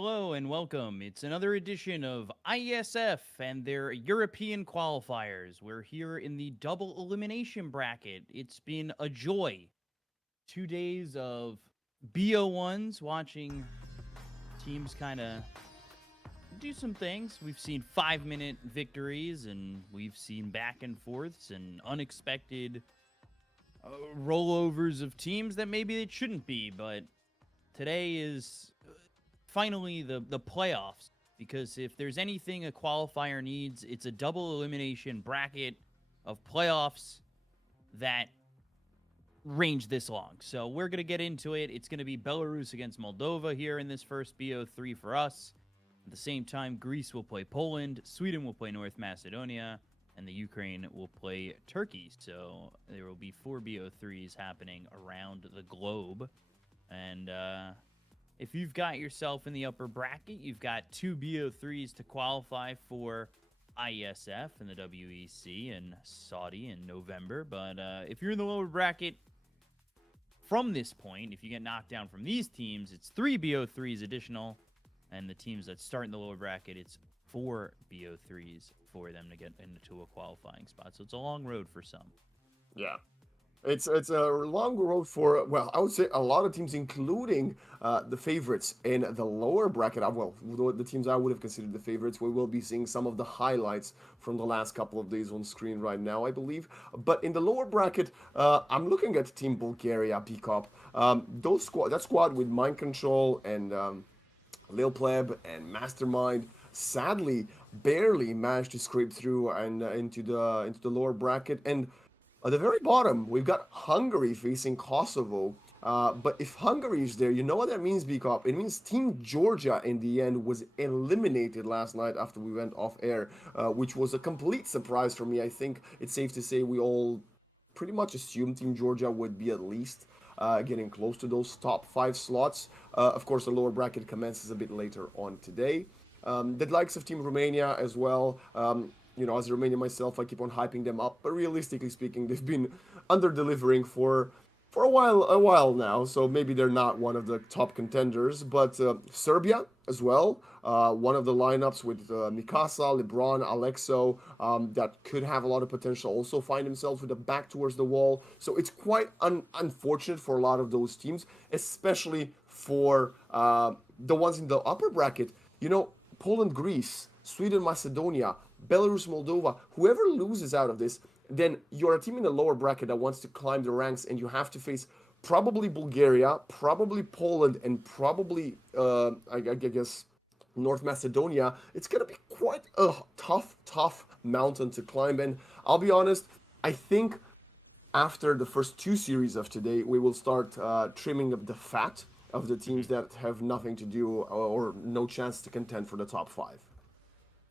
Hello and welcome. It's another edition of IESF and their European qualifiers. We're here in the double elimination bracket. It's been a joy. 2 days of BO1s watching teams kind of do some things. We've seen 5-minute victories and we've seen back and forths and unexpected rollovers of teams that maybe it shouldn't be, but today is finally the playoffs, because if there's anything a qualifier needs, it's a double elimination bracket of playoffs that range this long. So we're going to get into it. It's going to be Belarus against Moldova here in this first BO3 for us. At the same time, Greece will play Poland, Sweden will play North Macedonia, and the Ukraine will play Turkey. So there will be 4 BO3s happening around the globe. And if you've got yourself in the upper bracket, you've got 2 BO3s to qualify for IESF and the WEC and Saudi in November. But if you're in the lower bracket, from this point, if you get knocked down from these teams, it's 3 BO3s additional. And the teams that start in the lower bracket, it's 4 BO3s for them to get into a qualifying spot. So it's a long road for some. Yeah. It's a long road for, well, I would say a lot of teams, including the favorites in the lower bracket. Well, the teams I would have considered the favorites. We will be seeing some of the highlights from the last couple of days on screen right now, I believe. But in the lower bracket, I'm looking at Team Bulgaria, Peacock. That squad with Mind Control and Lil Pleb and Mastermind sadly barely managed to scrape through and into the lower bracket. And at the very bottom, we've got Hungary facing Kosovo. But if Hungary is there, you know what that means, Bcop? It means Team Georgia in the end was eliminated last night after we went off air, which was a complete surprise for me. I think it's safe to say we all pretty much assumed Team Georgia would be at least getting close to those top 5 slots. Of course, the lower bracket commences a bit later on today. The likes of Team Romania as well. As a Romanian myself, I keep on hyping them up, but realistically speaking, they've been under-delivering for a while now, so maybe they're not one of the top contenders. But Serbia as well, one of the lineups with Mikasa, LeBron, Alexo, that could have a lot of potential, also find themselves with a back towards the wall. So it's quite unfortunate for a lot of those teams, especially for the ones in the upper bracket. Poland, Greece, Sweden, Macedonia, Belarus, Moldova, whoever loses out of this, then you're a team in the lower bracket that wants to climb the ranks, and you have to face probably Bulgaria, probably Poland, and probably, I guess, North Macedonia. It's going to be quite a tough mountain to climb. And I'll be honest, I think after the first 2 series of today, we will start trimming up the fat of the teams that have nothing to do or no chance to contend for the top 5.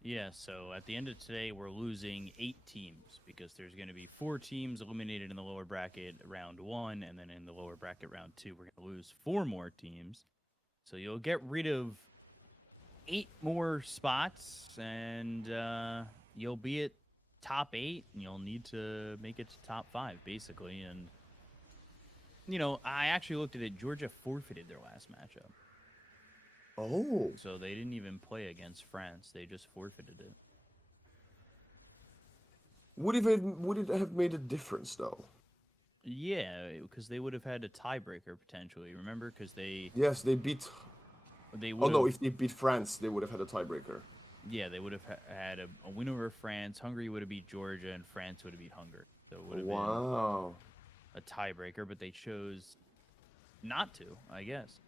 Yeah, so at the end of today, we're losing 8 teams because there's going to be 4 teams eliminated in the lower bracket round 1, and then in the lower bracket round 2, we're going to lose 4 more teams. So you'll get rid of 8 more spots, and you'll be at top 8, and you'll need to make it to top 5, basically. And, I actually looked at it. Georgia forfeited their last matchup. Oh. So they didn't even play against France. They just forfeited it. Would it have made a difference, though? Yeah, because they would have had a tiebreaker potentially. Remember, because they Yes, they beat. they Oh would no, have if they beat France, they would have had a tiebreaker. yeah they would have had a win over France. Hungary would have beat Georgia, and France would have beat Hungary. So it would have been Wow. a tiebreaker, but they chose not to, I guess.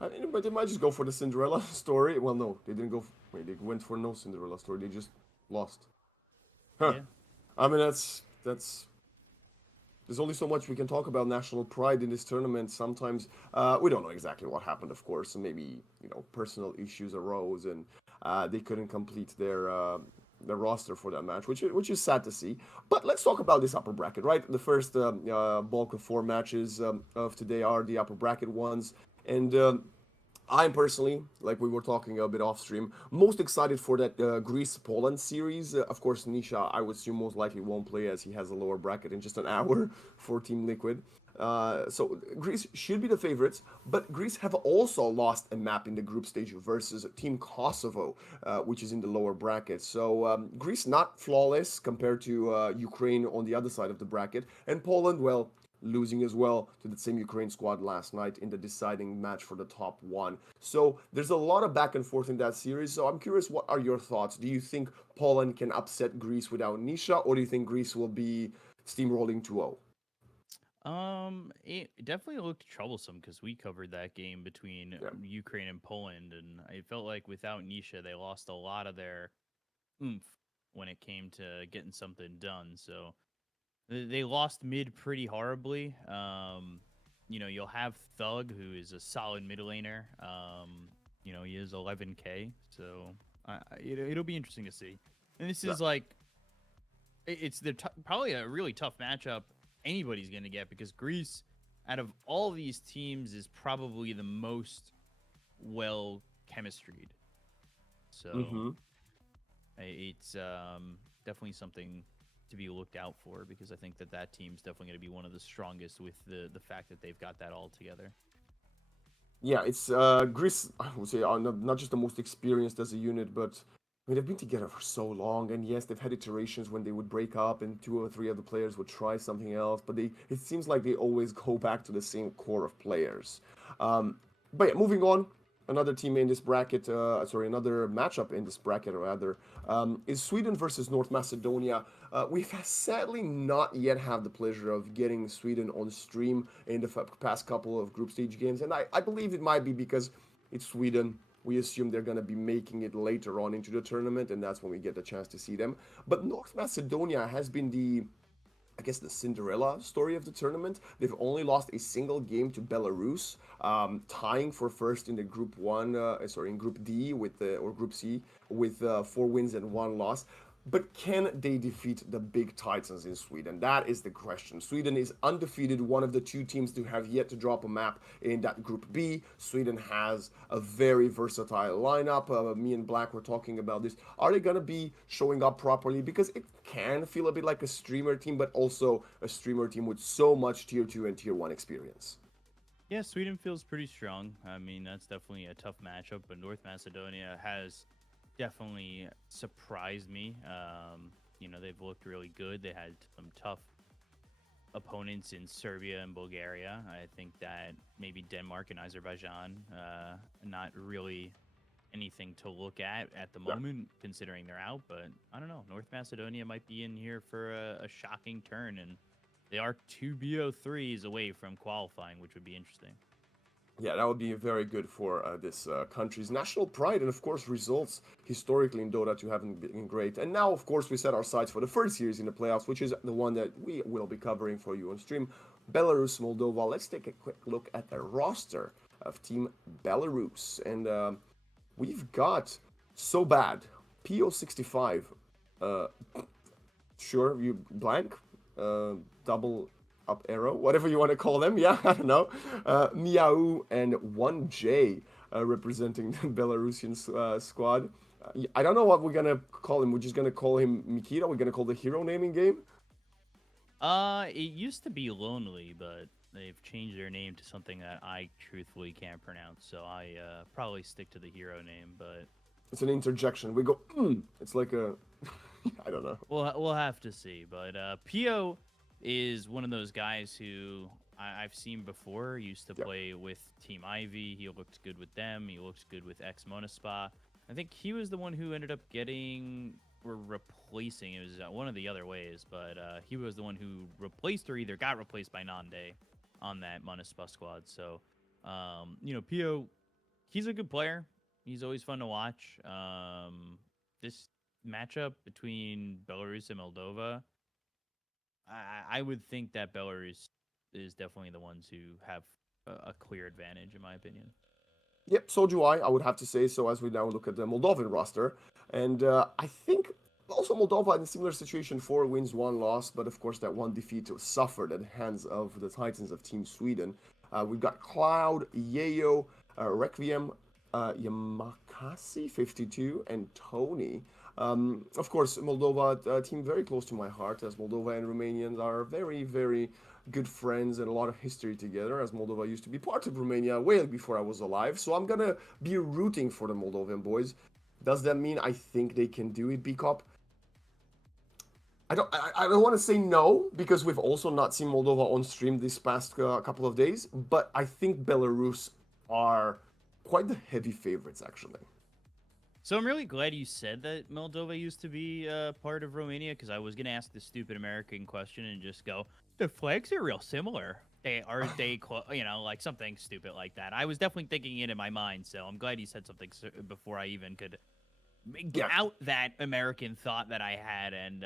I mean, but they might just go for the Cinderella story. Well, no, they didn't go. Wait, they went for no Cinderella story. They just lost. Huh. Yeah. I mean, that's. There's only so much we can talk about national pride in this tournament. Sometimes we don't know exactly what happened, of course, and maybe personal issues arose and they couldn't complete their roster for that match, which is sad to see. But let's talk about this upper bracket, right? The first bulk of 4 matches of today are the upper bracket ones, and I'm personally, like we were talking a bit off stream, most excited for that Greece-Poland series. Of course, Nisha, I would assume most likely won't play as he has a lower bracket in just an hour for Team Liquid. So Greece should be the favorites, but Greece have also lost a map in the group stage versus Team Kosovo, which is in the lower bracket. So Greece not flawless compared to Ukraine on the other side of the bracket, and Poland, well, losing as well to the same Ukraine squad last night in the deciding match for the top one. So there's a lot of back and forth in that series. So I'm curious, what are your thoughts? Do you think Poland can upset Greece without Nisha, or do you think Greece will be steamrolling 2-0? It definitely looked troublesome because we covered that game between Yeah. Ukraine and Poland, and I felt like without Nisha, they lost a lot of their oomph when it came to getting something done. So they lost mid pretty horribly. You'll have Thug, who is a solid mid laner. He is 11K, so it'll be interesting to see. And this Yeah. is like it's probably a really tough matchup anybody's going to get because Greece, out of all these teams, is probably the most well chemistried. So Mm-hmm. it's definitely something to be looked out for because I think that team's definitely going to be one of the strongest with the fact that they've got that all together. Yeah, it's Greece. I would say are not just the most experienced as a unit, but I mean they've been together for so long. And yes, they've had iterations when they would break up, and two or three of the players would try something else. But it seems like they always go back to the same core of players. Um, but yeah, moving on. Another team in this bracket, another matchup in this bracket, rather, is Sweden versus North Macedonia. We've sadly not yet had the pleasure of getting Sweden on stream in the past couple of group stage games, and I believe it might be because it's Sweden. We assume they're going to be making it later on into the tournament, and that's when we get the chance to see them. But North Macedonia has been I guess the Cinderella story of the tournament. They've only lost a single game to Belarus, tying for first in the in Group D or Group C with 4 wins and 1 loss. But can they defeat the big Titans in Sweden? That is the question. Sweden is undefeated, one of the two teams to have yet to drop a map in that Group B. Sweden has a very versatile lineup. Me and Black were talking about this. Are they going to be showing up properly? Because it can feel a bit like a streamer team, but also a streamer team with so much Tier 2 and Tier 1 experience. Yeah, Sweden feels pretty strong. I mean, that's definitely a tough matchup, but North Macedonia has definitely surprised me. They've looked really good. They had some tough opponents in Serbia and Bulgaria. I think that maybe Denmark and Azerbaijan, not really anything to look at the Yeah. moment, considering they're out. But I don't know. North Macedonia might be in here for a shocking turn, and they are 2 BO3s away from qualifying, which would be interesting. Yeah, that would be very good for this country's national pride, and of course, results historically in Dota 2 haven't been great. And now, of course, we set our sights for the first series in the playoffs, which is the one that we will be covering for you on stream. Belarus, Moldova. Let's take a quick look at the roster of Team Belarus, and we've got so bad PO65. Uh, sure, you blank. Double up arrow, whatever you want to call them. Yeah, I don't know. Miao and 1J representing the Belarusian squad. I don't know what we're gonna call him. We're just gonna call him Mikita. We're gonna call the hero naming game. It used to be Lonely, but they've changed their name to something that I truthfully can't pronounce. So I probably stick to the hero name, but It's an interjection. We go. It's like a. I don't know. we'll have to see. But Pio is one of those guys who I've seen before. Used to Yeah. play with Team Ivy. He looked good with them. He looked good with X Monospa. I think he was the one who ended up getting or replacing. It was one of the other ways, but he was the one who replaced or either got replaced by Nande on that Monospa squad. So, Pio, he's a good player. He's always fun to watch. This matchup between Belarus and Moldova, I would think that Belarus is definitely the ones who have a clear advantage, in my opinion. Yep, so do I. I would have to say so as we now look at the Moldovan roster. And I think also Moldova in a similar situation, 4 wins, 1 loss, but of course that one defeat was suffered at the hands of the Titans of Team Sweden. We've got Cloud, Yayo, Requiem, Yamakasi 52, and Tony. Of course, Moldova, a team very close to my heart, as Moldova and Romanians are very, very good friends and a lot of history together, as Moldova used to be part of Romania way before I was alive. So I'm gonna be rooting for the Moldovan boys. Does that mean I think they can do it, B-Cop? I don't want to say no because we've also not seen Moldova on stream this past couple of days, but I think Belarus are quite the heavy favorites actually. So I'm really glad you said that Moldova used to be part of Romania, because I was gonna ask the stupid American question and just go, the flags are real similar. Like something stupid like that. I was definitely thinking it in my mind, so I'm glad you said something before I even could get Yeah. out that American thought that I had. And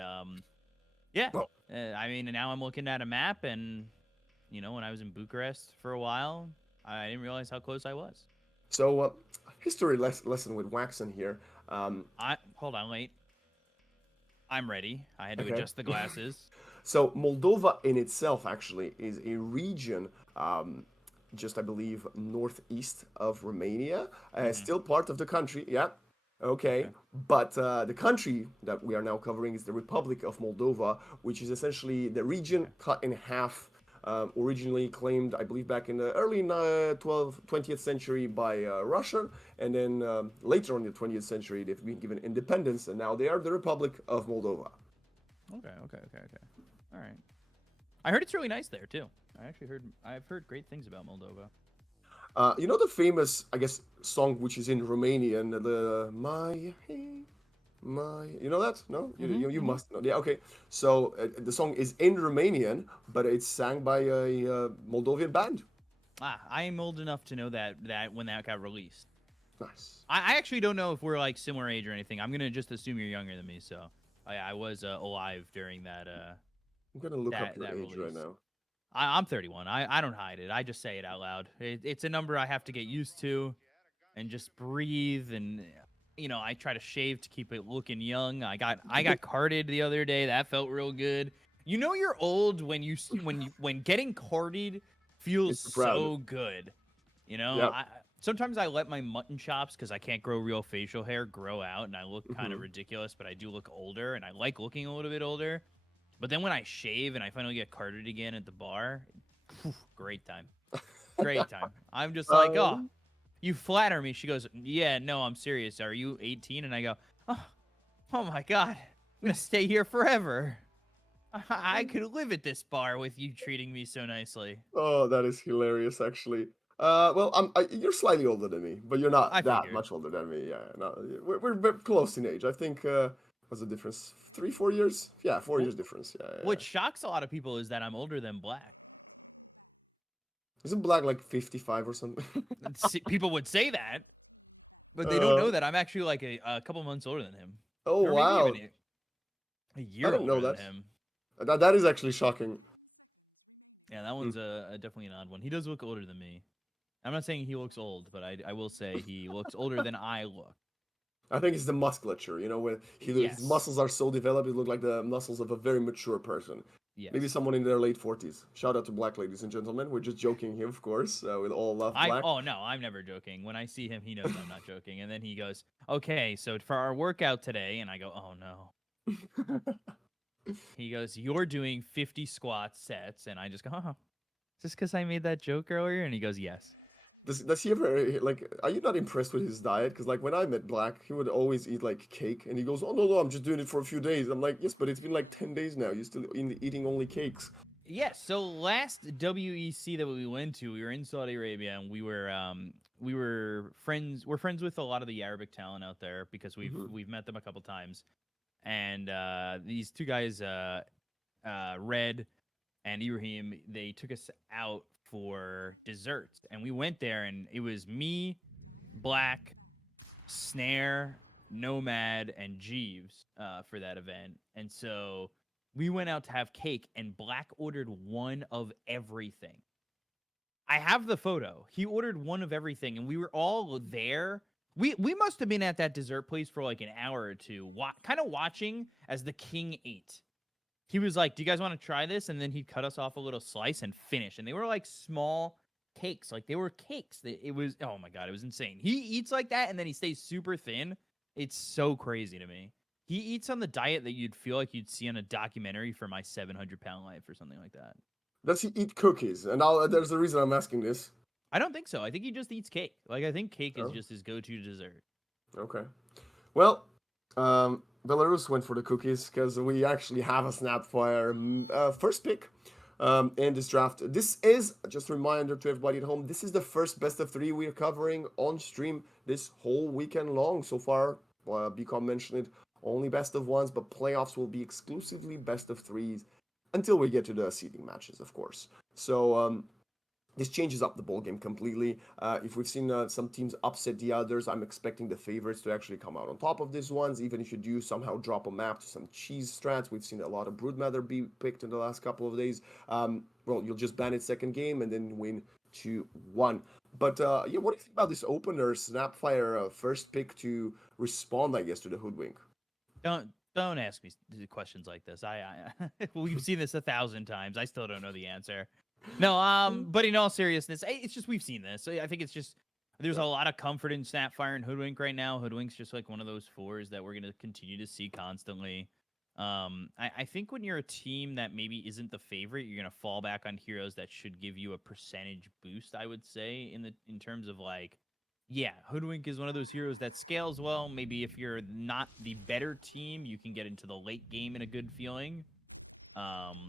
yeah, Well, I mean, now I'm looking at a map, and when I was in Bucharest for a while, I didn't realize how close I was. so history lesson with Waxon here. I hold on, wait. I'm ready. I had to Okay. adjust the glasses. So Moldova in itself actually is a region, just I believe northeast of Romania, Hmm. still part of the country. Yeah, okay. Okay. But the country that we are now covering is the Republic of Moldova, which is essentially the region Okay. cut in half. Originally claimed, I believe, back in the early 20th century by Russia, and then later on in the 20th century, they've been given independence, and now they are the Republic of Moldova. Okay. Okay. Okay. Okay. All right. I heard it's really nice there too. I've heard great things about Moldova. You know the famous, I guess, song which is in Romanian, the my my. You know that? No, Hmm. you Hmm. must know. Yeah, okay. So the song is in Romanian, but it's sang by a Moldovan band. I am old enough to know that when that got released. Nice. I actually don't know if we're like similar age or anything. I'm gonna just assume you're younger than me. So I was alive during I'm gonna look up your that age right release. now. I'm 31. I don't hide it. I just say it out loud. It's a number I have to get used to and just breathe. And I try to shave to keep it looking young. I got carded the other day. That felt real good. You're old when when getting carded feels It's proud. so good. Yeah. I sometimes I let my mutton chops, because I can't grow real facial hair, grow out, and I look kind of Hmm. ridiculous, but I do look older, and I like looking a little bit older. But then when I shave and I finally get carded again at the bar, phew, great time. Great time. I'm just like, oh, um, you flatter me. She goes, yeah, no, I'm serious. Are you 18? And I go, oh my God, I'm going to stay here forever. I could live at this bar with you treating me so nicely. oh, that is hilarious, actually. Well, you're slightly older than me, but you're I not that figured. much older than me. Yeah, no, we're very close in age. I think what's the difference? 3, 4 years? Yeah, 4 years Wh- difference. Yeah, yeah, What yeah. shocks a lot of people is that I'm older than Black. Isn't Black like 55 or something? People would say that, but they don't uh, know that I'm actually like a couple months older than him, oh or maybe even wow, a I year didn't know older than that. him. That is actually shocking. Yeah, that Hmm. one's a definitely an odd one. He does look older than me. I'm not saying he looks old, but I will say he looks older than I look. I think it's the musculature. You know, when his Yes. muscles are so developed, it look like the muscles of a very mature person. Maybe Yes. someone in their late 40s. Shout out to Black, ladies and gentlemen. We're just joking here, of course. With all love, I Black. Oh no, I'm never joking. When I see him, he knows I'm not joking. And then he goes, "Okay, so for our workout today," and I go, "Oh no." He goes, "You're doing 50 squat sets," and I just go, "Oh, is this because I made that joke earlier?" And he goes, "Yes." Does he ever like? Are you not impressed with his diet? Because like when I met Black, he would always eat like cake, and he goes, "Oh no, I'm just doing it for a few days." I'm like, "Yes, but it's been like 10 days now. You're still eating only cakes." Yes. So last WEC that we went to, we were in Saudi Arabia, and we were friends. We're friends with a lot of the Arabic talent out there because we've Hmm. we've met them a couple times. And these two guys, Red and Ibrahim, they took us out for desserts, and we went there, and it was me, Black, Snare, Nomad, and Jeeves for that event. And so we went out to have cake, and Black ordered one of everything. I have the photo. He ordered one of everything, and we were all there. We must have been at that dessert place for like an hour or two, kind of watching as the king ate. He was like, "Do you guys want to try this?" And then he'd cut us off a little slice and finish. And they were like small, cakes. Like, they were cakes. It was, oh my God, it was insane. He eats like that, and then he stays super thin. It's so crazy to me. He eats on the diet that you'd feel like you'd see on a documentary for My 700-Pound Life or something like that. Does he eat cookies? And there's the reason I'm asking this. I don't think so. I think he just eats cake. Like, I think cake is Oh, just his go-to dessert. okay. Well, Belarus went for the cookies because we actually have a Snapfire first pick in this draft. This is, just a reminder to everybody at home, this is the first best of three we're covering on stream this whole weekend long. So far, Bcom mentioned it, only best of ones, but playoffs will be exclusively best of threes until we get to the seeding matches, of course. So this changes up the ball game completely. If we've seen some teams upset the others, I'm expecting the favorites to actually come out on top of these ones. Even if you do somehow drop a map to some cheese strats, we've seen a lot of Broodmother be picked in the last couple of days. Well, you'll just ban its second game and then win 2-1. But yeah, what do you think about this opener Snapfire first pick to respond, I guess, to the hoodwink? Don't ask me questions like this. We've seen this 1,000 times. I still don't know the answer. No, but in all seriousness, it's just we've seen this. I think it's just there's a lot of comfort in Snapfire and Hoodwink right now. Hoodwink's just like one of those fours that we're gonna continue to see constantly. I think when you're a team that maybe isn't the favorite, you're gonna fall back on heroes that should give you a percentage boost. I would say in terms of like, yeah, Hoodwink is one of those heroes that scales well. Maybe if you're not the better team, you can get into the late game in a good feeling.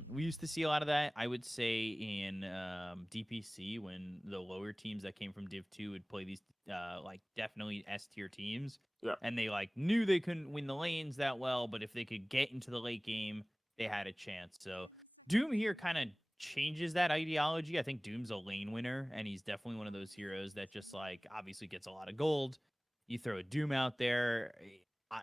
We used to see a lot of that, I would say, in DPC when the lower teams that came from Div 2 would play these like definitely S tier teams. Yeah. And they like knew they couldn't win the lanes that well, but if they could get into the late game, they had a chance. So Doom here kind of changes that ideology. I think Doom's a lane winner, and he's definitely one of those heroes that just like obviously gets a lot of gold. You throw a Doom out there,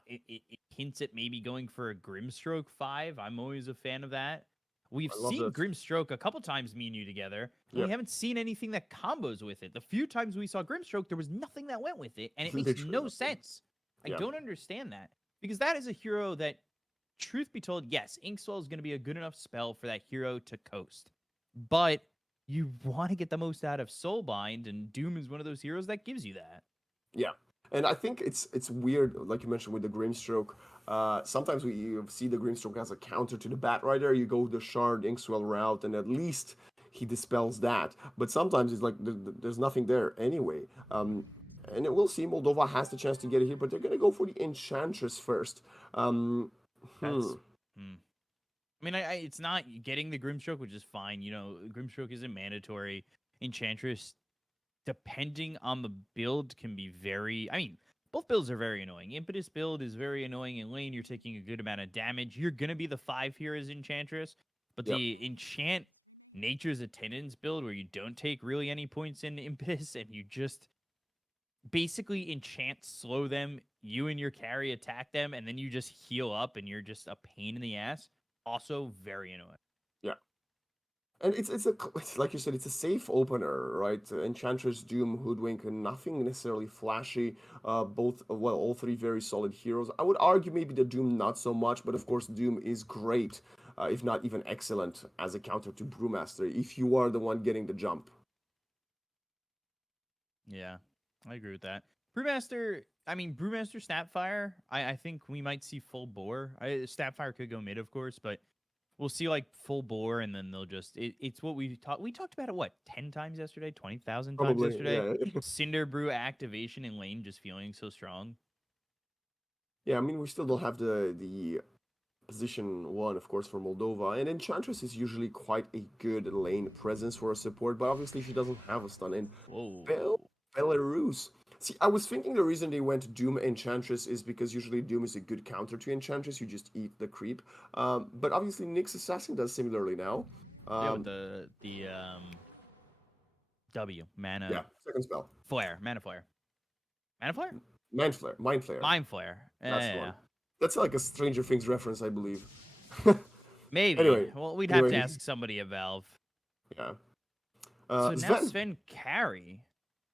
it hints at maybe going for a Grimstroke 5. I'm always a fan of that. We've seen that. Grimstroke a couple times, me and you together, and we haven't seen anything that combos with it. The few times we saw Grimstroke, there was nothing that went with it, and it makes no sense. I don't understand that, because that is a hero that, truth be told, yes, Inkswell is going to be a good enough spell for that hero to coast, but you want to get the most out of Soulbind, and Doom is one of those heroes that gives you that. Yeah. And I think it's weird, like you mentioned with the Grimstroke. Sometimes we see the Grimstroke as a counter to the Batrider. You go the Shard Inkswell route, and at least he dispels that. But sometimes it's like there's nothing there anyway. And we'll see. Moldova has the chance to get it here, but they're gonna go for the Enchantress first. I mean, it's not getting the Grimstroke, which is fine. You know, Grimstroke isn't mandatory. Enchantress, depending on the build, can be very... I mean, both builds are very annoying. Impetus build is very annoying in lane. You're taking a good amount of damage. You're going to be the 5 here as Enchantress. But the Enchant Nature's Attendance build, where you don't take really any points in Impetus, and you just basically enchant, slow them, you and your carry attack them, and then you just heal up, and you're just a pain in the ass. Also very annoying. Yeah. And it's like you said, it's a safe opener, right? Enchantress, Doom, Hoodwink, and nothing necessarily flashy. All three very solid heroes. I would argue maybe the Doom not so much, but of course Doom is great, if not even excellent, as a counter to Brewmaster, if you are the one getting the jump. Yeah, I agree with that. Brewmaster Snapfire, I think we might see full bore. Snapfire could go mid, of course, but we'll see like full bore, and then they'll just... It's what we talked about it, what, 10 times yesterday? 20,000 times yesterday? Yeah. Cinder Brew activation in lane just feeling so strong. Yeah, I mean, we still don't have the position 1, of course, for Moldova. And Enchantress is usually quite a good lane presence for a support, but obviously she doesn't have a stun. And Belarus... See, I was thinking the reason they went Doom Enchantress is because usually Doom is a good counter to Enchantress. You just eat the creep. But obviously Nyx Assassin does similarly now. With the W, mana... Yeah, second spell. Flare, mana flare. Mana flare? Mind Flare. Mind Flare. Mind Flare. That's the one. That's like a Stranger Things reference, I believe. Maybe. Anyway, well, we'd have to ask somebody at Valve. Yeah. So now Sven carry,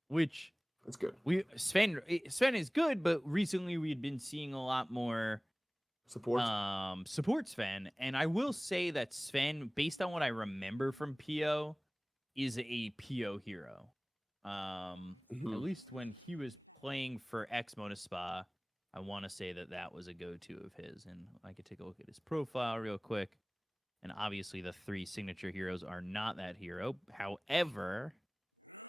which... That's good. Sven is good, but recently we had been seeing a lot more support Sven, and I will say that Sven, based on what I remember from PO, is a PO hero. At least when he was playing for X Spa, I want to say that was a go-to of his. And I could take a look at his profile real quick. And obviously, the 3 signature heroes are not that hero. However,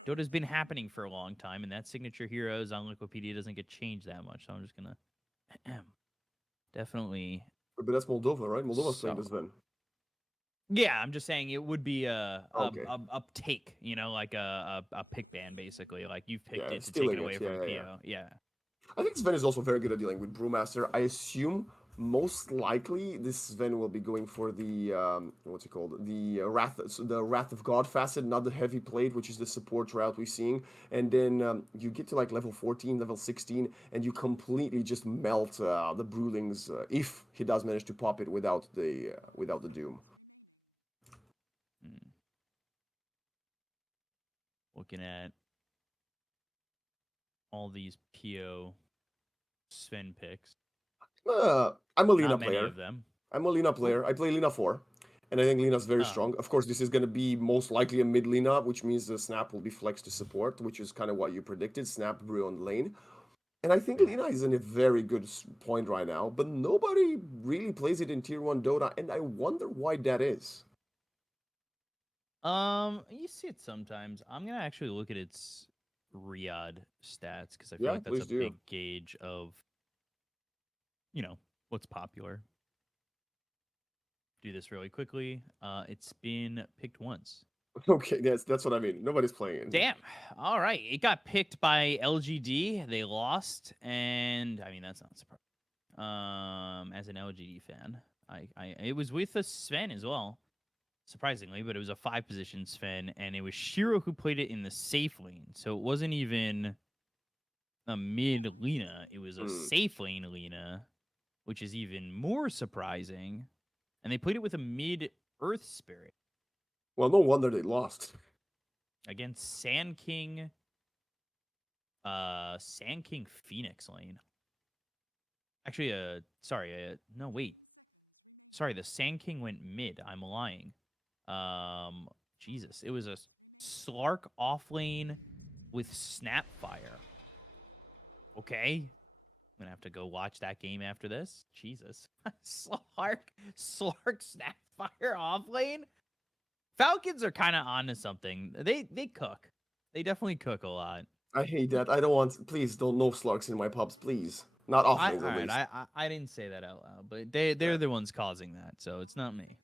Dota's been happening for a long time, and that signature heroes on Wikipedia doesn't get changed that much. So I'm just gonna definitely. But that's Moldova, right? Moldova's playing this Sven. Yeah, I'm just saying it would be a take, like a pick ban basically. Like you've picked it to take it away from PO. Yeah. I think Sven is also very good at dealing with Brewmaster. I assume most likely this Sven will be going for the what's it called? The Wrath of God facet, not the heavy plate, which is the support route we're seeing. And then you get to like level 14, level 16, and you completely just melt the Brewlings if he does manage to pop it without the Doom. Looking at all these PO Sven picks. I'm a Lina Not player. many of them. I'm a Lina player. I play Lina 4. And I think Lina's very strong. Of course, this is going to be most likely a mid Lina, which means the Snap will be flexed to support, which is kind of what you predicted. Snap, Brew on the lane. And I think Lina is in a very good point right now, but nobody really plays it in Tier 1 Dota, and I wonder why that is. You see it sometimes. I'm going to actually look at its Riyadh stats, because I feel like that's a big gauge of, what's popular. Do this really quickly. It's been picked once. Okay, that's what I mean. Nobody's playing it. Damn. All right. It got picked by LGD. They lost, and I mean that's not surprising. As an LGD fan, it was with a Sven as well, surprisingly, but it was a 5-position Sven, and it was Shiro who played it in the safe lane. So it wasn't even a mid Lina. It was a safe lane Lina, which is even more surprising. And they played it with a mid Earth Spirit. Well, no wonder they lost. Against Sand King Phoenix lane. Actually, no, wait. Sorry, the Sand King went mid. I'm lying. Jesus. It was a Slark off lane with Snapfire. Okay. I'm gonna have to go watch that game after this. Jesus. Slark Snapfire off lane? Falcons are kind of onto something. They cook. They definitely cook a lot. I hate that. I don't want. Please don't no Slarks in my pubs, please. Not off lanes, at least. I didn't say that out loud, but they're the ones causing that, so it's not me.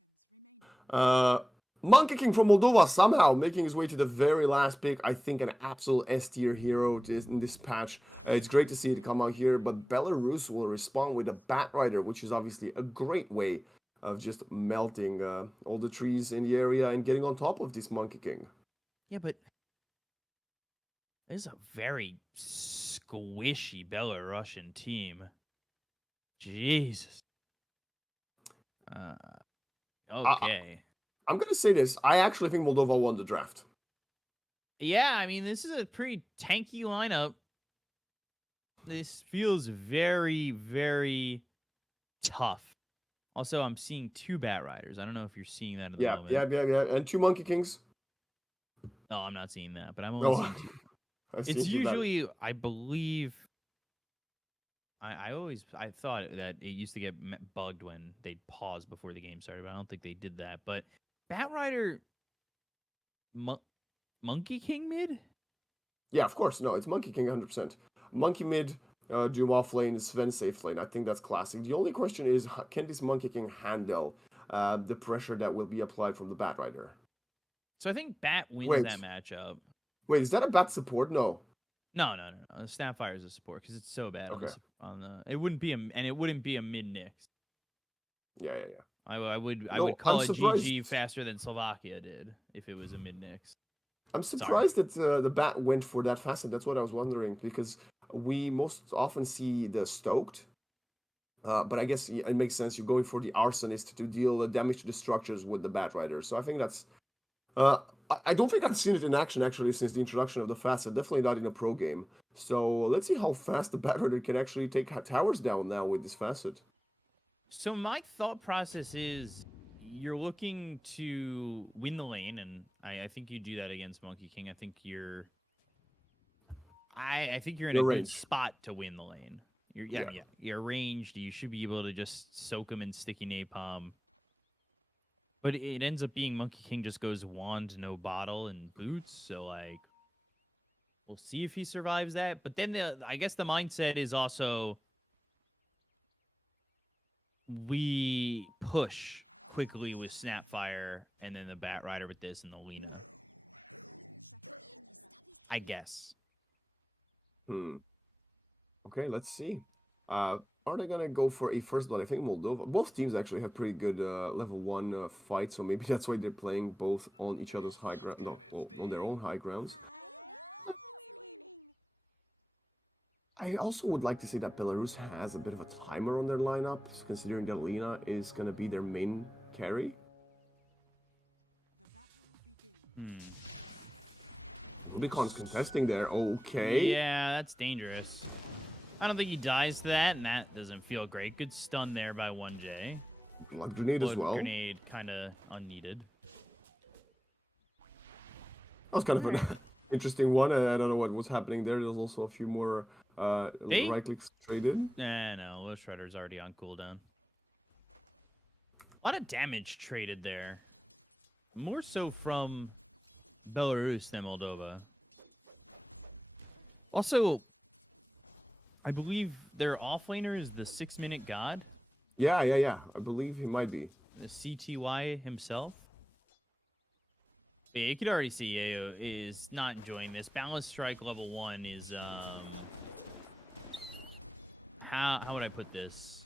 Monkey King from Moldova somehow making his way to the very last pick. I think an absolute S-tier hero in this patch. It's great to see it come out here, but Belarus will respond with a Bat Rider, which is obviously a great way of just melting all the trees in the area and getting on top of this Monkey King. Yeah, but this is a very squishy Belarusian team. Jesus. Okay. I'm going to say this. I actually think Moldova won the draft. Yeah, I mean, this is a pretty tanky lineup. This feels very, very tough. Also, I'm seeing 2 Bat Riders. I don't know if you're seeing that at the moment. Yeah. And 2 Monkey Kings. No, I'm not seeing that, but I'm only seeing 2. It's usually, I believe... I thought that it used to get bugged when they'd pause before the game started, but I don't think they did that. But Bat Rider, Monkey King mid? Yeah, of course. No, it's Monkey King 100%. Monkey mid, Doom off lane, Sven safe lane. I think that's classic. The only question is, can this Monkey King handle the pressure that will be applied from the Bat Rider? So I think Bat wins that matchup. Wait, is that a Bat support? No. No. Snapfire is a support because it's so bad on the. It wouldn't be a mid Nix. Yeah. I would call it GG faster than Slovakia did if it was a mid Nix. I'm surprised that the Bat went for that facet. That's what I was wondering, because we most often see the Stoked. But I guess it makes sense. You're going for the Arsonist to deal damage to the structures with the Bat Rider. So I think that's... I don't think I've seen it in action, actually, since the introduction of the facet. Definitely not in a pro game. So let's see how fast the Bat Rider can actually take towers down now with this facet. So my thought process is, you're looking to win the lane, and I think you do that against Monkey King. I think you're in a Your good range. spot to win the lane. Yeah. You're ranged. You should be able to just soak him in sticky napalm. But it ends up being Monkey King just goes wand, no bottle, and boots. So like, we'll see if he survives that. But then I guess the mindset is also we push quickly with Snapfire, and then the Bat Rider with this and the Lena. I guess. Okay, let's see. Are they gonna go for a first blood? I think Moldova. Both teams actually have pretty good level 1 fight, so maybe that's why they're playing both on each other's high ground. No, well, on their own high grounds. I also would like to say that Belarus has a bit of a timer on their lineup, considering that Lena is gonna be their main carry. Rubicon's contesting there. Okay. Yeah, that's dangerous. I don't think he dies to that, and that doesn't feel great. Good stun there by 1J. Blood grenade as well. Grenade kind of unneeded. That was kind of an interesting one. I don't know what was happening there. There's also a few more right clicks traded. No, Low Shredder's already on cooldown. A lot of damage traded there. More so from Belarus than Moldova. Also, I believe their offlaner is the 6-minute god. Yeah. I believe he might be. The CTY himself. Yeah, you could already see Yayo is not enjoying this. Balance Strike level 1 is how would I put this?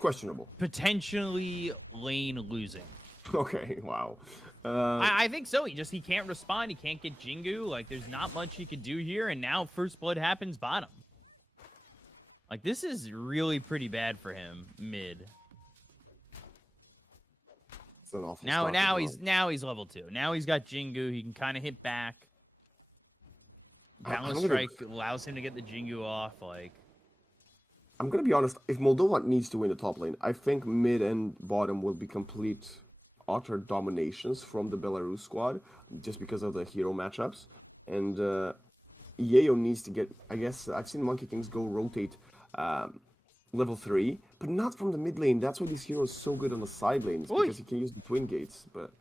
Questionable. Potentially lane losing. Okay, wow. I think so. He can't respond. He can't get Jingu. Like, there's not much he could do here. And now First Blood happens bottom. Like, this is really pretty bad for him mid. It's an awful now he's level 2. Now he's got Jingu. He can kind of hit back. Balance Strike allows him to get the Jingu off. Like, I'm gonna be honest. If Moldova needs to win the top lane, I think mid and bottom will be complete, utter dominations from the Belarus squad, just because of the hero matchups. And Yayo needs to get. I guess I've seen Monkey Kings go rotate level 3, but not from the mid lane. That's why this hero is so good on the side lanes, because he can use the twin gates. But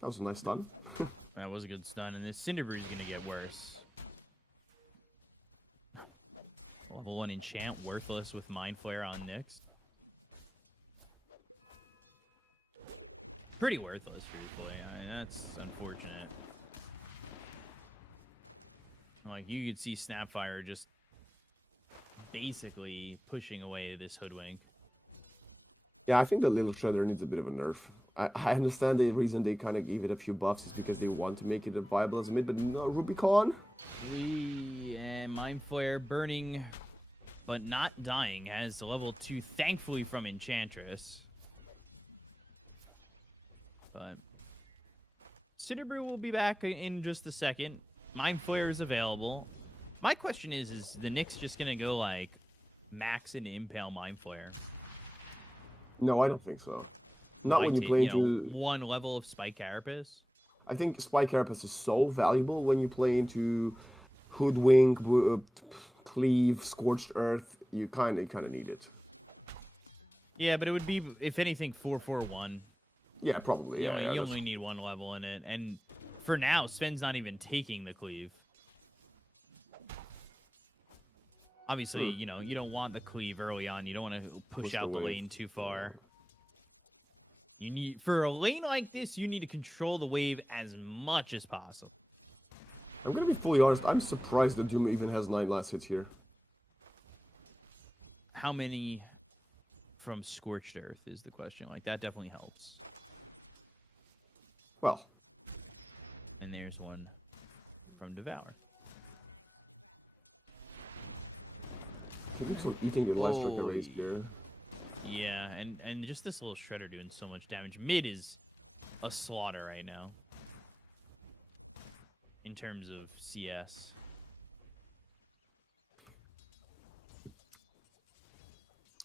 that was a nice stun. that was a good stun, and this Cinderbrew is gonna get worse. Level 1 enchant, worthless with Mind Flare on Nyx. Pretty worthless, truthfully. I mean, that's unfortunate. Like, you could see Snapfire just basically pushing away this Hoodwink. Yeah, I think the little Shredder needs a bit of a nerf. I understand the reason they kind of gave it a few buffs is because they want to make it viable as a mid, but no, Rubicon? And Mind Flare burning, but not dying, has level 2, thankfully, from Enchantress. But Cinderbrew will be back in just a second. Mind Flare is available. My question is the Nyx just going to go, like, max and impale Mind Flare? No, I don't think so. Not when you play into... one level of Spike Carapace? I think Spike Carapace is so valuable when you play into Hoodwink, Cleave, Scorched Earth. You kind of need it. Yeah, but it would be, if anything, 4-4-1. Yeah, probably. You only need one level in it. And for now, Sven's not even taking the Cleave. Obviously, you don't want the Cleave early on. You don't want to push out the lane too far. You need, for a lane like this, you need to control the wave as much as possible. I'm going to be fully honest. I'm surprised that Doom even has 9 last hits here. How many from Scorched Earth is the question. Like, that definitely helps. Well. And there's one from Devour. He keeps on eating the last trick erase here. Yeah, and just this little Shredder doing so much damage. Mid is a slaughter right now. In terms of CS.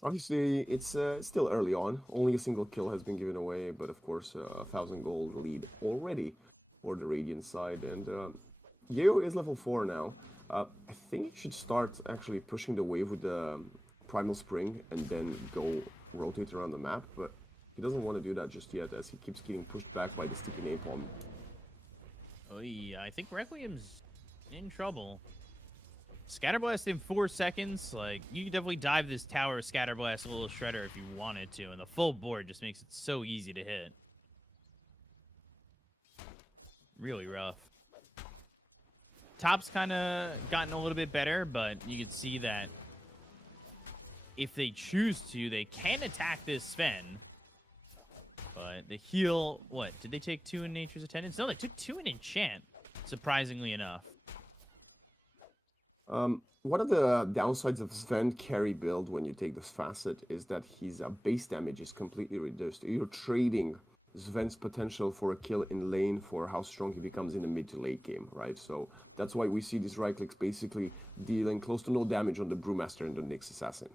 Obviously, it's still early on. Only a single kill has been given away, but of course, 1,000 gold lead already for the Radiant side. And Yeo is level 4 now. I think he should start actually pushing the wave with the Primal Spring and then go rotate around the map, but he doesn't want to do that just yet as he keeps getting pushed back by the sticky napalm. Oh, yeah, I think Requiem's in trouble. Scatterblast in 4 seconds. Like, you can definitely dive this tower Scatterblast a little shredder if you wanted to, and the full board just makes it so easy to hit. Really rough. Top's kind of gotten a little bit better, but you can see that if they choose to, they can attack this Sven. But the heal, what? Did they take 2 in Nature's Attendance? No, they took 2 in Enchant, surprisingly enough. One of the downsides of Sven carry build when you take this facet is that his base damage is completely reduced. You're trading Sven's potential for a kill in lane for how strong he becomes in the mid to late game, right? So that's why we see these right clicks basically dealing close to no damage on the Brewmaster and the Nyx Assassin.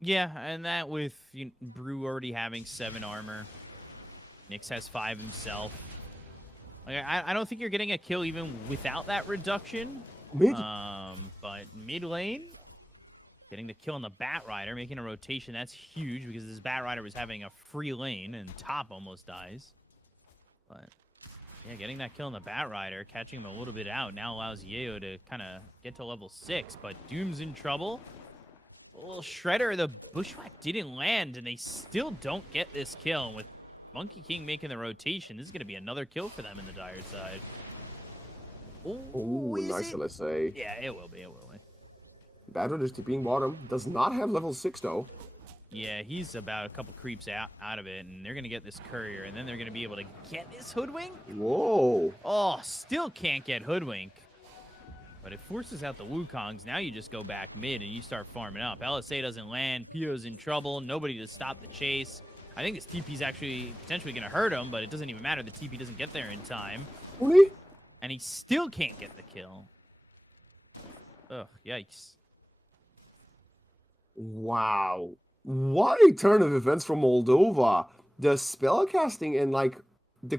Yeah, and that with Brew already having 7 armor. Nyx has 5 himself. Like, I don't think you're getting a kill even without that reduction. Mid? But mid lane, getting the kill on the Batrider, making a rotation, that's huge because this Batrider was having a free lane and top almost dies. But yeah, getting that kill on the Batrider, catching him a little bit out, now allows Yeo to kind of get to level 6, but Doom's in trouble. A little shredder, the Bushwhack didn't land, and they still don't get this kill. And with Monkey King making the rotation, this is going to be another kill for them in the Dire side. Ooh, nice LSA. Yeah, it will be, it will be. Batrider's TPing bottom. Does not have level 6 though. Yeah, he's about a couple creeps out of it, and they're going to get this courier, and then they're going to be able to get this Hoodwink. Whoa. Oh, still can't get Hoodwink. But it forces out the Wukongs. Now you just go back mid and you start farming up. LSA doesn't land. Pio's in trouble. Nobody to stop the chase. I think this TP's actually potentially going to hurt him, but it doesn't even matter. The TP doesn't get there in time. Really? And he still can't get the kill. Ugh, yikes. Wow. What a turn of events from Moldova. The spellcasting and like the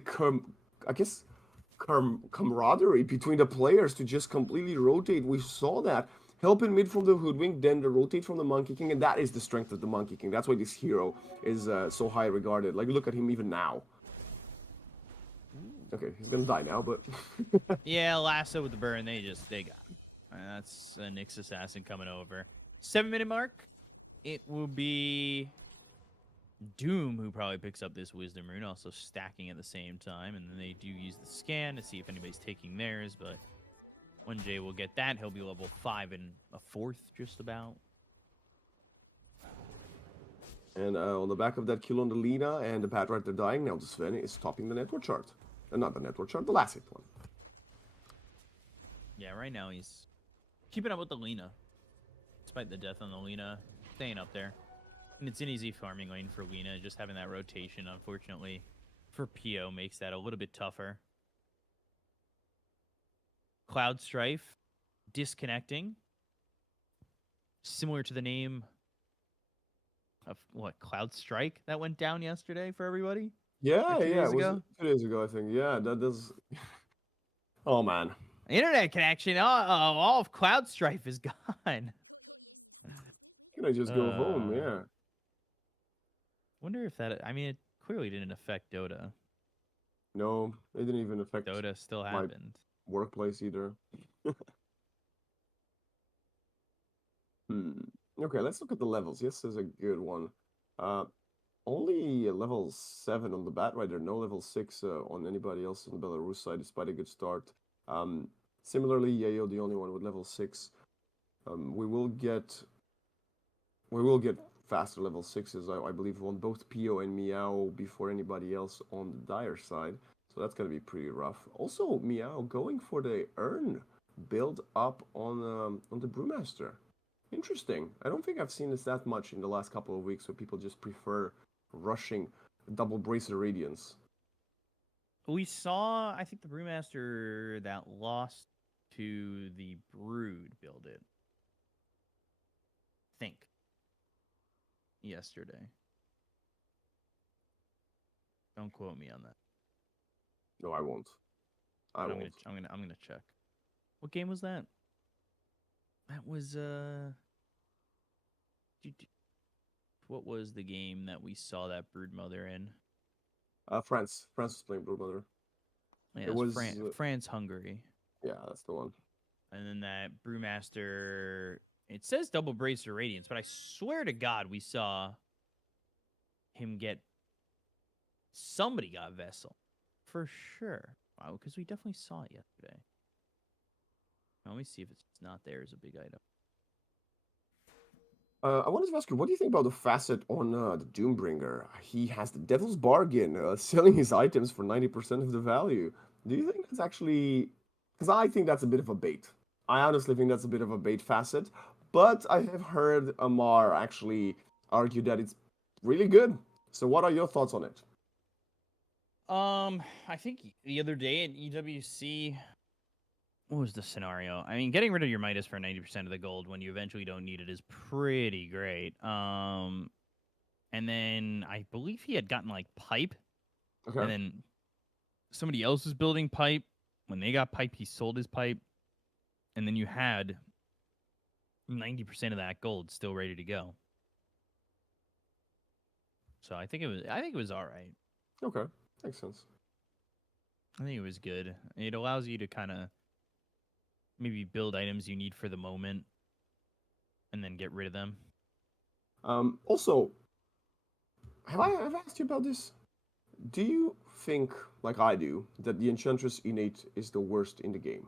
camaraderie between the players to just completely rotate. We saw that. Help in mid from the Hoodwink, then the rotate from the Monkey King, and that is the strength of the Monkey King. That's why this hero is so high regarded. Like, look at him even now. Okay, he's gonna die now, but... Yeah, lasso with the burn, they got him. That's a Nyx Assassin coming over. 7-minute mark. It will be Doom who probably picks up this Wisdom Rune, also stacking at the same time. And then they do use the scan to see if anybody's taking theirs, but 1J will get that. He'll be level 5 in a 4th, just about. And on the back of that kill on the Lina and the Batrider dying, now the Sven is topping the network chart. Not the network chart, the last hit one. Yeah, right now he's keeping up with the Lina. Despite the death on the Lina, staying up there. And it's an easy farming lane for Lina. Just having that rotation, unfortunately, for Pio makes that a little bit tougher. Cloud Strife, disconnecting. Similar to the name of, what, Cloud Strike that went down yesterday for everybody? Yeah, Or 2 days it was ago? 2 days ago, I think. Yeah, that does... Oh, man. Internet connection. All of Cloud Strife is gone. Can I just go home? Yeah. Wonder if that... I mean, it clearly didn't affect Dota. No, it didn't even affect Dota still happened. workplace either. Okay, let's look at the levels. Yes, there's a good one. Only level 7 on the Batrider, no level 6 on anybody else on the Belarus side, despite a good start. Similarly, Yayo, the only one with level 6. We will get faster level 6s, I believe, on both Pio and Meow before anybody else on the Dire side. So that's going to be pretty rough. Also, Meow going for the Urn build up on the Brewmaster. Interesting. I don't think I've seen this that much in the last couple of weeks, where people just prefer rushing double Bracer Radiance. We saw, I think, the Brewmaster that lost to the Brood build it. I think. yesterday. Don't quote me on that. No, I won't. I won't. I'm gonna check. What game was that? That was what was the game that we saw that Broodmother in? France. France was playing Blue. Yeah, It was France, Hungary. Yeah, that's the one. And then that Brewmaster, it says double bracer radiance, but I swear to God we saw him get, somebody got Vessel for sure. Wow, because we definitely saw it yesterday. Let me see if it's not there as a big item. I wanted to ask you, what do you think about the facet on the Doombringer? He has the Devil's Bargain, selling his items for 90% of the value. Do you think that's actually... Because I think that's a bit of a bait. I honestly think that's a bit of a bait facet. But I have heard Amar actually argue that it's really good. So what are your thoughts on it? I think the other day at EWC... What was the scenario? I mean, getting rid of your Midas for 90% of the gold when you eventually don't need it is pretty great. And then I believe he had gotten like pipe. Okay. And then somebody else was building pipe. When they got pipe, he sold his pipe. And then you had 90% of that gold still ready to go. So I think it was all right. Okay. Makes sense. I think it was good. It allows you to kind of maybe build items you need for the moment and then get rid of them. Also, have I asked you about this? Do you think, like I do, that the Enchantress Innate is the worst in the game?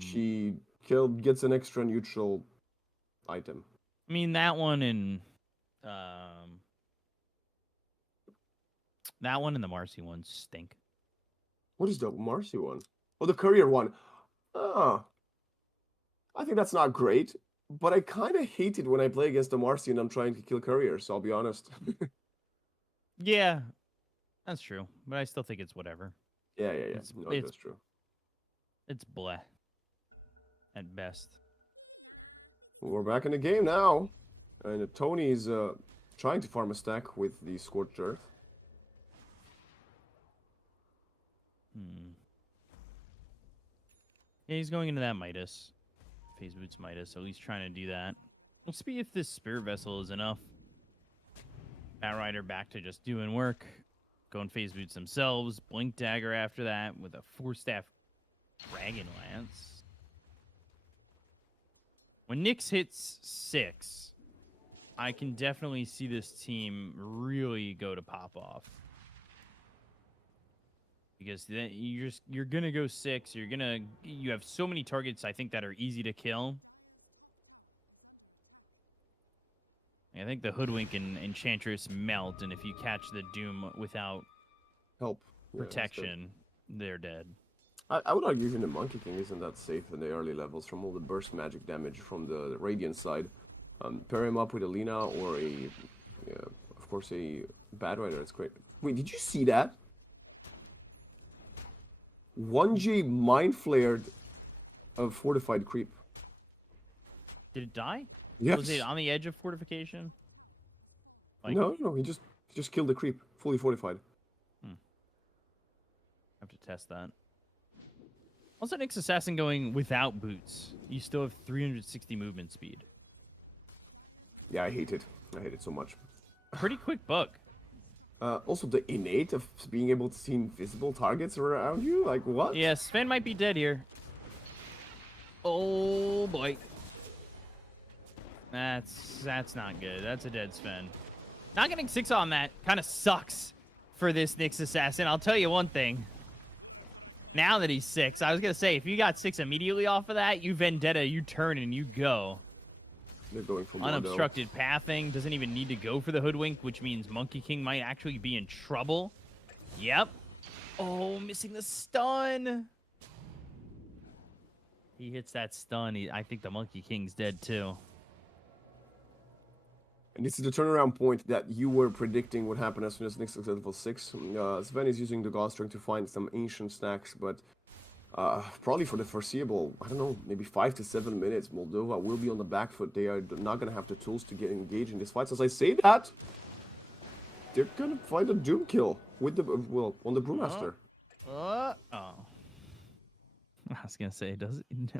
She gets an extra neutral item. I mean, that one and the Marcy one stink. What is the Marcy one? Oh, the Courier one. Ah, I think that's not great, but I kind of hate it when I play against the Marcy and I'm trying to kill Couriers, so I'll be honest. Yeah, that's true, but I still think it's whatever. Yeah. No, that's true. It's bleh at best. We're back in the game now, and Tony's trying to farm a stack with the Scorched Earth. Yeah, he's going into that Midas. Phase Boots Midas, so he's trying to do that. We'll see if this Spirit Vessel is enough. Batrider back to just doing work. Going Phase Boots themselves. Blink Dagger after that with a 4-staff Dragon Lance. When Nyx hits 6, I can definitely see this team really go to pop off. Because then you're gonna go 6. You have so many targets I think that are easy to kill. I think the Hoodwink and Enchantress melt, and if you catch the Doom without help protection, they're dead. I would argue even the Monkey King isn't that safe in the early levels from all the burst magic damage from the Radiant side. Pair him up with a Lina or of course a Batrider. It's great. Wait, did you see that? 1G mind flared a fortified creep. Did it die? Yes. Was it on the edge of fortification? Like... No, he just killed the creep, fully fortified. I have to test that. Also, Nyx Assassin going without boots. You still have 360 movement speed. Yeah, I hate it. I hate it so much. Pretty quick book. Also, the innate of being able to see invisible targets around you? Like, what? Yeah, Sven might be dead here. Oh, boy. That's not good. That's a dead Sven. Not getting 6 on that kind of sucks for this Nyx Assassin. I'll tell you one thing. Now that he's 6, I was going to say, if you got 6 immediately off of that, you Vendetta, you turn and you go. They're going for unobstructed pathing. Doesn't even need to go for the Hoodwink, which means Monkey King might actually be in trouble. Yep. Oh, missing the stun. He hits that stun. I think the Monkey King's dead too. And this is the turnaround point that you were predicting would happen as soon as Nyx is level 6. Sven is using the God Strength to find some ancient stacks, but probably for the foreseeable, I don't know, maybe 5 to 7 minutes, Moldova will be on the back foot. They are not going to have the tools to get engaged in these fights. As I say that, they're going to find a Doom kill with the, well, on the Brewmaster. Oh. I was going to say,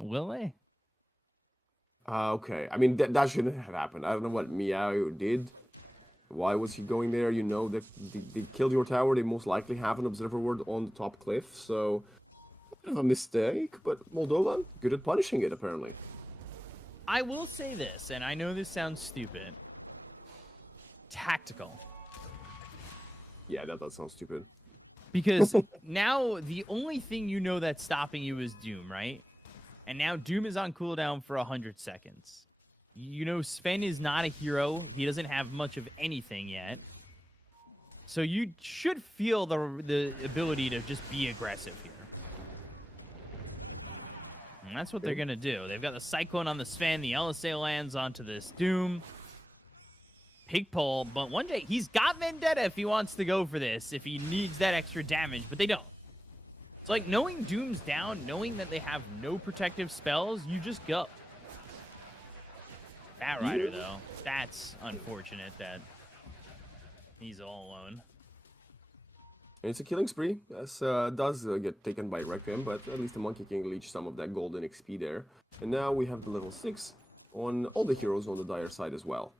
will they? Okay, I mean, that shouldn't have happened. I don't know what Miao did. Why was he going there? You know, they killed your tower. They most likely have an observer ward on the top cliff, so bit of a mistake, but Moldova, good at punishing it, apparently. I will say this, and I know this sounds stupid. Tactical. Yeah, that does sound stupid. Because now the only thing you know that's stopping you is Doom, right? And now Doom is on cooldown for 100 seconds. You know Sven is not a hero. He doesn't have much of anything yet. So you should feel the ability to just be aggressive here. And that's what they're going to do. They've got the Cyclone on the Sven. The LSA lands onto this Doom. Pig pole. But one day, he's got Vendetta if he wants to go for this. If he needs that extra damage. But they don't. It's like knowing Doom's down, knowing that they have no protective spells, you just go. Bat Rider, though. That's unfortunate that he's all alone. And it's a killing spree, as does get taken by Requiem, but at least the Monkey King leached some of that golden XP there. And now we have the level 6 on all the heroes on the Dire side as well.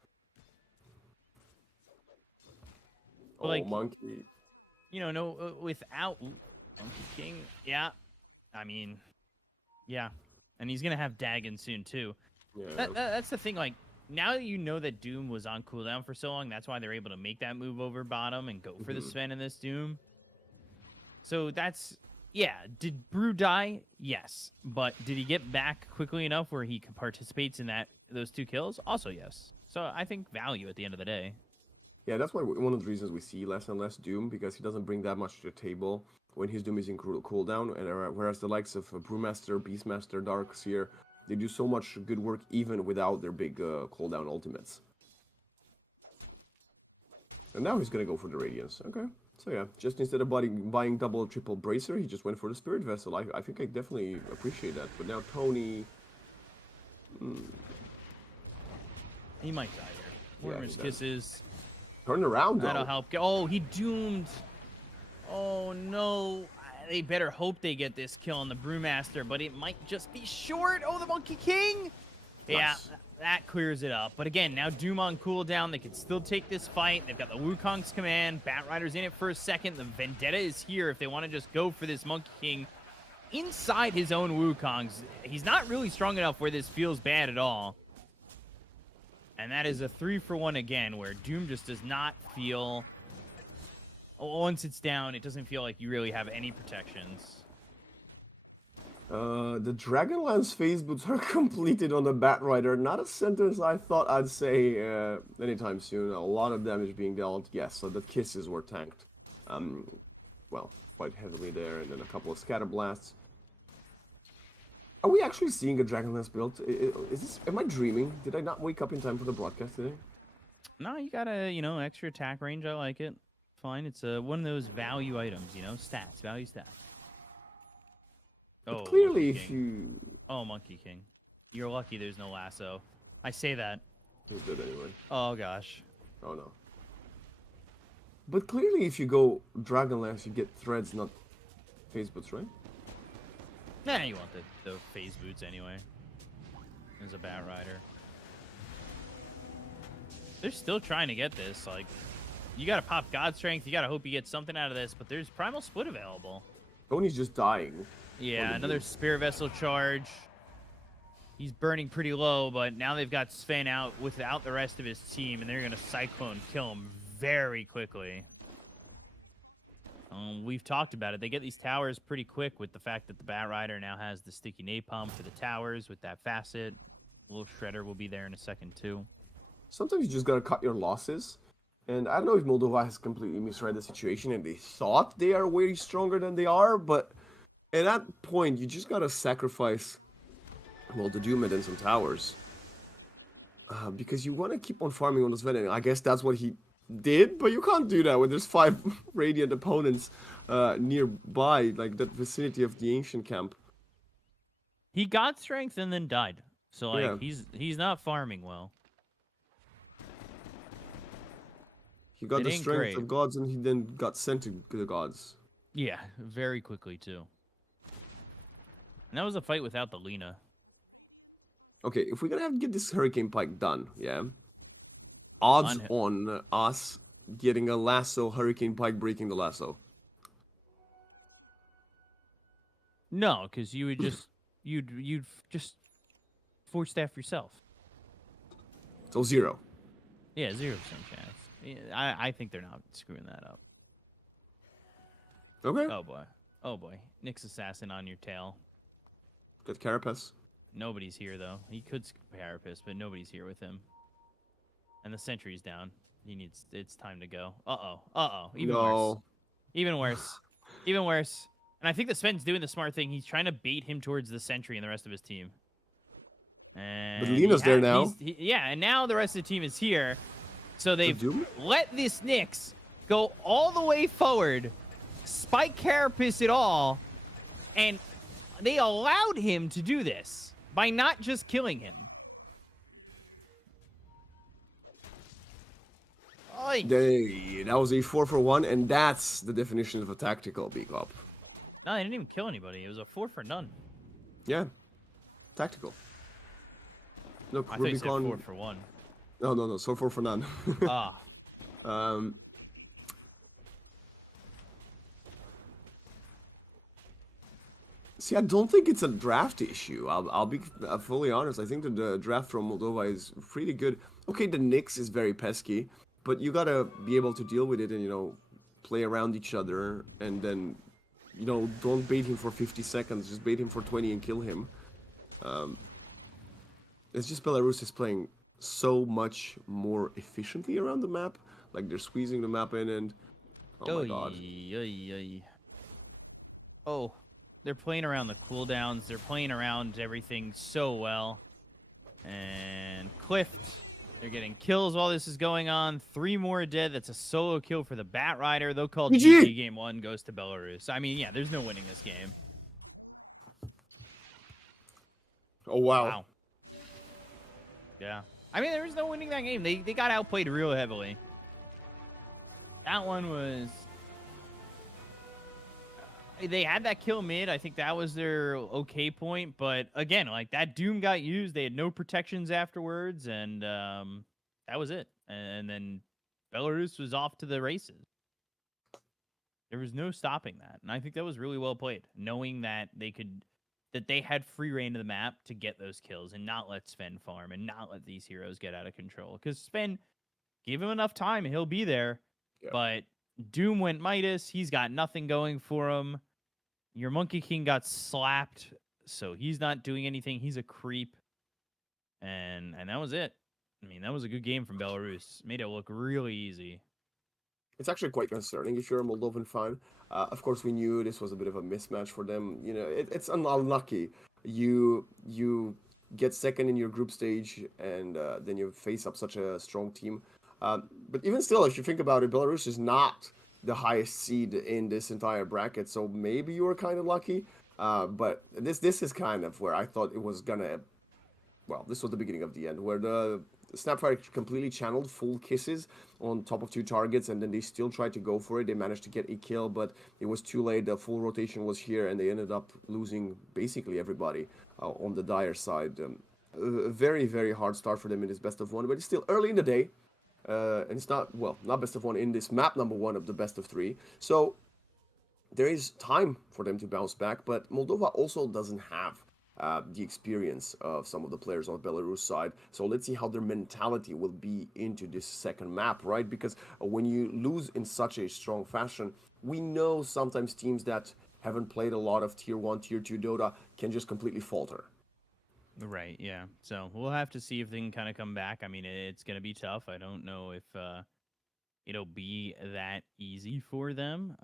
Well, like, Monkey. You know, no, without Monkey King, yeah. I mean, yeah. And he's going to have Dagon soon, too. Yeah. That's the thing, like, now that you know that Doom was on cooldown for so long, that's why they're able to make that move over bottom and go for the Sven in this Doom. So that's, yeah, did Brew die? Yes. But did he get back quickly enough where he participates in those 2 kills? Also, yes. So I think value at the end of the day. Yeah, that's why one of the reasons we see less and less Doom, because he doesn't bring that much to the table when his Doom is in cooldown, and whereas the likes of Brewmaster, Beastmaster, Darkseer, they do so much good work even without their big cooldown ultimates. And now he's gonna go for the Radiance. Okay. So yeah, just instead of buying double or triple Bracer, he just went for the Spirit Vessel. I think I definitely appreciate that. But now Tony... He might die here. Wormer's Kisses. Turn around, though. That'll help. Oh, he doomed. Oh, no. They better hope they get this kill on the Brewmaster, but it might just be short. Oh, the Monkey King. Nice. Yeah, that clears it up. But again, now Doom on cooldown. They can still take this fight. They've got the Wukong's command. Bat Rider's in it for a second. The Vendetta is here if they want to just go for this Monkey King inside his own Wukong's. He's not really strong enough where this feels bad at all. And that is a 3-for-1 again, where Doom just does not feel... Once it's down, it doesn't feel like you really have any protections. The Dragonlance phase boots are completed on the Bat Rider. Not a sentence I thought I'd say anytime soon. A lot of damage being dealt. Yes, so the kisses were tanked. Well, quite heavily there, and then a couple of scatter blasts. Are we actually seeing a Dragonlance build? Is this? Am I dreaming? Did I not wake up in time for the broadcast today? No, you got a extra attack range. I like it. Fine. It's one of those value items. Stats, value stats. But clearly, if you... Oh, Monkey King. You're lucky there's no lasso. I say that. He's dead anyway. Oh, gosh. Oh, no. But clearly, if you go Dragonlance, you get threads, not phase boots, right? Nah, you want the phase boots anyway. There's a Bat Rider. They're still trying to get this. Like, you gotta pop God Strength. You gotta hope you get something out of this. But there's Primal Split available. Tony's just dying. Yeah, another Spirit Vessel charge. He's burning pretty low, but now they've got Sven out without the rest of his team, and they're going to Cyclone kill him very quickly. We've talked about it. They get these towers pretty quick with the fact that the Bat Rider now has the sticky napalm for the towers with that facet. Little Shredder will be there in a second, too. Sometimes you just got to cut your losses. And I don't know if Moldova has completely misread the situation and they thought they are way stronger than they are, but at that point, you just got to sacrifice, well, the Doom and then some towers. Because you want to keep on farming on this Venom. I guess that's what he did, but you can't do that when there's 5 Radiant opponents nearby, like that vicinity of the Ancient Camp. He got strength and then died. So like Yeah. he's not farming well. He got It the ain't strength great. of gods, and he then got sent to the gods. Yeah, very quickly too. And that was a fight without the Lena. Okay, if we're gonna have to get this Hurricane Pike done, yeah, odds On on us getting a lasso, Hurricane Pike breaking the lasso. No, because you would just you'd just force staff yourself. So 0. Yeah, 0% chance. Yeah, I think they're not screwing that up. Okay. Oh boy. Oh boy. Nyx assassin on your tail. Got Carapace. Nobody's here though. He could Carapace, but nobody's here with him. And the sentry's down. He needs. It's time to go. Even worse. No. Even worse. Even worse. And I think the Sven's doing the smart thing. He's trying to bait him towards the sentry and the rest of his team. But And Lena's there now. yeah, and now the rest of the team is here. So they've Doom? let this Nyx go all the way forward, spike Carapace it all, and they allowed him to do this by not just killing him. Oy. That was a 4-for-1, and that's the definition of a tactical big up. No, they didn't even kill anybody. It was a 4 for none. Yeah. Tactical. Look, I thought you said Rubicon. 4 for 1. No. So 4 for none. Ah. See, I don't think it's a draft issue. I'll be fully honest. I think that the draft from Moldova is pretty good. Okay, the Nyx is very pesky, but you gotta be able to deal with it and, play around each other, and then, don't bait him for 50 seconds. Just bait him for 20 and kill him. It's just Belarus is playing so much more efficiently around the map. Like, they're squeezing the map in, and oh my god. Oh, they're playing around the cooldowns. They're playing around everything so well. And Clift, they're getting kills while this is going on. 3 more dead. That's a solo kill for the Bat Rider. They'll call GG. Game 1 goes to Belarus. I mean, yeah, there's no winning this game. Oh, wow. Yeah. I mean, there was no winning that game. They got outplayed real heavily. That one was... They had that kill mid. I think that was their okay point. But again, like, that Doom got used. They had no protections afterwards. And that was it. And then Belarus was off to the races. There was no stopping that. And I think that was really well played. Knowing that they had free reign of the map to get those kills and not let Sven farm and not let these heroes get out of control. Because Sven, give him enough time, he'll be there. Yeah. But Doom went Midas. He's got nothing going for him. Your Monkey King got slapped, so he's not doing anything. He's a creep. And that was it. I mean, that was a good game from Belarus. Made it look really easy. It's actually quite concerning if you're a Moldovan fan. Of course, we knew this was a bit of a mismatch for them. It's unlucky. You get second in your group stage, and then you face up such a strong team. But even still, if you think about it, Belarus is not the highest seed in this entire bracket, so maybe you were kind of lucky. But this is kind of where I thought it was gonna... Well, this was the beginning of the end, where the Snapfire completely channeled full kisses on top of 2 targets, and then they still tried to go for it. They managed to get a kill, but it was too late. The full rotation was here, and they ended up losing basically everybody on the Dire side. A very, very hard start for them in this best of 1, but it's still early in the day. And it's not best of 1 in this map number 1 of the best of 3. So there is time for them to bounce back, but Moldova also doesn't have the experience of some of the players on the Belarus side. So let's see how their mentality will be into this second map, right? Because when you lose in such a strong fashion, we know sometimes teams that haven't played a lot of Tier 1, Tier 2 Dota can just completely falter. Right, yeah. So we'll have to see if they can kind of come back. I mean, it's going to be tough. I don't know if it'll be that easy for them.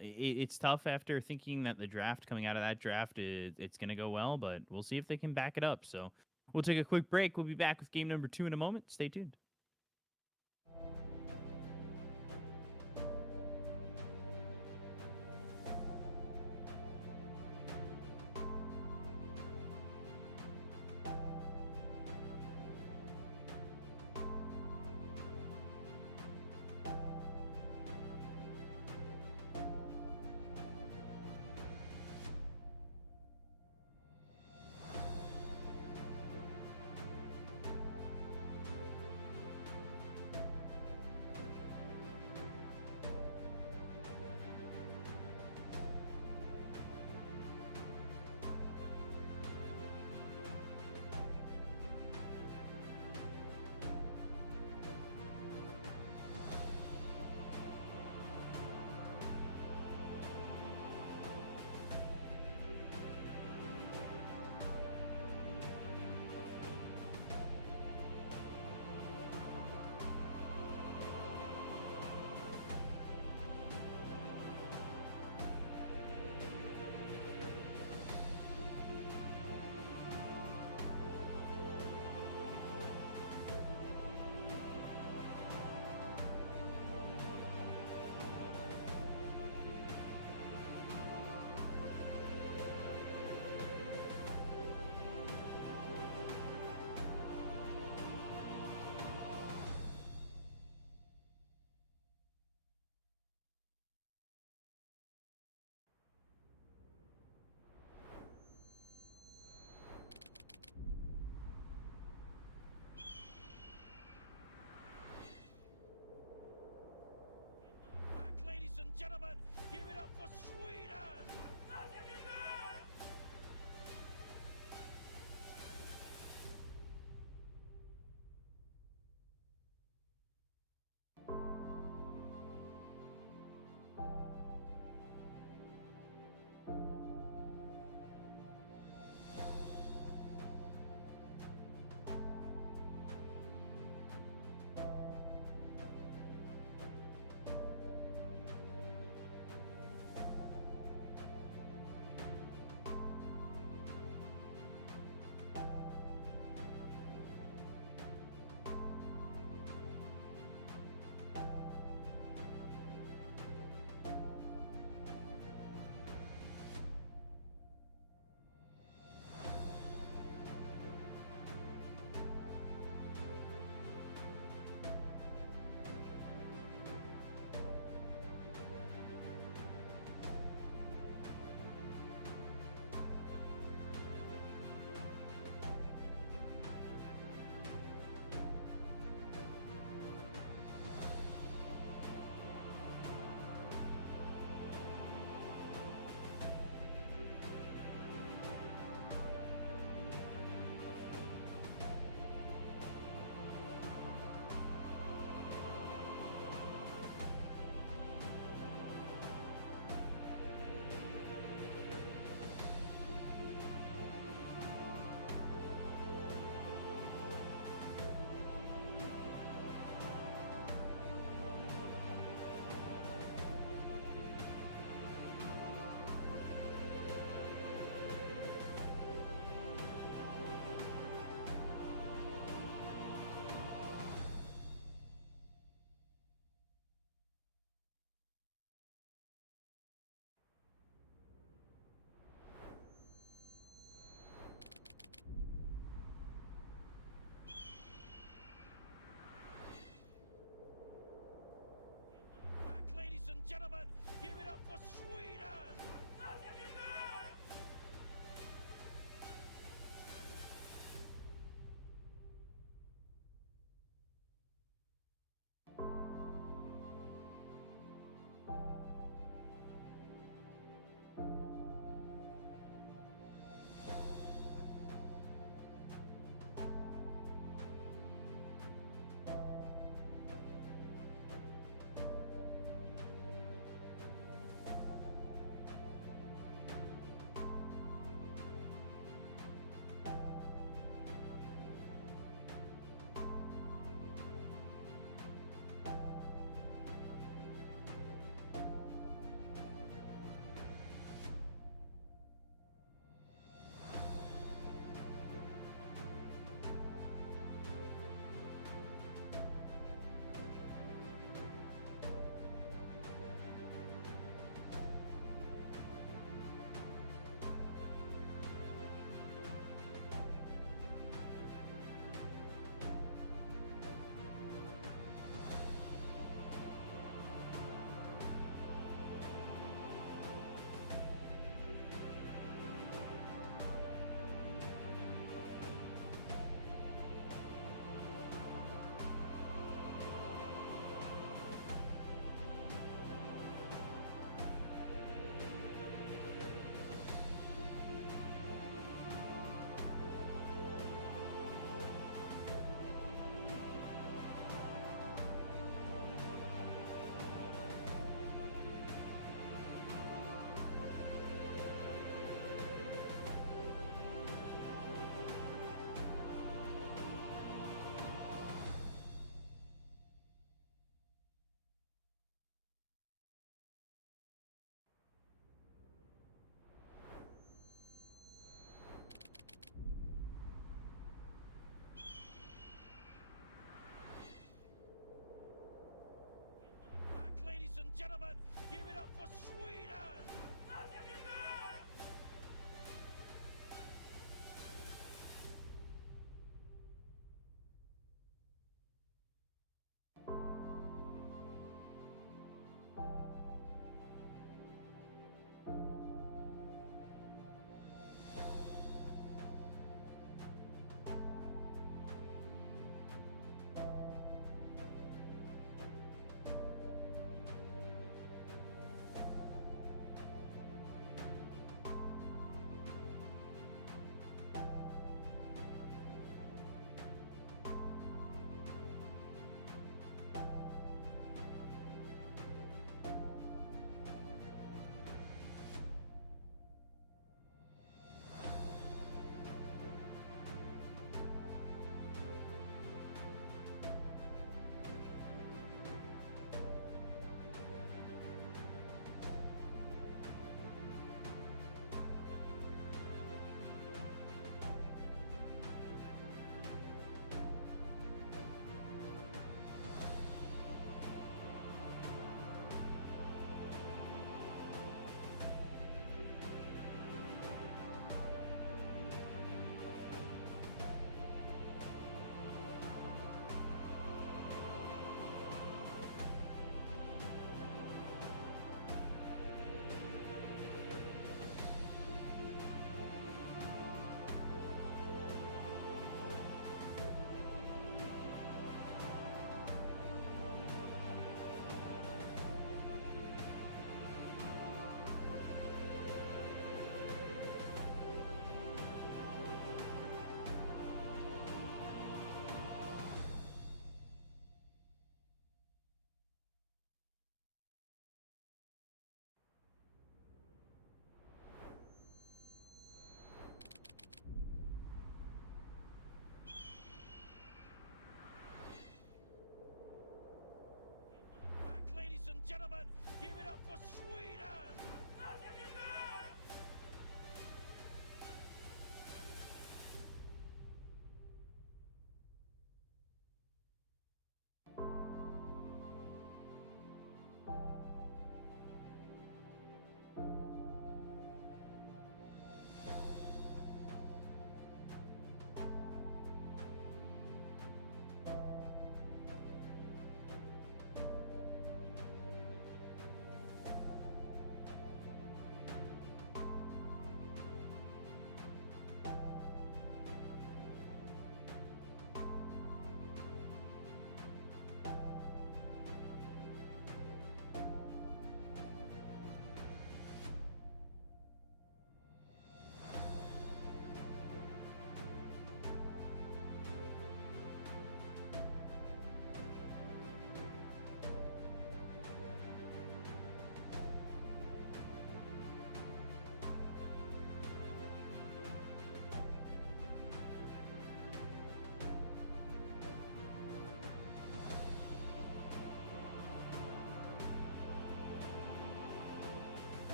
It's tough after thinking that the draft coming out of that draft, it's going to go well, but we'll see if they can back it up. So we'll take a quick break. We'll be back with game number 2 in a moment. Stay tuned.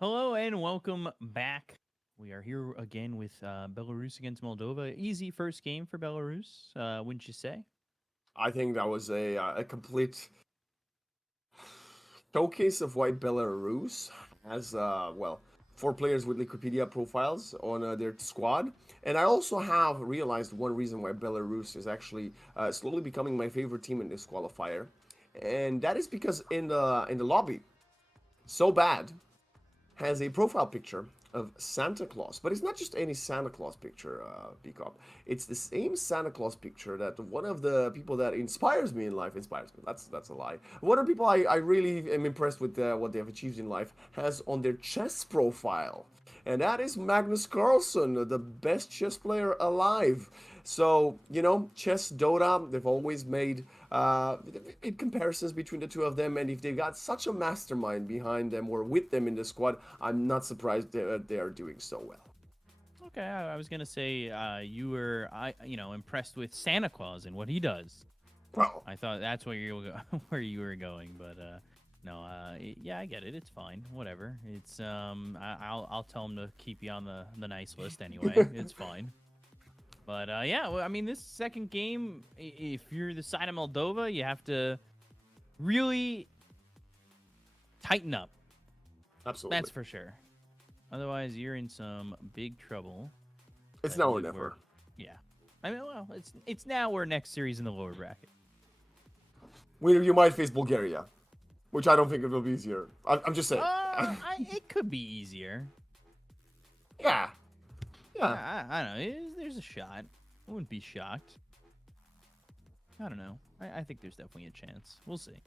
Hello and welcome back. We are here again with Belarus against Moldova. Easy first game for Belarus, wouldn't you say? I think that was a complete showcase of why Belarus has, well, 4 players with Wikipedia profiles on their squad. And I also have realized one reason why Belarus is actually slowly becoming my favorite team in this qualifier. And that is because in the lobby, so bad has a profile picture of Santa Claus, but it's not just any Santa Claus picture, Peacock. It's the same Santa Claus picture that one of the people that inspires me in life inspires me. That's a lie. One of the people I really am impressed with what they have achieved in life has on their chess profile, and that is Magnus Carlsen, the best chess player alive. So, chess, Dota, they've always made comparisons between the two of them, and if they've got such a mastermind behind them or with them in the squad, I'm not surprised they are doing so well. Okay, I was gonna say you were, impressed with Santa Claus and what he does. Well, I thought that's where you were where you were going, but no, yeah, I get it. It's fine, whatever. It's I'll tell him to keep you on the nice list anyway. It's fine. But yeah, well, I mean, this second game, if you're the side of Moldova, you have to really tighten up. absolutely. That's for sure. Otherwise, you're in some big trouble. It's I now or believe never. Yeah. I mean, well, it's now or next series in the lower bracket. You might face Bulgaria, which I don't think it will be easier. I'm just saying. It could be easier. Yeah. I don't know. There's a shot. I wouldn't be shocked. I don't know. I think there's definitely a chance. We'll see.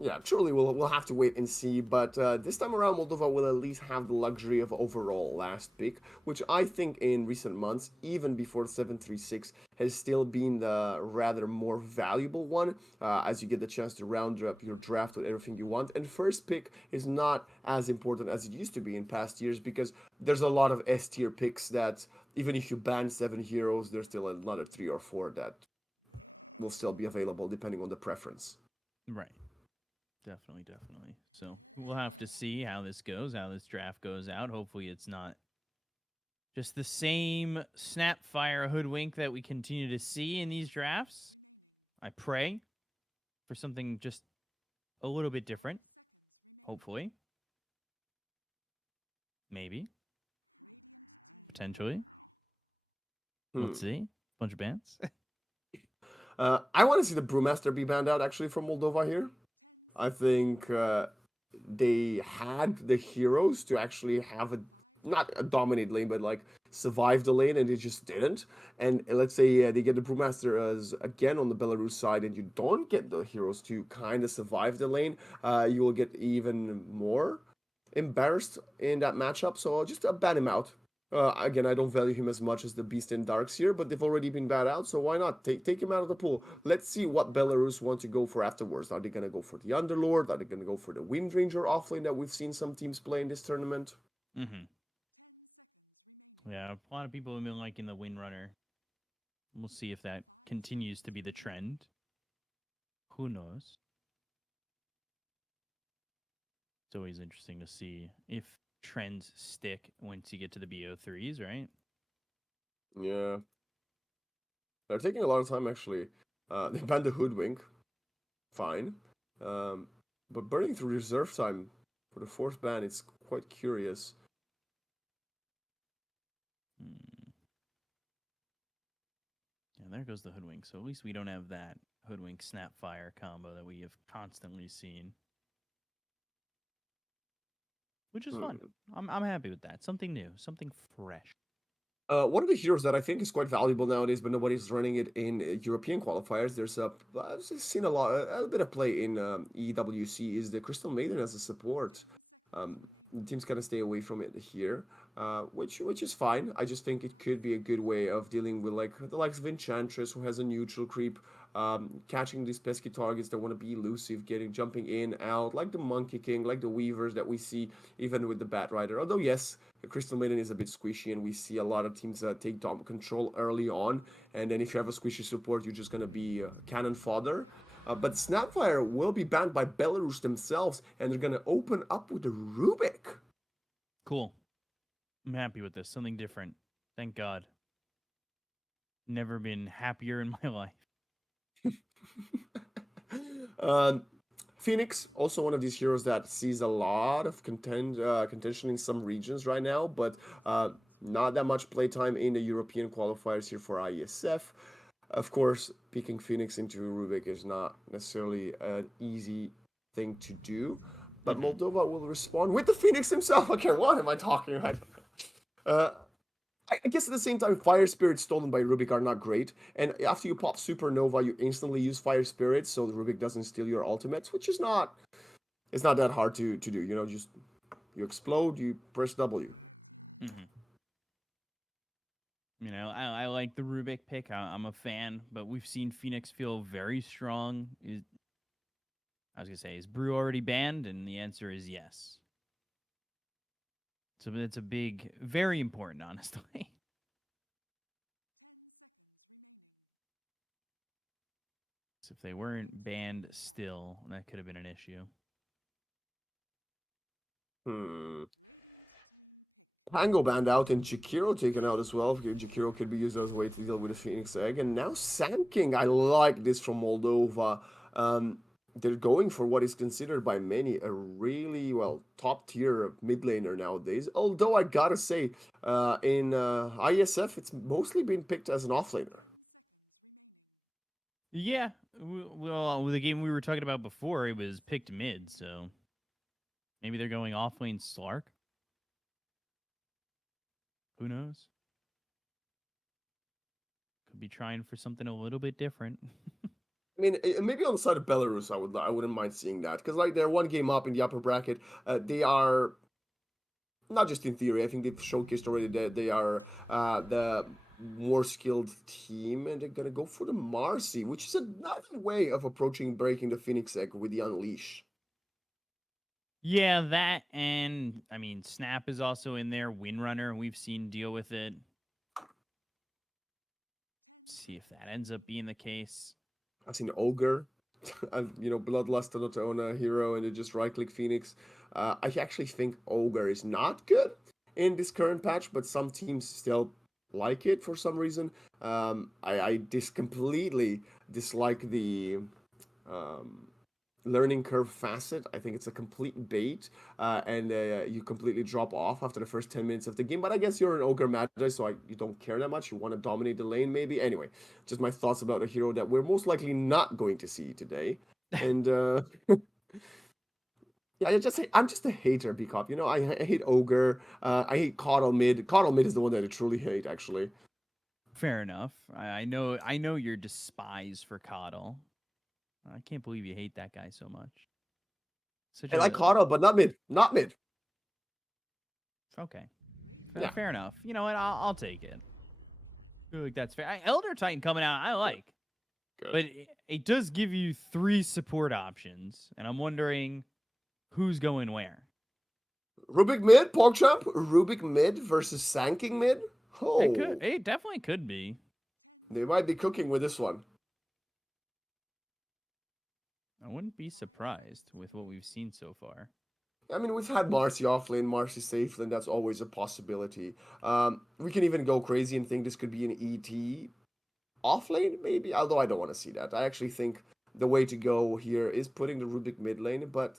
Yeah, truly, we'll have to wait and see. But this time around, Moldova will at least have the luxury of overall last pick, which I think in recent months, even before 736, has still been the rather more valuable one, as you get the chance to round up your draft with everything you want. And first pick is not as important as it used to be in past years because there's a lot of S tier picks that even if you ban 7 heroes, there's still another 3 or 4 that will still be available depending on the preference. Right. Definitely. So we'll have to see how this goes, how this draft goes out. Hopefully, it's not just the same snapfire hoodwink that we continue to see in these drafts. I pray for something just a little bit different. Hopefully. Maybe. Potentially. Let's see. Bunch of bans. I want to see the Brewmaster be banned out actually from Moldova here. I think they had the heroes to actually have not a dominate lane, but like survive the lane, and they just didn't. And let's say they get the Brewmaster as again on the Belarus side, and you don't get the heroes to kind of survive the lane, you will get even more embarrassed in that matchup. So just ban him out. Again, I don't value him as much as the Beast and Darks here, but they've already been bad out, so why not take him out of the pool? Let's see what Belarus want to go for afterwards. Are they gonna go for the Underlord? Are they gonna go for the Wind Ranger offlane that we've seen some teams play in this tournament? Mm-hmm. Yeah, a lot of people have been liking the Windrunner. We'll see if that continues to be the trend. Who knows? It's always interesting to see if trends stick once you get to the BO3s, right? Yeah, they're taking a lot of time actually. They banned the Hoodwink, fine, but burning through reserve time for the fourth ban, it's quite curious. And there goes the Hoodwink. So at least we don't have that Hoodwink Snapfire combo that we have constantly seen. Which is fun. I'm happy with that. Something new, something fresh. One of the heroes that I think is quite valuable nowadays, but nobody's running it in European qualifiers. I've seen a bit of play in EWC. Is the Crystal Maiden as a support. The teams kind of stay away from it here, which is fine. I just think it could be a good way of dealing with like the likes of Enchantress, who has a neutral creep, catching these pesky targets that want to be elusive, jumping in, out, like the Monkey King, like the Weavers that we see even with the Bat Rider. Although yes, the Crystal Maiden is a bit squishy, and we see a lot of teams take dom control early on, and then if you have a squishy support, you're just gonna be cannon fodder. But Snapfire will be banned by Belarus themselves, and they're gonna open up with the Rubik. Cool. I'm happy with this. Something different. Thank God. Never been happier in my life. um, Phoenix, also one of these heroes that sees a lot of contention in some regions right now, but uh, not that much playtime in the European qualifiers here for IESF. Of course, picking Phoenix into Rubik is not necessarily an easy thing to do, but Mm-hmm. Moldova will respond with the Phoenix himself. Okay, what am I talking about? Uh, I guess at the same time, Fire Spirits stolen by Rubik are not great. And after you pop Supernova, you instantly use Fire Spirits, so the Rubik doesn't steal your ultimates, which is not it's not that hard to do. You know, just you explode, you press W. Mm-hmm. I like the Rubik pick. I'm a fan, but we've seen Phoenix feel very strong. I was gonna say, is Brew already banned? And the answer is yes. So it's a big, very important, honestly. So if they weren't banned still, that could have been an issue. Hmm. Pango banned out and Jakiro taken out as well. Jakiro could be used as a way to deal with the Phoenix Egg. And now Sanking. I like this from Moldova. Um, they're going for what is considered by many a really, well, top tier mid laner nowadays. Although I gotta say, in ISF, it's mostly been picked as an offlaner. Yeah. Well, with the game we were talking about before, it was picked mid, so maybe they're going off lane Slark. Who knows? Could be trying for something a little bit different. I mean, maybe on the side of Belarus, I wouldn't mind seeing that because like they're one game up in the upper bracket. They are not just in theory. I think they've showcased already that they are the more skilled team, and they're gonna go for the Marcy, which is another way of approaching breaking the Phoenix Egg with the Unleash. Yeah, that and I mean Snap is also in there. Windrunner, we've seen deal with it. See if that ends up being the case. I've seen Ogre, Bloodlust on a hero, and they just right-click Phoenix. I actually think Ogre is not good in this current patch, but some teams still like it for some reason. I completely dislike the um, learning curve facet. I think it's a complete bait, and you completely drop off after the first 10 minutes of the game. But I guess you're an Ogre Magi, so you don't care that much. You want to dominate the lane, maybe. Anyway, just my thoughts about a hero that we're most likely not going to see today. And yeah, I'm just a hater, Bcop. I hate Ogre. I hate Coddle mid. Coddle mid is the one that I truly hate, actually. Fair enough. I know you're despised for Coddle. I can't believe you hate that guy so much. Such I like a Coddle, but not mid. Not mid. okay. Yeah, Fair enough. You know what? I'll take it. I feel like that's fair. Elder Titan coming out, I like, good. but it does give you 3 support options, and I'm wondering who's going where. Rubik mid, PogChamp. Rubik mid versus Sanking mid. Oh, It definitely could be. they might be cooking with this one. I wouldn't be surprised with what we've seen so far. I mean, we've had Marcy offlane, Marcy safe lane. That's always a possibility. We can even go crazy and think this could be an ET offlane, maybe. Although I don't want to see that. I actually think the way to go here is putting the Rubik mid lane. But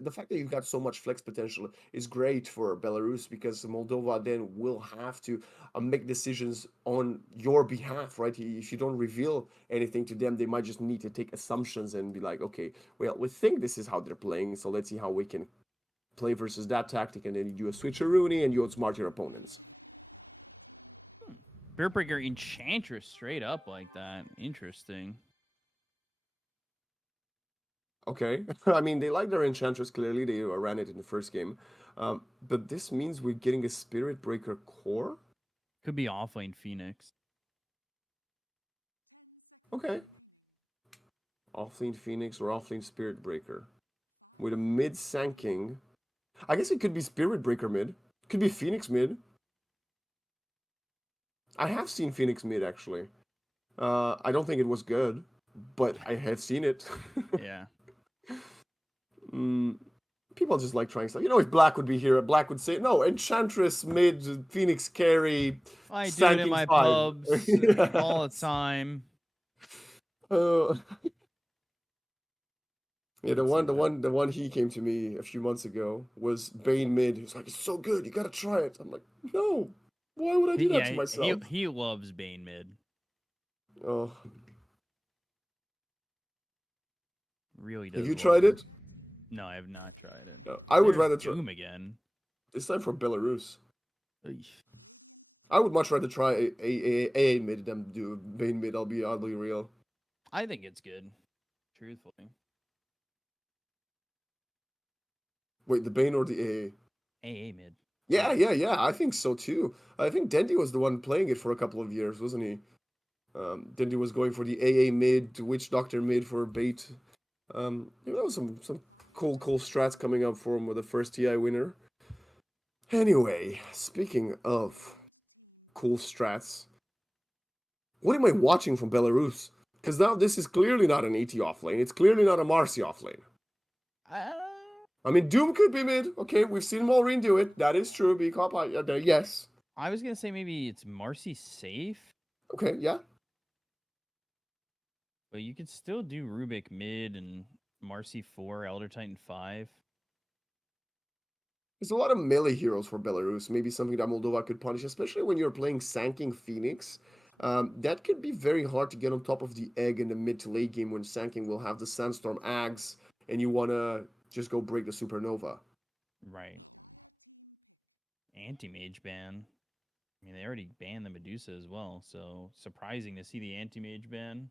the fact that you've got so much flex potential is great for Belarus because Moldova then will have to make decisions on your behalf, right? If you don't reveal anything to them, they might just need to take assumptions and be like, okay, well, we think this is how they're playing, so let's see how we can play versus that tactic, and then you do a switcheroonie and you outsmart your opponents. Bearbreaker Enchantress straight up like that. Interesting. Okay, I mean they like their enchantress. Clearly, they ran it in the first game, but this means we're getting a Spirit Breaker core. Could be offlane Phoenix. Okay, offlane Phoenix or offlane Spirit Breaker with a mid Sanking. I guess it could be Spirit Breaker mid. Could be Phoenix mid. I have seen Phoenix mid actually. I don't think it was good, but I have seen it. Yeah. mm, people just like trying stuff. You know, if Black would be here, Black would say, no, Enchantress mid, Phoenix carry, I do it in Sanking my 5. pubs all the time. Uh, yeah, Let's see what. the one he came to me a few months ago was Bane mid. He was like, "It's so good, you gotta try it." I'm like, "No, why would I do that to Yeah, myself?" he loves Bane mid. Oh, Really have does you love tried him. it? No, I have not tried it. No, I would There's rather try. Doom again. This time for Belarus. Eesh. I would much rather try a mid than do Bane mid. I'll be oddly real. I think it's good, truthfully. Wait, the Bane or the AA? AA mid. Yeah, Both. yeah, yeah. I think so too. I think Dendy was the one playing it for a couple of years, wasn't he? Dendy was going for the AA mid, Witch Doctor mid for bait. There was some cool strats coming up for him with the first TI winner. Anyway, speaking of cool strats, what am I watching from Belarus? Because now this is clearly not an ET offlane. It's clearly not a Marcy offlane. Uh, I mean, Doom could be mid. Okay, we've seen Maureen do it. That is true. Be caught by yes. I was gonna say maybe it's Marcy safe, Okay, yeah. but you could still do Rubik mid and Marcy 4, Elder Titan 5. There's a lot of melee heroes for Belarus. Maybe something that Moldova could punish, especially when you're playing Sanking Phoenix. That could be very hard to get on top of the egg in the mid to late game when Sanking will have the Sandstorm Ags and you want to just go break the Supernova. Right. Anti-mage ban. I mean, they already banned the Medusa as well, so surprising to see the anti-mage ban.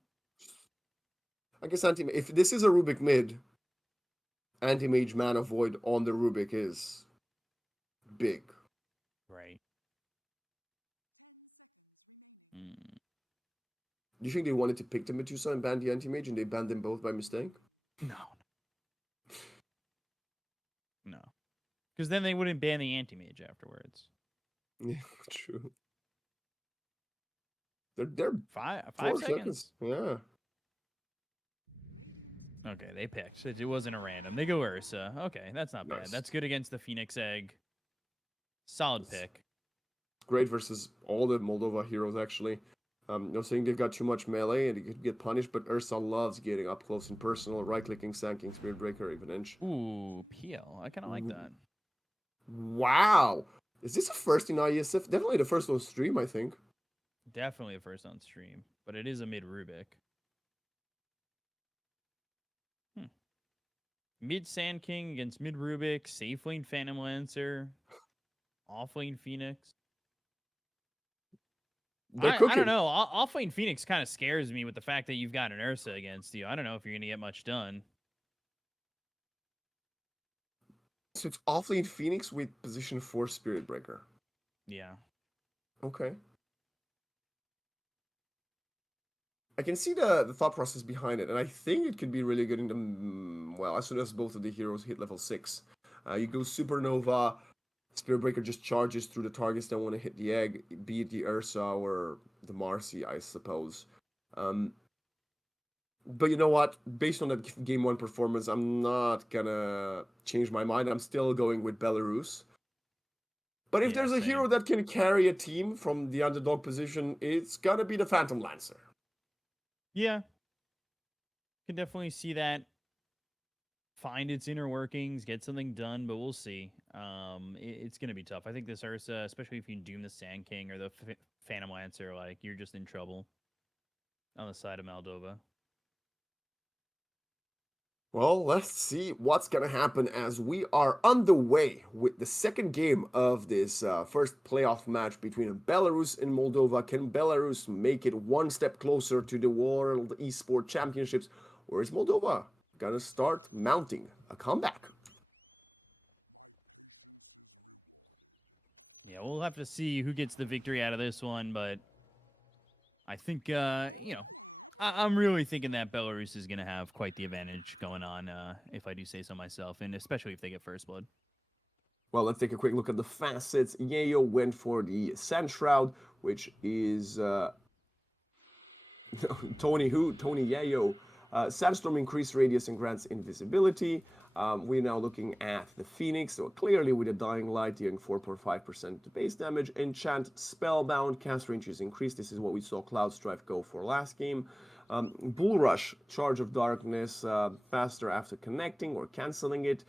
I guess if this is a Rubik mid, Anti-Mage Mana Void on the Rubik is big. Right. Mm. Do you think they wanted to pick the Medusa and ban the Anti-Mage and they banned them both by mistake? No. No. Because then they wouldn't ban the anti-mage afterwards. Yeah, true. They're Five 4 seconds. Yeah. Okay, they picked. It wasn't a random. They go Ursa. Okay, that's not bad. Nice. That's good against the Phoenix Egg. Solid pick. Great versus all the Moldova heroes, actually. No saying they've got too much melee and they could get punished, but Ursa loves getting up close and personal, right-clicking, Sanking, Spirit Breaker, even Inch. Ooh, PL. I kind of like that. Wow. Is this a first in IESF? Definitely the first on stream, I think. Definitely a first on stream, but it is a mid Rubik. Mid Sand King against mid Rubik, safe lane Phantom Lancer, off lane Phoenix. I don't know. Off lane Phoenix kind of scares me with the fact that you've got an Ursa against you. I don't know if you're going to get much done. So it's off-lane Phoenix with position 4 Spirit Breaker. Yeah. Okay. I can see the thought process behind it, and I think it could be really good in the, well, as soon as both of the heroes hit level 6. You go Supernova, Spirit Breaker just charges through the targets that want to hit the egg, be it the Ursa or the Marcy, I suppose. But you know what? Based on that game 1 performance, I'm not gonna change my mind. I'm still going with Belarus. But if there's a hero that can carry a team from the underdog position, it's gonna be the Phantom Lancer. Yeah. Can definitely see that. Find its inner workings, get something done, but we'll see. It's going to be tough. I think this Ursa, especially if you doom the Sand King or the Phantom Lancer, like, you're just in trouble on the side of Moldova. Well, let's see what's going to happen as we are underway with the second game of this first playoff match between Belarus and Moldova. Can Belarus make it one step closer to the World Esports Championships, or is Moldova going to start mounting a comeback? Yeah, we'll have to see who gets the victory out of this one, but I think, I'm really thinking that Belarus is going to have quite the advantage going on, if I do say so myself, and especially if they get first blood. Well, let's take a quick look at the facets. Yayo went for the Sand Shroud, which is Tony Yayo. Sandstorm increased radius and grants invisibility. We're now looking at the Phoenix, so clearly with a Dying Light dealing 4.5% base damage. Enchant, Spellbound, cast range is increased. This is what we saw Cloud Strife go for last game. Bull Rush, Charge of Darkness, faster after connecting or canceling it.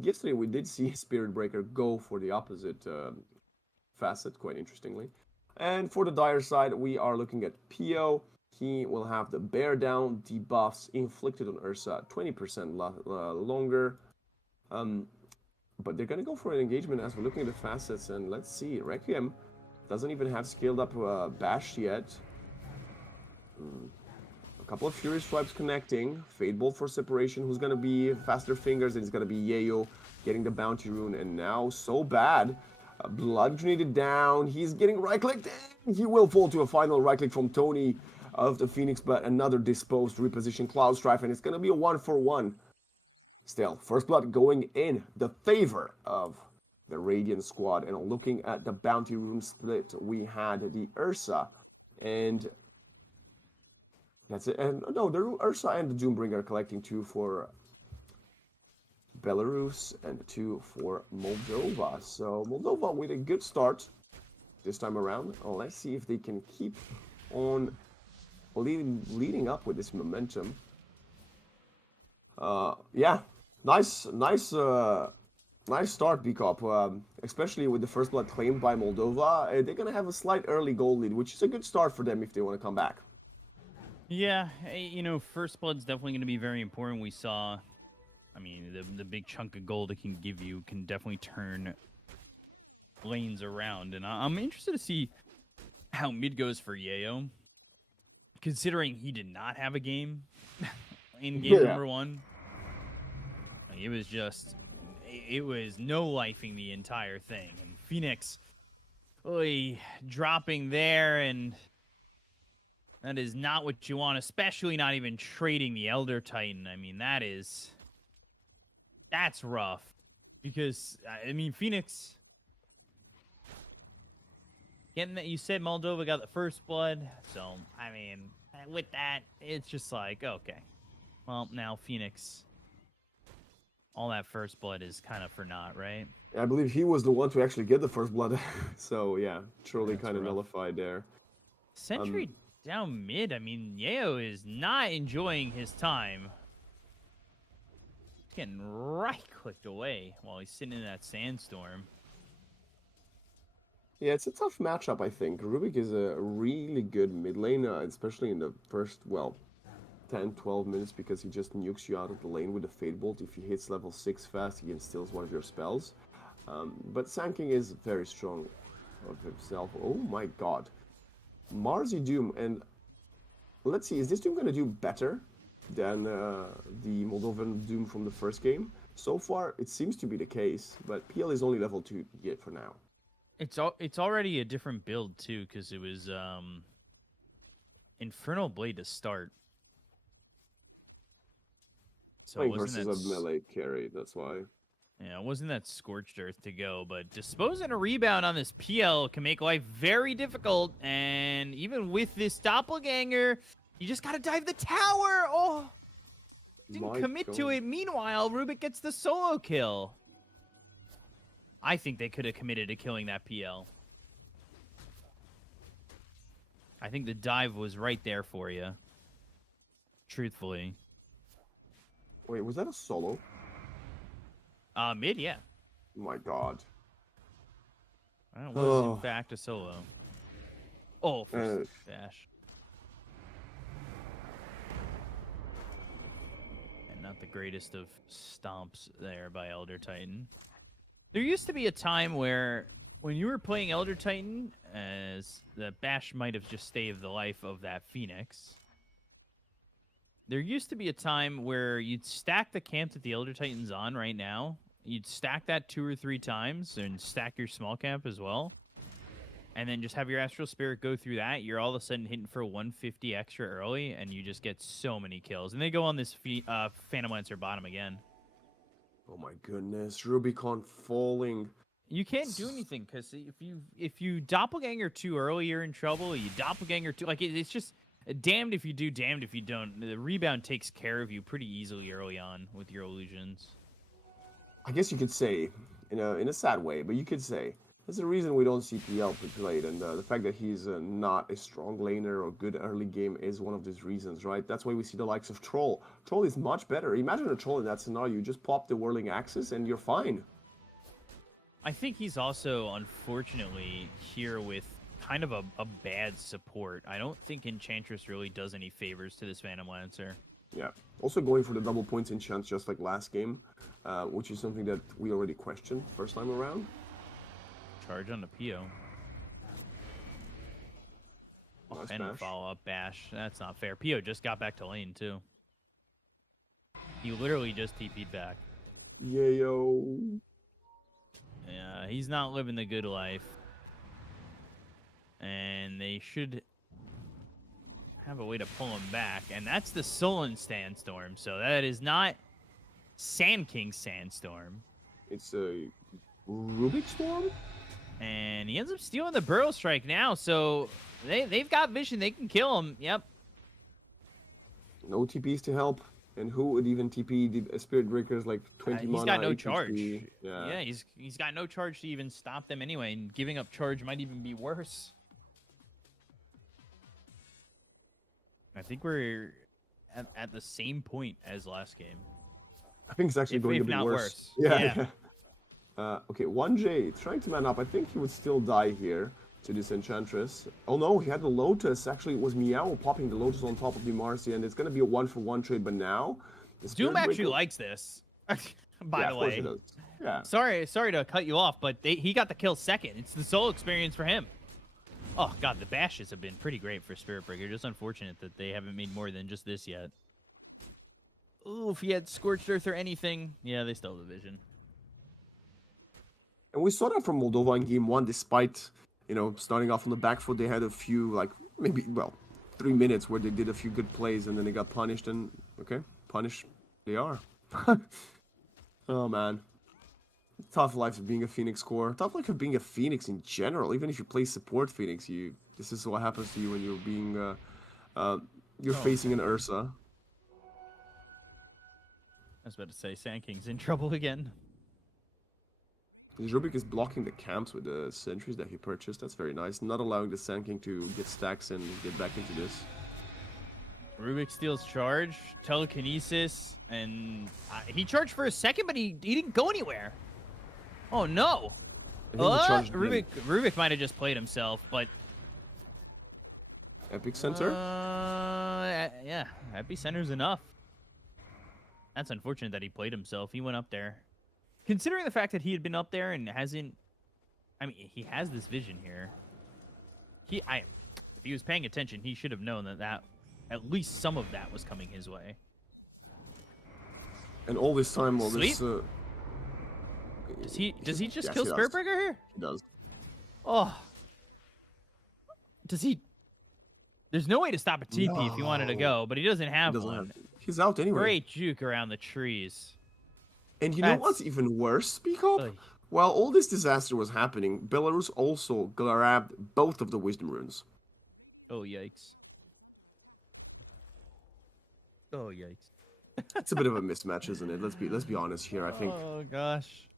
Yesterday we did see Spirit Breaker go for the opposite facet, quite interestingly. And for the dire side, we are looking at Pio. He will have the Bear Down debuffs inflicted on Ursa 20% longer. But they're going to go for an engagement as we're looking at the facets. And let's see, Requiem doesn't even have scaled up Bash yet. A couple of Fury Stripes connecting. Fade Bolt for separation. Who's going to be Faster Fingers? And it's going to be Yayo getting the Bounty Rune. And now, so bad. Blood grenaded down. He's getting right-clicked. He will fall to a final right-click from Tony of the Phoenix, but another disposed reposition Cloud Strife, and it's going to be a 1-for-1. Still, First Blood going in the favor of the Radiant squad. And looking at the Bounty Rune split, we had the Ursa, and that's it. And no, the Ursa and the Doombringer collecting 2 for Belarus and 2 for Moldova. So Moldova with a good start this time around. Let's see if they can keep on leading up with this momentum. Yeah, nice start, BCOP. Especially with the First Blood claimed by Moldova. They're gonna have a slight early goal lead, which is a good start for them if they want to come back. Yeah, you know, First Blood's definitely going to be very important. We saw, I mean, the big chunk of gold it can give you can definitely turn lanes around, and I'm interested to see how mid goes for Yayo. Considering he did not have a game in game number 1. It was no lifing the entire thing. And Phoenix dropping there, and that is not what you want, especially not even trading the Elder Titan. I mean, that's rough. Because, I mean, Phoenix, getting that, you said Moldova got the First Blood, so I mean, with that, it's just like, okay, well, now Phoenix, all that First Blood is kind of for naught, right? I believe he was the one to actually get the First Blood, so yeah, truly kind of nullified there. Sentry down mid. I mean, Yayo is not enjoying his time. He's getting right-clicked away while he's sitting in that sandstorm. Yeah, it's a tough matchup, I think. Rubik is a really good mid laner, especially in the first, 10, 12 minutes, because he just nukes you out of the lane with the Fade Bolt. If he hits level 6 fast, he instills one of your spells. But Sand King is very strong of himself. Oh my god. Marzi Doom, and let's see, is this Doom going to do better than the Moldovan Doom from the first game? So far, it seems to be the case, but PL is only level 2 yet for now. It's already a different build too, because it was Infernal Blade to start. So it versus a melee carry, that's why. Yeah, it wasn't that Scorched Earth to go, but disposing a rebound on this PL can make life very difficult, and even with this doppelganger, you just gotta dive the tower! Oh! Didn't commit to it. Meanwhile, Rubik gets the solo kill. I think they could have committed to killing that PL. I think the dive was right there for you. Truthfully. Wait, was that a solo? Mid, yeah. Oh my god. It was, in fact, a solo. Oh, for dash. And not the greatest of stomps there by Elder Titan. There used to be a time where, when you were playing Elder Titan, as the bash might have just saved the life of that Phoenix, there used to be a time where you'd stack the camp that the Elder Titan's on right now. You'd stack that 2 or 3 times and stack your small camp as well. And then just have your Astral Spirit go through that. You're all of a sudden hitting for 150 extra early, and you just get so many kills. And they go on this Phantom Lancer bottom again. Oh my goodness, Rubicon falling. You can't do anything, because if you doppelganger too early, you're in trouble. You doppelganger too, like it's just damned if you do, damned if you don't. The rebound takes care of you pretty easily early on with your illusions. I guess you could say, in a sad way, but you could say there's a reason we don't see PL played, and the fact that he's not a strong laner or good early game is one of these reasons, right? That's why we see the likes of Troll. Troll is much better. Imagine a Troll in that scenario. You just pop the whirling axis and you're fine. I think he's also, unfortunately, here with kind of a bad support. I don't think Enchantress really does any favors to this Phantom Lancer. Yeah. Also going for the double points enchants just like last game, which is something that we already questioned first time around. Charge on the PO. Oh, and a follow-up bash. That's not fair. PO just got back to lane, too. He literally just TP'd back. Yayo. Yeah, he's not living the good life. And they should have a way to pull him back. And that's the Sullen Sandstorm. So that is not Sand King Sandstorm. It's a Rubik Storm? And he ends up stealing the Burrow Strike now. So they've got vision. They can kill him. Yep. No TPs to help. And who would even TP the Spirit Breakers like 20 mana? He's got no 8 charge. HP. Yeah, he's got no charge to even stop them anyway. And giving up charge might even be worse. I think we're at the same point as last game. I think it's actually going to be not worse. Yeah. Okay, 1J trying to man up. I think he would still die here to this Enchantress. Oh no, he had the Lotus. Actually, it was Meow popping the Lotus on top of the Marcy, and it's going to be a 1-for-1 trade. But now, Doom actually likes this. By the way, yeah. Sorry to cut you off, but he got the kill second. It's the solo experience for him. Oh god, the bashes have been pretty great for Spirit Breaker. Just unfortunate that they haven't made more than just this yet. Ooh, if he had Scorched Earth or anything, yeah, they still have the vision. And we saw that from Moldova in game 1, despite, starting off on the back foot, they had a few, 3 minutes where they did a few good plays and then they got punished and, punished they are. Oh, man. Tough life of being a Phoenix core. Tough life of being a Phoenix in general. Even if you play support Phoenix, this is what happens to you when you're being, facing an Ursa. I was about to say, Sand King's in trouble again. Rubik is blocking the camps with the sentries that he purchased. That's very nice. Not allowing the Sand King to get stacks and get back into this. Rubik steals charge, telekinesis, and he charged for a second, but he didn't go anywhere. Oh no! Rubik might have just played himself, but Epicenter? Yeah, Epicenter's enough. That's unfortunate that he played himself. He went up there. Considering the fact that he had been up there and hasn't... I mean, he has this vision here. If he was paying attention, he should have known that at least some of that was coming his way. And all this time, Does he just kill Spirit Breaker here? He does. Oh. Does he... There's no way to stop a TP if he wanted to go, but he doesn't have one. He's out anyway. Great juke around the trees. And you know what's even worse, Speak Up? While all this disaster was happening, Belarus also grabbed both of the Wisdom Runes. Oh, yikes. Oh, yikes. It's a bit of a mismatch, isn't it? Let's be honest here, I think. Oh, gosh.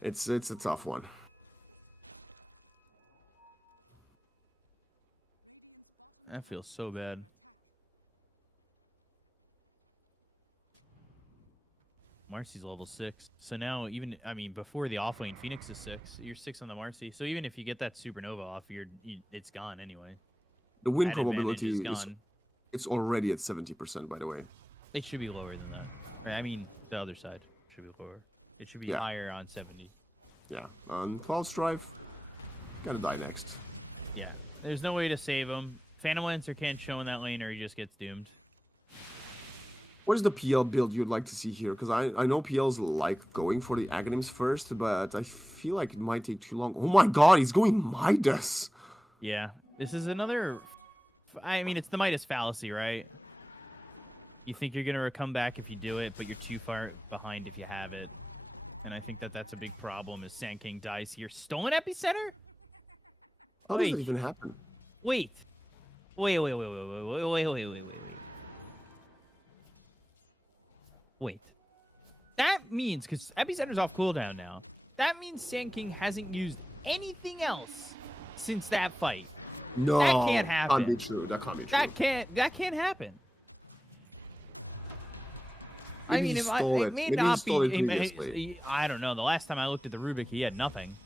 It's a tough one. That feels so bad. Marcy's level 6. So now before the offlane, Phoenix is 6. You're 6 on the Marcy. So even if you get that Supernova off, it's gone anyway. The win that probability is gone. It's already at 70%, by the way. It should be lower than that. Right? I mean, the other side should be lower. It should be higher on 70. Yeah. On Cloud Strife, gotta die next. Yeah. There's no way to save him. Phantom Lancer can't show in that lane or he just gets doomed. What is the PL build you'd like to see here? Because I know PL's like going for the Aghanims first, but I feel like it might take too long. Oh my god, he's going Midas! Yeah. This is another... I mean, it's the Midas fallacy, right? You think you're going to come back if you do it, but you're too far behind if you have it. And I think that's a big problem as Sand King dies here. Stolen Epicenter? How does that even happen? Wait. Wait. That means, because Epicenter's off cooldown now, that means Sand King hasn't used anything else since that fight. No, That can't happen. Can't be true. That can't be true. That can't happen. Maybe I mean, he stole it may Maybe not he stole it be. previously. I don't know. The last time I looked at the Rubik, he had nothing.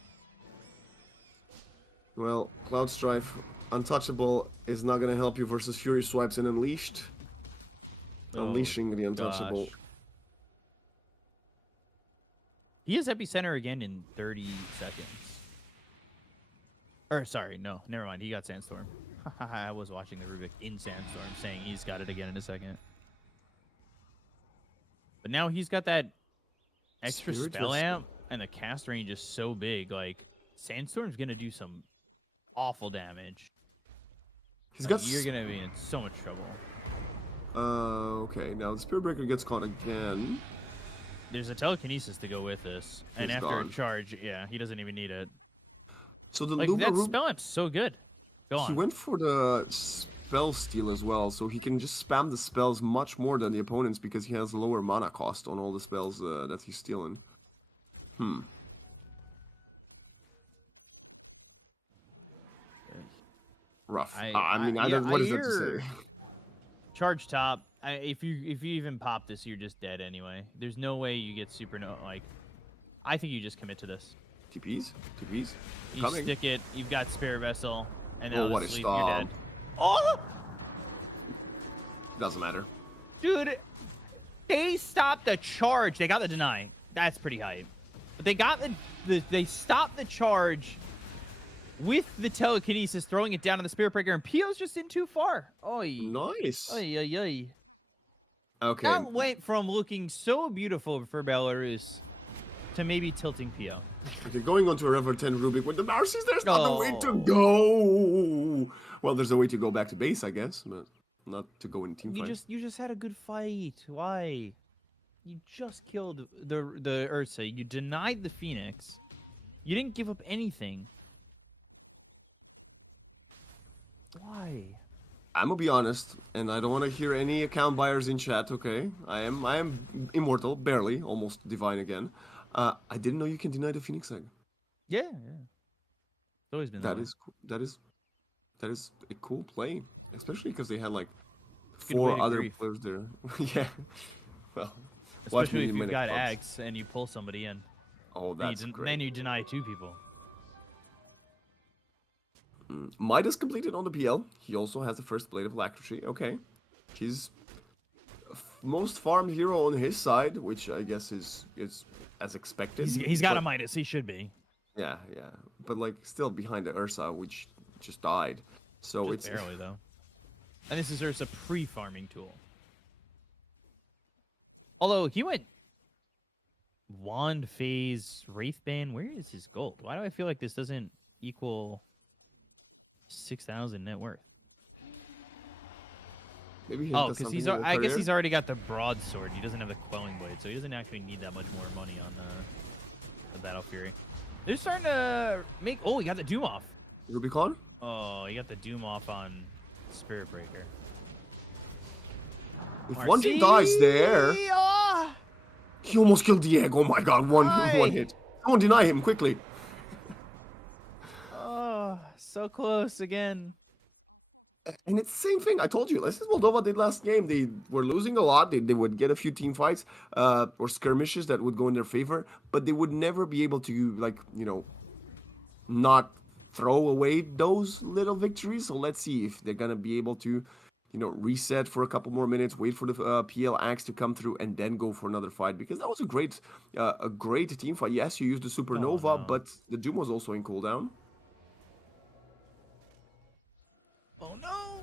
Well, Cloud Strife, Untouchable is not going to help you versus Fury Swipes and Unleashed. Unleashing the Untouchable. Gosh. He has Epicenter again in 30 seconds. Or, sorry, no. Never mind. He got Sandstorm. I was watching the Rubik in Sandstorm saying he's got it again in a second. But now he's got that extra spell amp, and the cast range is so big. Like, Sandstorm's going to do some awful damage. He's got. You're going to be in so much trouble. Okay. Now the Spirit Breaker gets caught again. There's a telekinesis to go with this. And He's after gone. a charge, yeah, he doesn't even need it. So the Like, that spell amp's so good. Go on. He went for the spell steal as well, so he can just spam the spells much more than the opponents because he has lower mana cost on all the spells that he's stealing. Rough. I mean, what is that to say? Charge top. If you even pop this, you're just dead anyway. There's no way you get super like. I think you just commit to this. TPs? You Coming. stick it. You've got Spirit Vessel, and now what a sleep, stop. you're dead. Oh, Doesn't matter. dude! They stopped the charge. They got the deny. That's pretty hype. But they got they stopped the charge with the telekinesis, throwing it down on the Spirit Breaker, and Pio's just in too far. Oy. Nice. Oy, oy, oy. Okay. That went from looking so beautiful for Belarus to maybe tilting Pio. Okay, going on to a River 10 Rubik with the Marcy's, there's not a way to go. Well, there's a way to go back to base, I guess, but not to go in team fight. You just had a good fight. Why? You just killed the Ursa. You denied the Phoenix. You didn't give up anything. Why? I'm gonna be honest, and I don't want to hear any account buyers in chat. Okay, I am immortal, barely, almost divine again. I didn't know you can deny the Phoenix egg. Yeah. It's always been That is a cool play, especially because they had like a good way 4 to other grief. players there. Yeah. Well, Especially if you've got Axe and you pull somebody in. Oh, that's great. Then you deny 2 people. Midas completed on the PL. He also has the first Blade of Alacrity. Okay. He's most farmed hero on his side, which I guess is as expected. He's got a Midas. He should be. Yeah. But like still behind the Ursa, which just died. So Just barely though. And this is Ursa pre-farming tool. Although he went Wand Phase Wraithbane. Where is his gold? Why do I feel like this doesn't equal 6,000 net worth? Maybe because I guess he's already got the broadsword. He doesn't have the Quelling Blade, so he doesn't actually need that much more money on the Battle Fury. They're starting to make. Oh, he got the Doom off. Rubicon? Oh, he got the Doom off on Spirit Breaker. If one team dies there, he almost killed Diego. Oh my god, one hit. Someone deny him quickly. Oh, so close again. And it's the same thing. I told you. This is Moldova did last game. They were losing a lot. They would get a few team fights or skirmishes that would go in their favor, but they would never be able to, not throw away those little victories. So let's see if they're going to be able to, reset for a couple more minutes, wait for the PL Axe to come through, and then go for another fight. Because that was a great team fight. Yes, you used the Supernova, but the Doom was also in cooldown. Oh no!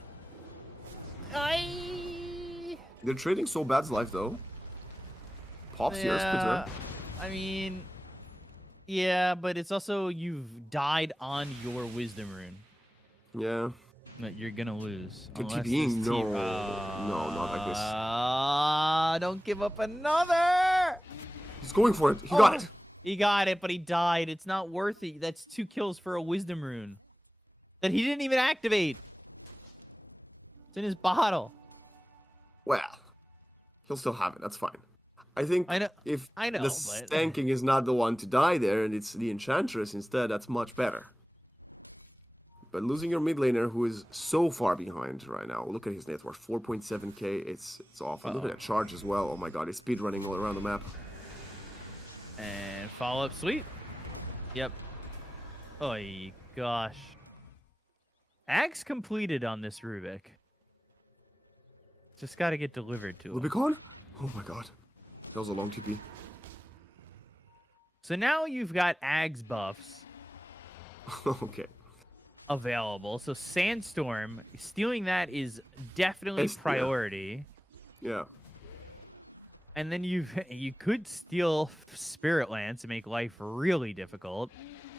They're trading so bad's life though. Pops here, Spitter. I mean, yeah, but it's also you've died on your Wisdom Rune. Yeah. That you're gonna lose. Good TPing? No, not like this. Don't give up another. He's going for it. He got it. He got it, but he died. It's not worth it. That's 2 kills for a Wisdom Rune that he didn't even activate. It's in his bottle. Well, he'll still have it. That's fine. I think I know, if I the know, but stanking is not the one to die there, and it's the Enchantress instead, that's much better. But losing your mid laner, who is so far behind right now, look at his net worth, 4.7k. It's awful. Look at that charge as well. Oh my god, he's speed running all around the map. and follow up sweep. Yep. Oh gosh. Axe completed on this Rubik. Just got to get delivered to him. Rubicon? Oh my god, that was a long TP. So now you've got Ags buffs Okay. available. So Sandstorm, stealing that is definitely priority. Yeah. And then you could steal Spirit Lance to make life really difficult.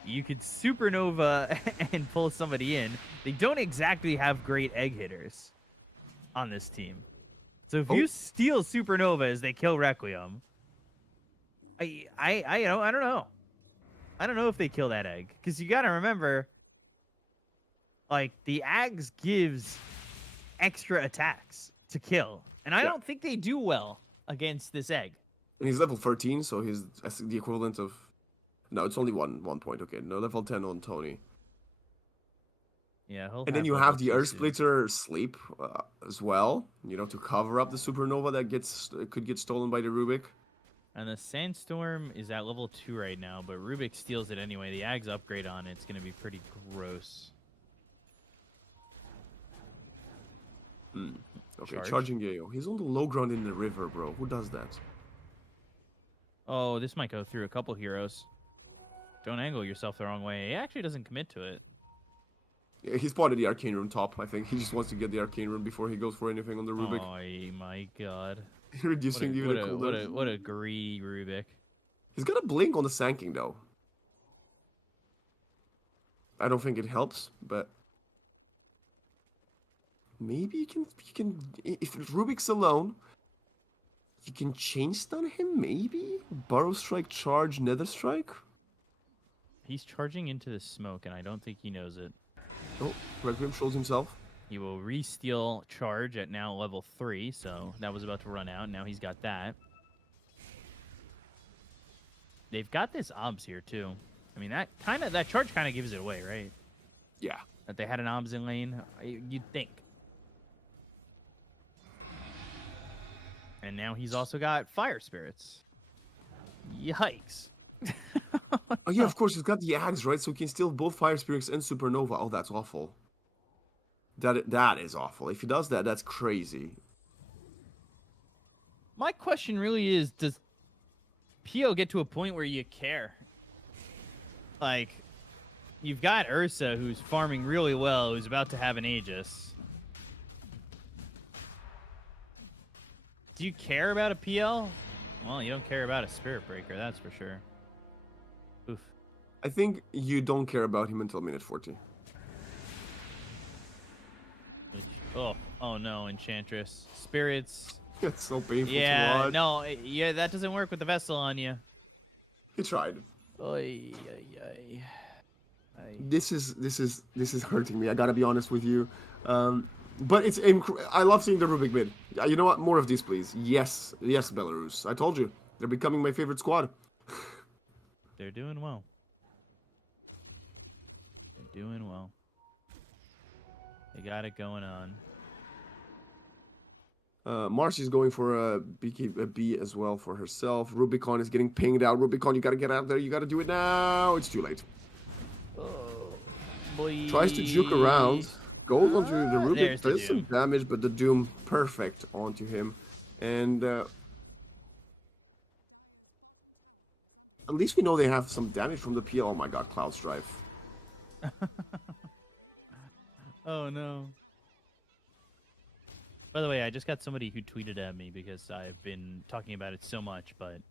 You could Supernova and pull somebody in. They don't exactly have great egg hitters on this team. So if you steal Supernovas, they kill Requiem. I don't know. I don't know if they kill that egg, because you got to remember, like, the Ags gives extra attacks to kill, and I don't think they do well against this egg. And he's level 13, so he's the equivalent of... No, it's only one point. Okay, no, level 10 on Tony. Yeah, and then you have the Earth Splitter sleep as well, you know, to cover up the Supernova that could get stolen by the Rubik. And the Sandstorm is at level 2 right now, but Rubik steals it anyway. The Ags upgrade on it's going to be pretty gross. Okay, charging Gale. He's on the low ground in the river, bro. Who does that? Oh, this might go through a couple heroes. Don't angle yourself the wrong way. He actually doesn't commit to it. Yeah, he spotted the Arcane Rune top, I think. He just wants to get the Arcane Rune before he goes for anything on the Rubik. Oh my god. Reducing the unit cooldown. What a greedy Rubik. He's got a blink on the Sanking, though. I don't think it helps, but... Maybe you can... If Rubik's alone, you can chain stun him, maybe? Burrow Strike, charge, Nether Strike? He's charging into the smoke, and I don't think he knows it. Oh, Requiem shows himself. He will re-steal charge at now level 3, so that was about to run out. Now he's got that. They've got this obs here, too. I mean, that charge kind of gives it away, right? Yeah. That they had an obs in lane, you'd think. And now he's also got Fire Spirits. Yikes. Oh yeah, of course, he's got the Ags, right? So he can steal both Fire Spirits and Supernova. Oh, that's awful. That is awful. If he does that, that's crazy. My question really is, does PO get to a point where you care? Like, you've got Ursa, who's farming really well, who's about to have an Aegis. Do you care about a PL? Well, you don't care about a Spirit Breaker, that's for sure. Oof. I think you don't care about him until minute 40. Oh no, Enchantress. Spirits. It's so painful to Yeah, watch. no, yeah, that doesn't work with the Vessel on you. He tried. Oy, oy, oy. This is hurting me. I gotta be honest with you. But it's I love seeing the Rubik mid. You know what? More of these, please. Yes, Belarus. I told you, they're becoming my favorite squad. They're doing well. They're doing well. They got it going on. Marcy's going for a B as well for herself. Rubicon is getting pinged out. Rubicon, you gotta get out there. You gotta do it now. It's too late. Oh, boy. Tries to juke around. Goes onto the Rubik. Does some damage, but the Doom perfect onto him. And at least we know they have some damage from the PL. Oh my god, Cloud Strife. Oh no. By the way, I just got somebody who tweeted at me because I've been talking about it so much, but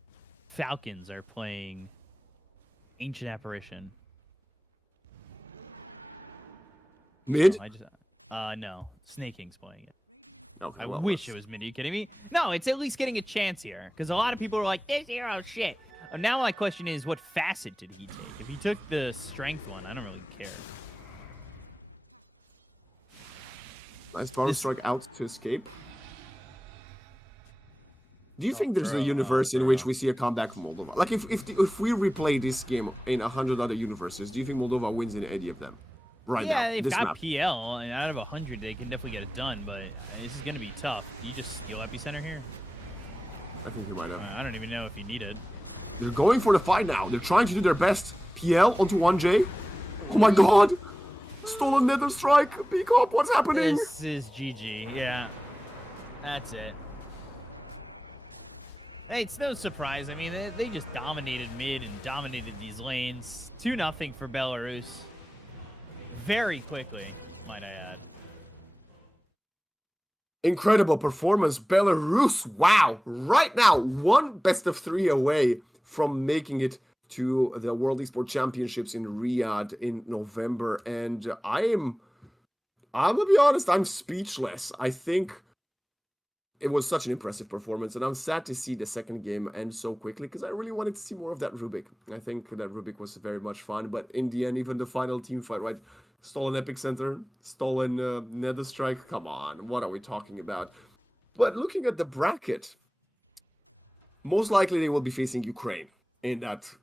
Falcons are playing Ancient Apparition. Mid? No. Snake King's playing it. Okay, I wish it was mid. Are you kidding me? No, it's at least getting a chance here. Because a lot of people are like, this hero shit. Now my question is, what facet did he take? If he took the strength one, I don't really care. Nice Power Strike out to escape. Do you Oh, think there's a bro. Oh, universe in which bro. we see a comeback from Moldova? Like, if we replay this game in 100 other universes, do you think Moldova wins in any of them? Right now, Yeah, they've this got map. PL, and out of 100, they can definitely get it done, but this is going to be tough. Do you just steal Epicenter here? I think you might have. I don't even know if you need it. They're going for the fight now. They're trying to do their best. PL onto 1J. Oh my god! Stolen Nether Strike! Peacock, what's happening? This is GG. Yeah. That's it. Hey, it's no surprise. I mean, they just dominated mid and dominated these lanes. 2-0 for Belarus. Very quickly, might I add. Incredible performance, Belarus. Wow. Right now, one best of 3 away from making it to the World Esports Championships in Riyadh in November. And I'm gonna be honest, I'm speechless. I think it was such an impressive performance, and I'm sad to see the second game end so quickly because I really wanted to see more of that Rubik. I think that Rubik was very much fun, but in the end, even the final team fight, right? Stolen Epic Center, stolen Nether Strike. Come on, what are we talking about? But looking at the bracket, most likely they will be facing Ukraine in that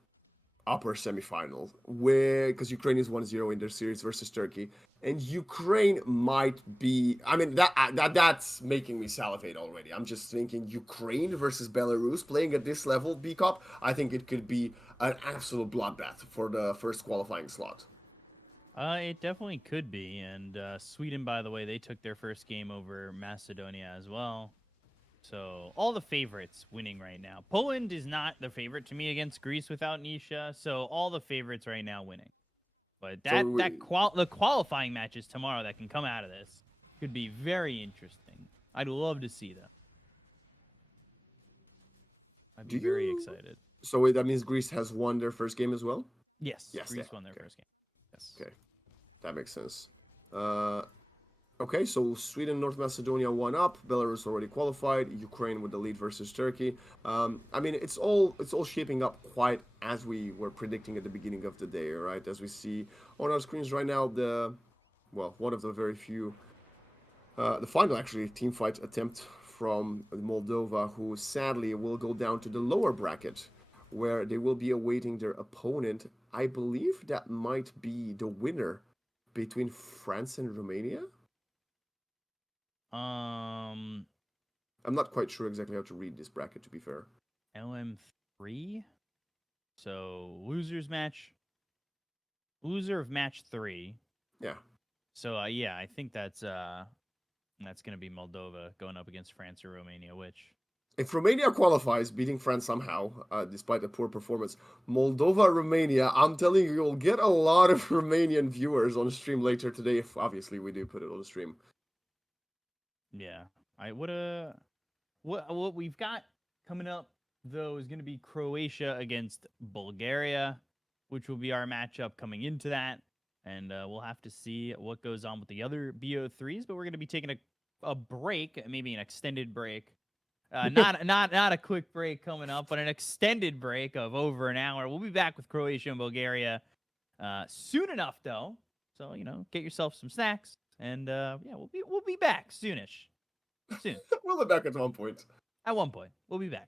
upper semifinal, where because Ukraine is 1-0 in their series versus Turkey, and Ukraine might be. I mean that's making me salivate already. I'm just thinking Ukraine versus Belarus playing at this level, B Cup. I think it could be an absolute bloodbath for the first qualifying slot. It definitely could be. And Sweden, by the way, they took their first game over Macedonia as well. So all the favorites winning right now. Poland is not the favorite to me against Greece without Nisha. So all the favorites right now winning. But the qualifying matches tomorrow that can come out of this could be very interesting. I'd love to see them. I'd be very excited. So that means Greece has won their first game as well? Yes, Greece won their okay. first game. Yes. Okay, that makes sense. Okay, so Sweden, North Macedonia 1-up. Belarus already qualified. Ukraine with the lead versus Turkey. I mean, it's all shaping up quite as we were predicting at the beginning of the day, right? As we see on our screens right now, one of the very few, the final actually team fight attempt from Moldova, who sadly will go down to the lower bracket, where they will be awaiting their opponent. I believe that might be the winner between France and Romania. I'm not quite sure exactly how to read this bracket, to be fair. LM3? So, loser of match 3. Yeah. So, yeah, I think that's going to be Moldova going up against France or Romania, which... If Romania qualifies, beating France somehow, despite a poor performance, Moldova, Romania, I'm telling you, you'll get a lot of Romanian viewers on the stream later today, if obviously we do put it on the stream. Yeah. What we've got coming up, though, is going to be Croatia against Bulgaria, which will be our matchup coming into that. And we'll have to see what goes on with the other BO3s, but we're going to be taking a break, maybe an extended break. Not a quick break coming up, but an extended break of over an hour. We'll be back with Croatia and Bulgaria soon enough, though. So get yourself some snacks, and we'll be back soonish. Soon. We'll be back at one point. At one point, we'll be back.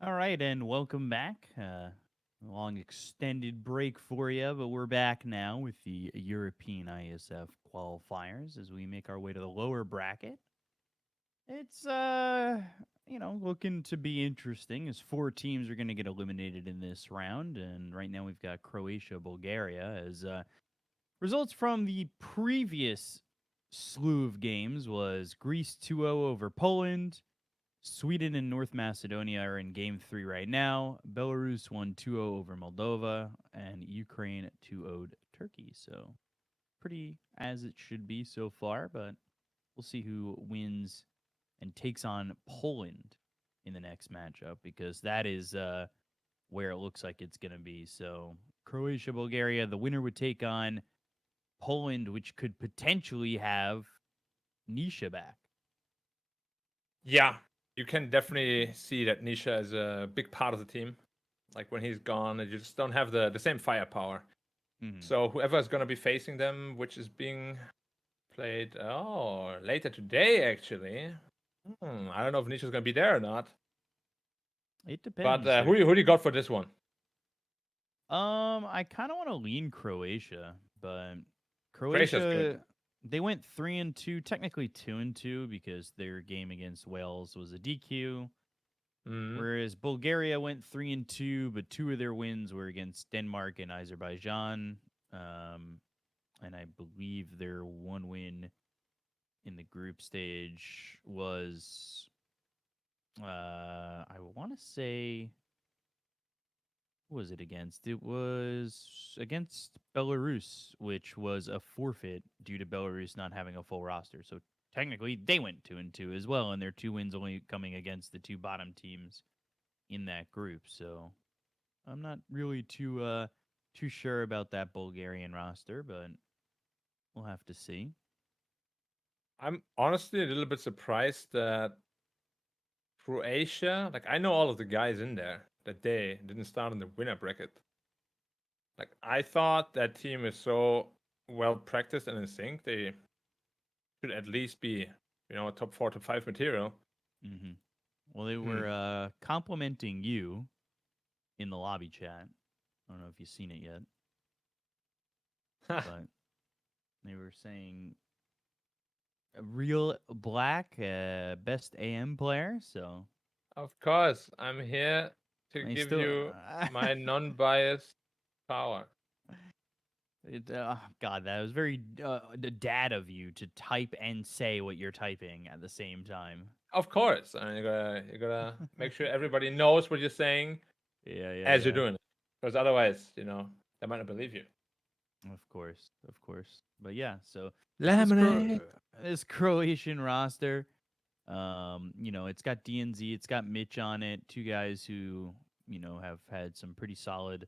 All right, and welcome back. Long extended break for you, but we're back now with the European IESF qualifiers as we make our way to the lower bracket. It's looking to be interesting as four teams are going to get eliminated in this round, and right now we've got Croatia, Bulgaria as results from the previous slew of games was Greece 2-0 over Poland. Sweden and North Macedonia are in game 3 right now. Belarus won 2-0 over Moldova, and Ukraine 2-0 Turkey. So pretty as it should be so far, but we'll see who wins and takes on Poland in the next matchup because that is where it looks like it's going to be. So Croatia, Bulgaria, the winner would take on Poland, which could potentially have Nisha back. Yeah, you can definitely see that Nisha is a big part of the team. Like when he's gone, you just don't have the same firepower. Mm-hmm. So whoever is going to be facing them, which is being played later today, actually. I don't know if Nisha's going to be there or not. It depends. But who do you got for this one? I kind of want to lean Croatia, but Croatia's good. Croatia they went 3-2, technically 2-2 because their game against Wales was a DQ. Whereas Bulgaria went 3-2, but two of their wins were against Denmark and Azerbaijan. And I believe their one win in the group stage was, I want to say, who was it against? It was against Belarus, which was a forfeit due to Belarus not having a full roster. So technically, they went 2-2 as well, and their two wins only coming against the two bottom teams in that group. So I'm not really too sure about that Bulgarian roster, but we'll have to see. I'm honestly a little bit surprised that Croatia, like I know all of the guys in there, that they didn't start in the winner bracket. Like I thought that team is so well practiced and in sync, they should at least be, a top 4 to 5 material. Mm-hmm. Well, they were complimenting you in the lobby chat. I don't know if you've seen it yet, but they were saying a real black best AM player. So of course, I'm here to give you my non-biased power. God, that was very dad of you to type and say what you're typing at the same time. Of course, I mean, you gotta make sure everybody knows what you're saying. Yeah, as you're doing it, because otherwise, they might not believe you. Of course. But yeah, so this Croatian roster, it's got DNZ, it's got Mitch on it, two guys who have had some pretty solid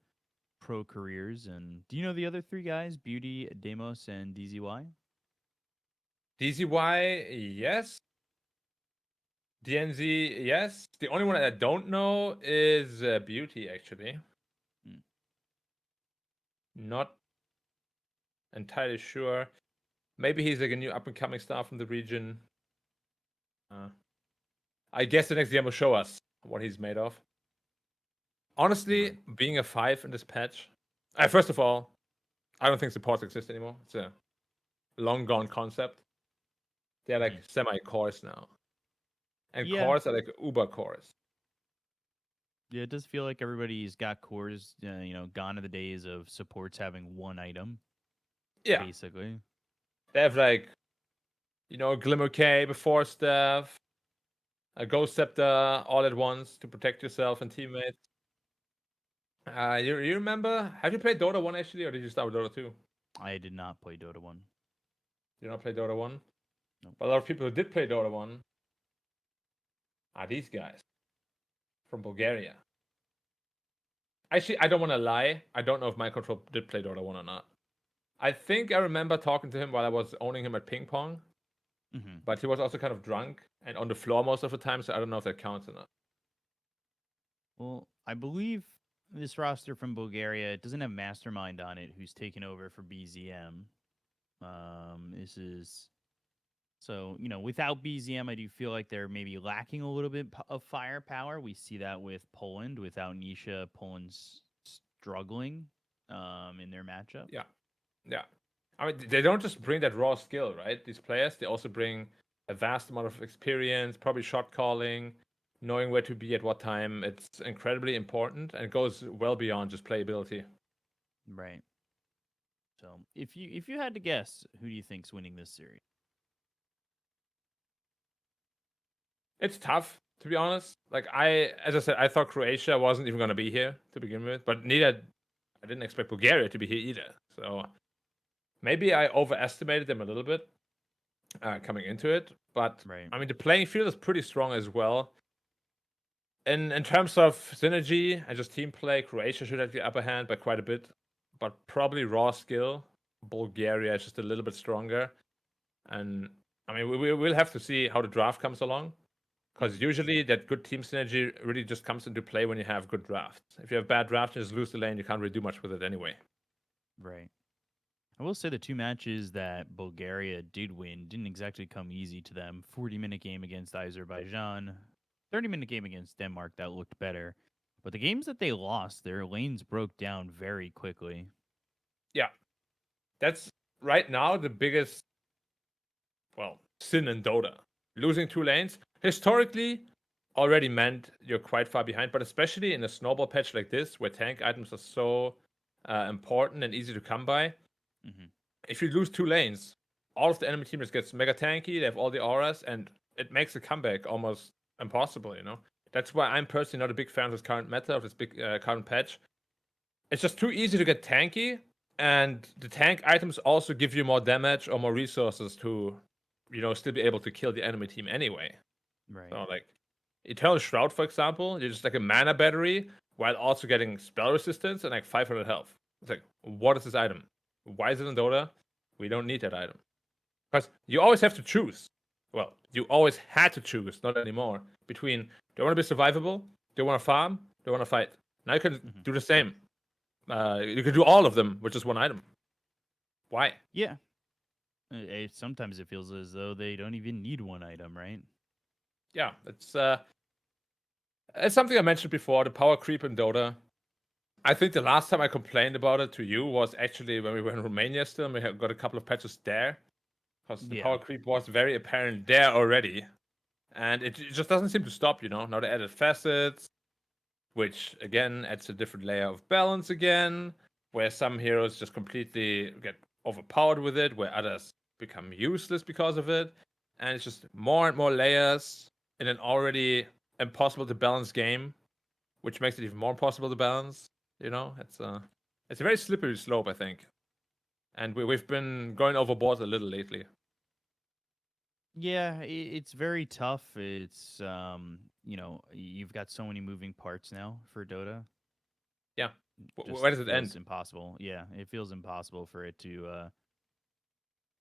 pro careers. And do you know the other three guys? Beauty, Demos, and DZY? DZY, yes. DNZ, yes. The only one I don't know is Beauty, actually. Not entirely sure. Maybe he's like a new up-and-coming star from the region. I guess the next game will show us what he's made of. Honestly, being a 5 in this patch, first of all, I don't think supports exist anymore. It's a long gone concept. They're like semi-cores now. And cores are like uber cores. Yeah, it does feel like everybody's got cores, gone are the days of supports having one item. Yeah. Basically. They have like, Glimmer K before stuff, a Ghost Scepter all at once to protect yourself and teammates. You remember? Have you played Dota 1 actually, or did you start with Dota 2? I did not play Dota 1. You did not play Dota 1? Nope. But a lot of people who did play Dota 1 are these guys from Bulgaria. Actually, I don't want to lie. I don't know if My Control did play Dota 1 or not. I think I remember talking to him while I was owning him at Ping Pong. But he was also kind of drunk and on the floor most of the time, so I don't know if that counts or not. Well, I believe this roster from Bulgaria, it doesn't have Mastermind on it, who's taken over for BZM. This is So, without BZM, I do feel like they're maybe lacking a little bit of firepower. We see that with Poland. Without Nisha, Poland's struggling in their matchup. Yeah, yeah. I mean, they don't just bring that raw skill, right? These players, they also bring a vast amount of experience, probably shot calling, knowing where to be at what time. It's incredibly important and it goes well beyond just playability. Right. So, if you had to guess, who do you think's winning this series? It's tough, to be honest. Like as I said, I thought Croatia wasn't even gonna be here to begin with, but I didn't expect Bulgaria to be here either. So maybe I overestimated them a little bit coming into it. But Right. I mean, the playing field is pretty strong as well. In terms of synergy and just team play, Croatia should have the upper hand by quite a bit, but probably raw skill, Bulgaria is just a little bit stronger. And I mean, we'll have to see how the draft comes along. Because usually that good team synergy really just comes into play when you have good drafts. If you have bad drafts, you just lose the lane. You can't really do much with it anyway. Right. I will say the two matches that Bulgaria did win didn't exactly come easy to them. 40-minute game against Azerbaijan, 30-minute game against Denmark that looked better. But the games that they lost, their lanes broke down very quickly. Yeah. That's right now the biggest, sin in Dota. Losing 2 lanes, historically, already meant you're quite far behind, but especially in a snowball patch like this, where tank items are so important and easy to come by, if you lose 2 lanes, all of the enemy team just gets mega tanky, they have all the auras, and it makes a comeback almost impossible, That's why I'm personally not a big fan of this current meta, of this big current patch. It's just too easy to get tanky, and the tank items also give you more damage or more resources to, still be able to kill the enemy team anyway. Right. So, like, Eternal Shroud, for example, you're just like a mana battery while also getting spell resistance and like 500 health. It's like, what is this item? Why is it in Dota? We don't need that item. Because you always have to choose. Well, you always had to choose, not anymore, between do I want to be survivable? Do I want to farm? Do I want to fight? Now you can do the same. You can do all of them with just one item. Why? Yeah. Sometimes it feels as though they don't even need one item, right? Yeah, it's something I mentioned before, the power creep in Dota. I think the last time I complained about it to you was actually when we were in Romania still, and we got a couple of patches there. Because the power creep was very apparent there already. And it just doesn't seem to stop, Now they added facets, which again adds a different layer of balance again, where some heroes just completely get overpowered with it, where others become useless because of it. And it's just more and more layers in an already impossible to balance game, which makes it even more impossible to balance. It's a very slippery slope, I think. And we've been going overboard a little lately. Yeah, it's very tough. It's you've got so many moving parts now for Dota. Yeah. Just Where does it feels end? impossible. Yeah, it feels impossible for it to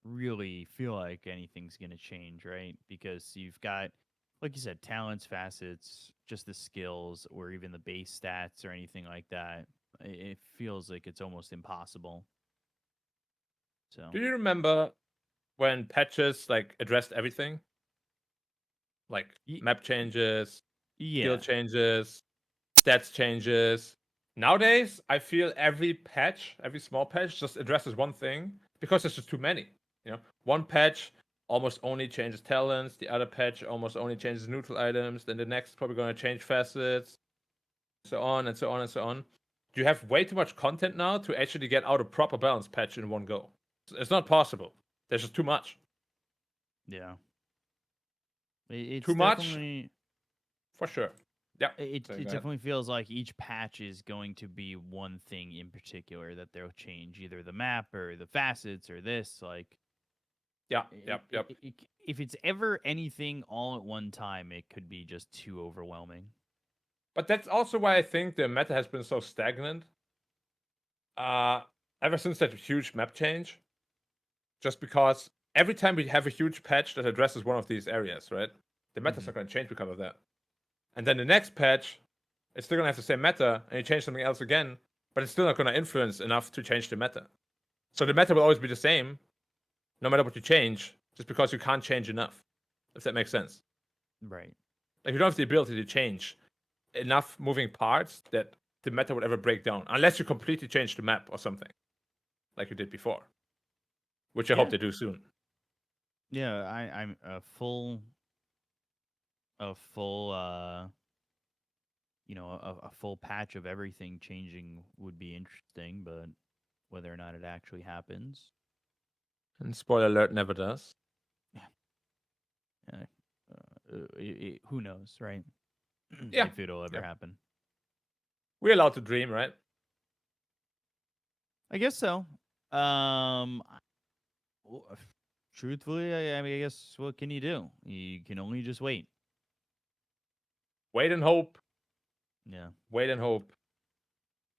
really feel like anything's going to change, right? Because you've got, like you said, talents, facets, just the skills, or even the base stats or anything like that. It feels like it's almost impossible. So, Do you remember when patches like addressed everything? Like map changes, skill changes, stats changes. Nowadays, I feel every small patch just addresses one thing because there's just too many. One patch almost only changes talents, the other patch almost only changes neutral items, then the next is probably going to change facets, so on and so on and so on. You have way too much content now to actually get out a proper balance patch in one go. It's not possible. There's just too much. Yeah. It's too much? definitely... For sure. Yeah. It definitely feels like each patch is going to be one thing in particular that they'll change, either the map or the facets or this. Like, yep. If it's ever anything all at one time, it could be just too overwhelming. But that's also why I think the meta has been so stagnant. Ever since that huge map change. Just because every time we have a huge patch that addresses one of these areas, right? The meta's not going to change because of that. And then the next patch, it's still going to have the same meta, and you change something else again, but it's still not going to influence enough to change the meta. So the meta will always be the same, no matter what you change. just because you can't change enough. If that makes sense. Right. Like you don't have the ability to change enough moving parts that the meta would ever break down, unless you completely change the map or something, like you did before, which I hope Yeah. they do soon. Yeah, I'm a full a full patch of everything changing would be interesting, but whether or not it actually happens, And spoiler alert, never does. uh, who knows, right? Yeah. If it'll ever Yeah. happen. We're allowed to dream, right? I guess so. Um, Truthfully, I mean, I guess what can you do? You can only just wait. Wait and hope. Yeah. Wait and hope.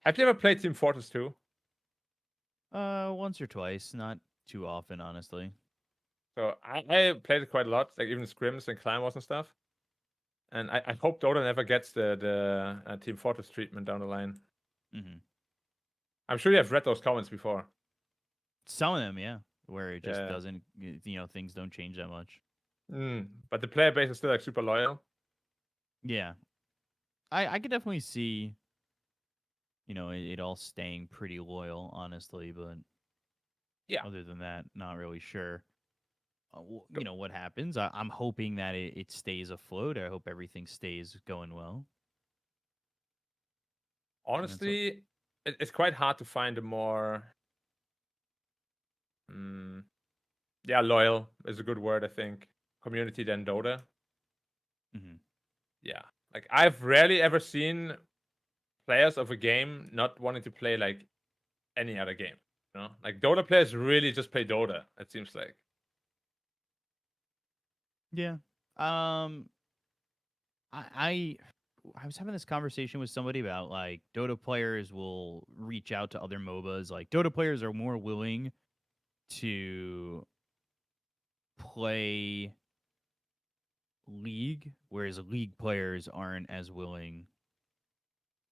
Have you ever played Team Fortress 2? Once or twice, not too often, honestly. So I played it quite a lot, like even scrims and clan wars and stuff. And I hope Dota never gets the Team Fortress treatment down the line. Mm-hmm. I'm sure you have read those comments before. Some of them, yeah, where it just Yeah. doesn't, things don't change that much. But the player base is still like super loyal. Yeah, I could definitely see, it all staying pretty loyal, honestly. But Yeah. other than that, not really sure. What happens? I'm hoping that it stays afloat. I hope everything stays going well. Honestly, it's quite hard to find a more loyal is a good word, I think, community than Dota. Mm-hmm. Yeah. Like I've rarely ever seen players of a game not wanting to play like any other game. Like Dota players really just play Dota, it seems like. Yeah. I was having this conversation with somebody about like Dota players will reach out to other MOBAs. Like Dota players are more willing to play League, whereas League players aren't as willing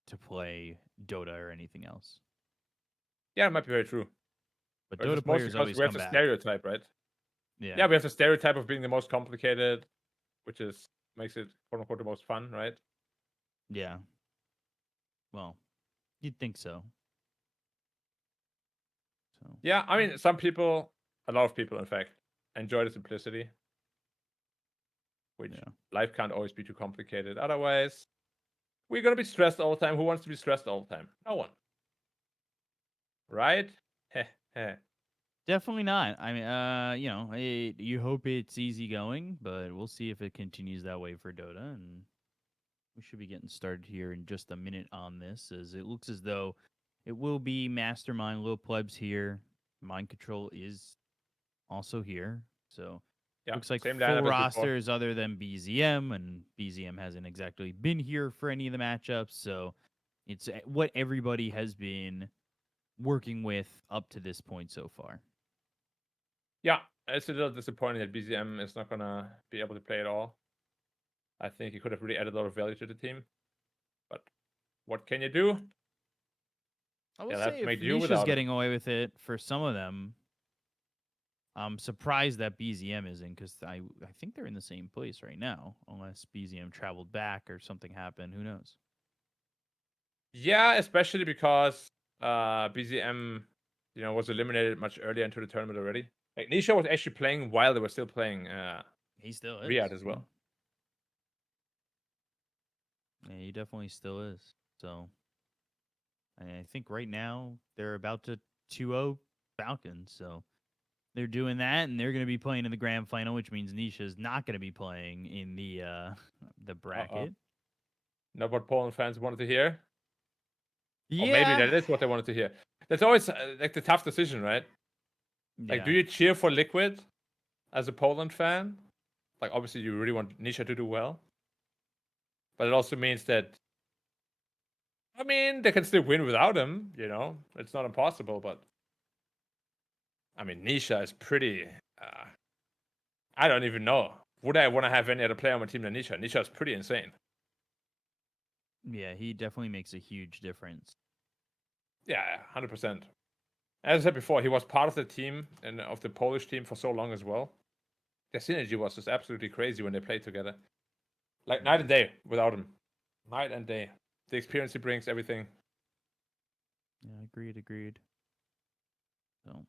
to play Dota or anything else. Yeah, it might be very true. But But Dota it's mostly players because always we have come the back. stereotype, right? Yeah. Yeah, we have the stereotype of being the most complicated, which makes it quote unquote the most fun, right? Yeah. Well, you'd think so. Yeah, I mean, a lot of people, in fact, enjoy the simplicity, which life can't always be too complicated. Otherwise, we're gonna be stressed all the time. Who wants to be stressed all the time? No one, right? Definitely not. I mean, you hope it's easygoing, but we'll see if it continues that way for Dota. And we should be getting started here in just a minute on this, as it looks as though it will be Mastermind, Low Plebs here. Mind Control is also here. So Yeah, looks like same full lineup as before. rosters other than BZM, and BZM hasn't exactly been here for any of the matchups. So it's what everybody has been working with up to this point so far. Yeah, it's a little disappointing that BZM is not gonna be able to play at all. I think he could have really added a lot of value to the team. But what can you do? I will They'll have say to if make do Nisha's without him. getting away with it for some of them, I'm surprised that BZM isn't, because I think they're in the same place right now, unless BZM traveled back or something happened. Who knows? Yeah, especially because BZM, was eliminated much earlier into the tournament already. Like Nisha was actually playing while they were still playing He still is. Riyadh as well. Yeah, he definitely still is. So I think right now they're about to 2-0 Falcons. So they're doing that, and they're going to be playing in the grand final, which means Nisha's not going to be playing in the bracket. Know what Poland fans wanted to hear? Yeah. Or maybe that is what they wanted to hear. That's always like the tough decision, right? Like, do you cheer for Liquid as a Poland fan? Like, obviously, you really want Nisha to do well. But it also means that, I mean, they can still win without him, It's not impossible, but I mean, Nisha is pretty... I don't even know. Would I want to have any other player on my team than Nisha? Nisha is pretty insane. Yeah, he definitely makes a huge difference. Yeah, 100%. As I said before, he was part of the team and of the Polish team for so long as well. The synergy was just absolutely crazy when they played together. Like night and day without him. Night and day. The experience he brings, everything. Yeah, agreed. So,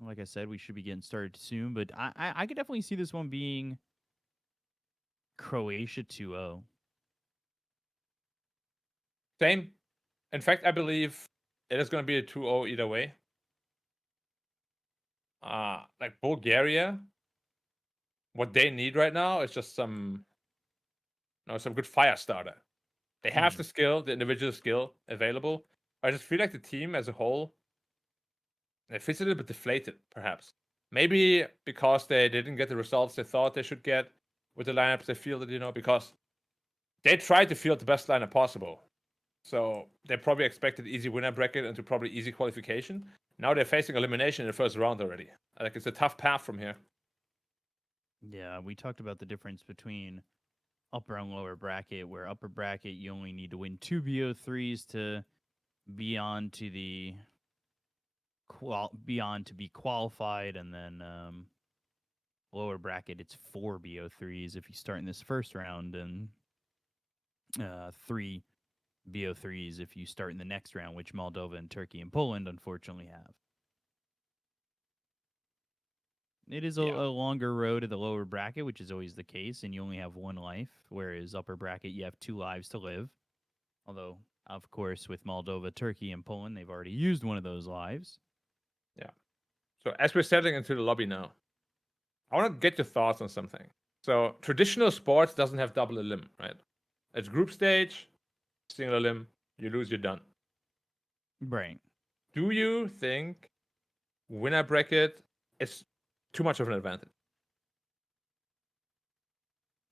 like I said, we should be getting started soon, but I could definitely see this one being Croatia 2-0. Same. In fact, I believe it is going to be a 2-0 either way. Like Bulgaria, what they need right now is just some good fire starter. They have the skill, the individual skill available. I just feel like the team as a whole, it feels a little bit deflated, perhaps. Maybe because they didn't get the results they thought they should get with the lineups they fielded, because they tried to field the best lineup possible. So they probably expected easy winner bracket into probably easy qualification. Now they're facing elimination in the first round already. Like it's a tough path from here. Yeah, we talked about the difference between upper and lower bracket, where upper bracket you only need to win 2 BO3s to be on to the to be qualified, and then lower bracket it's 4 BO3s if you start in this first round, and 3 BO3s if you start in the next round, which Moldova and Turkey and Poland unfortunately have. It is a longer road to the lower bracket, which is always the case, and you only have one life, whereas upper bracket, you have 2 lives to live. Although, of course, with Moldova, Turkey, and Poland, they've already used one of those lives. Yeah. So as we're settling into the lobby now, I want to get your thoughts on something. So traditional sports doesn't have double elim, right? It's group stage, single elim, you lose, you're done. Right. Do you think winner bracket is too much of an advantage?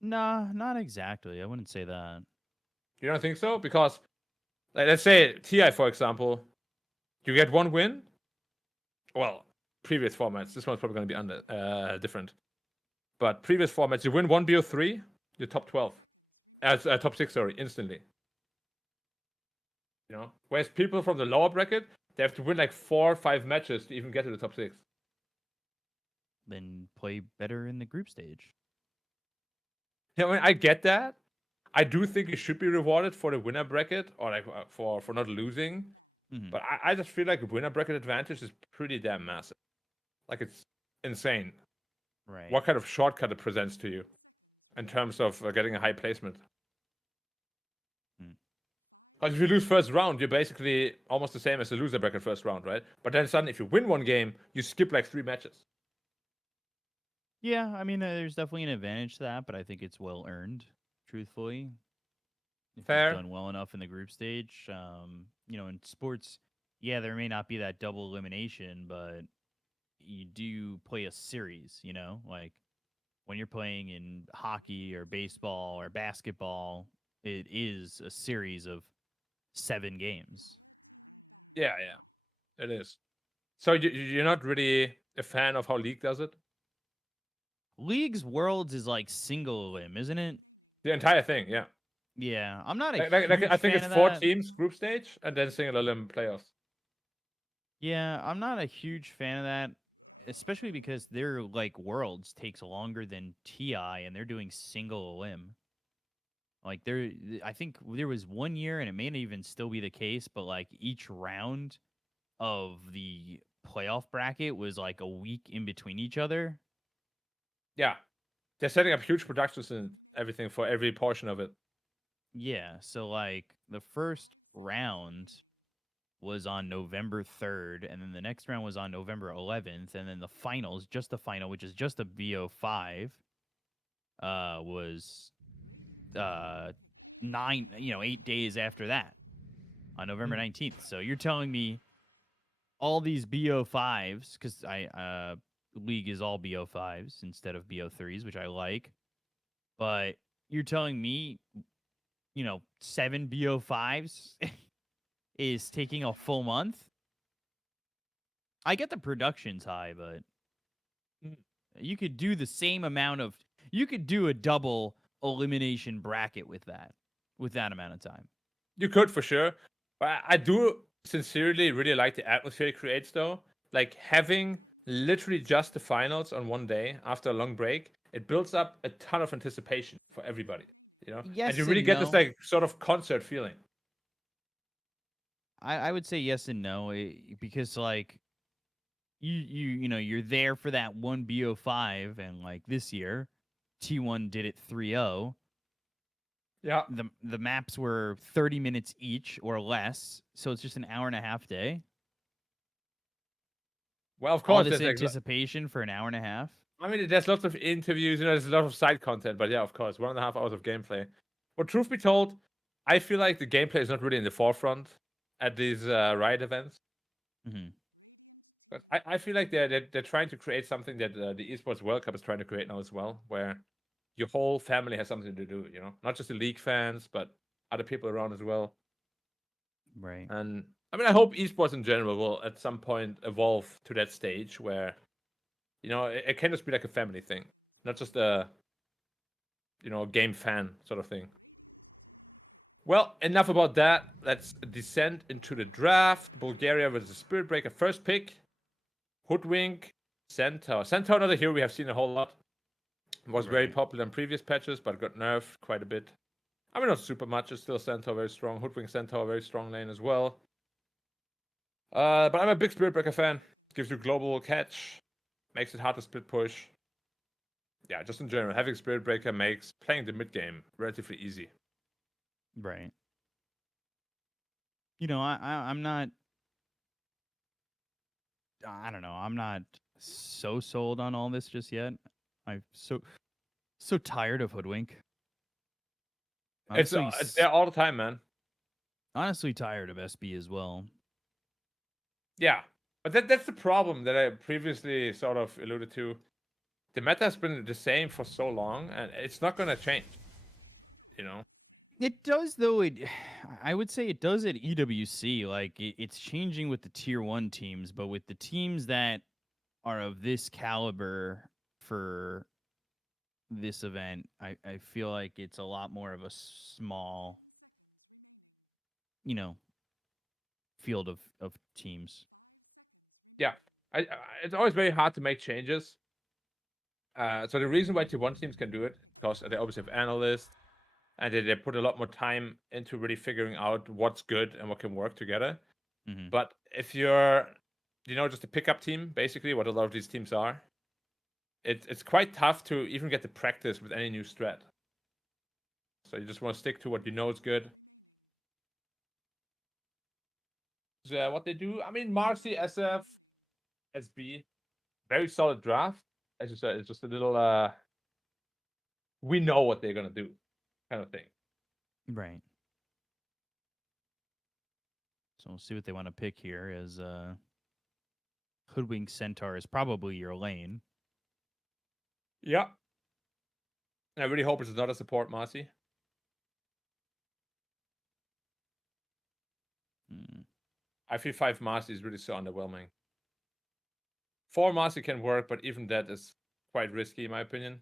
Nah, not exactly. I wouldn't say that. You don't think so? Because, like, let's say TI, for example, you get 1 win. Well, previous formats. This one's probably going to be different. But previous formats, you win 1 BO3, you're top 12. Top 6, sorry, instantly. Whereas people from the lower bracket, they have to win like 4 or 5 matches to even get to the top 6. Then play better in the group stage. Yeah, I mean, I get that. I do think you should be rewarded for the winner bracket, or like for not losing. Mm-hmm. But I just feel like the winner bracket advantage is pretty damn massive. Like it's insane. Right. What kind of shortcut it presents to you in terms of getting a high placement. Because if you lose first round, you're basically almost the same as the loser bracket first round, right? But then suddenly, if you win 1 game, you skip like 3 matches. Yeah, I mean, there's definitely an advantage to that, but I think it's well earned, truthfully. If Fair. you've done well enough in the group stage, in sports, yeah, there may not be that double elimination, but you do play a series, like when you're playing in hockey or baseball or basketball, it is a series of 7 games. Yeah, it is. So you're not really a fan of how League does it? League's Worlds is like single elim, isn't it? The entire thing, yeah. Yeah, I'm not a huge I think fan it's of 4 that. teams group stage and then single elim playoffs. Yeah, I'm not a huge fan of that, especially because their like Worlds takes longer than TI, and they're doing single elim. Like I think there was 1 year, and it may not even still be the case, but like each round of the playoff bracket was like a week in between each other. Yeah, they're setting up huge productions and everything for every portion of it. Yeah, so like the first round was on November 3rd, and then the next round was on November 11th, and then the finals, just the final, which is just a BO5, was 8 days after that on November 19th. So you're telling me all these BO5s, because League is all BO5s instead of BO3s, which I like, but you're telling me, 7 BO5s is taking a full month? I get the production's high, but you could do the same amount of... You could do a double elimination bracket with that amount of time. You could, for sure. But I do sincerely really like the atmosphere it creates, though. Like, having literally just the finals on one day after a long break, it builds up a ton of anticipation for everybody, and Yes you really and get this no. like sort of concert feeling. I would say yes and no, because like you're there for that one BO5, and like this year, T1 did it 3-0. Yeah. The maps were 30 minutes each or less, so it's just an hour and a half day. Well, of All course, this there's like, anticipation for an hour and a half. I mean, there's lots of interviews, there's a lot of side content, but yeah, of course, 1.5 hours of gameplay. But truth be told, I feel like the gameplay is not really in the forefront at these Riot events. Mm-hmm. But I feel like they're trying to create something that the Esports World Cup is trying to create now as well, where your whole family has something to do, not just the league fans, but other people around as well. Right. And I mean, I hope esports in general will at some point evolve to that stage where, it can just be like a family thing, not just a, game fan sort of thing. Well, enough about that. Let's descend into the draft. Bulgaria versus Spirit Breaker. First pick, Hoodwink, Centaur. Centaur, another hero we have seen a whole lot. Was very Right. popular in previous patches, but got nerfed quite a bit. I mean, not super much. It's still Centaur very strong. Hoodwink Centaur, very strong lane as well. But I'm a big Spirit Breaker fan. Gives you global catch. Makes it hard to split push. Yeah, just in general, having Spirit Breaker makes playing the mid game relatively easy. Right. I'm not. I don't know. I'm not so sold on all this just yet. I'm so tired of Hoodwink. Honestly, It's there all the time, man. honestly tired of SB as well. Yeah, but that's the problem that I previously sort of alluded to. The meta has been the same for so long, and it's not gonna change. It does, though. I would say it does at EWC. Like it's changing with the tier 1 teams, but with the teams that are of this caliber for this event, I feel like it's a lot more of a small, you know, field of teams. Yeah, it's always very hard to make changes. So the reason why T1 teams can do it, because they obviously have analysts, and they put a lot more time into really figuring out what's good and what can work together. Mm-hmm. But if you're, just a pickup team, basically what a lot of these teams are, it's quite tough to even get the practice with any new strat. So you just want to stick to what you know is good. So what they do, I mean, Marcy, SF, SB, very solid draft. As you said, it's just a little, we know what they're gonna do, kind of thing. Right. So we'll see what they want to pick here. As Hoodwink Centaur is probably your lane. Yeah. I really hope it's not a support Marcy. I feel 5 Marcy is really so underwhelming. 4 Marcy can work, but even that is quite risky in my opinion.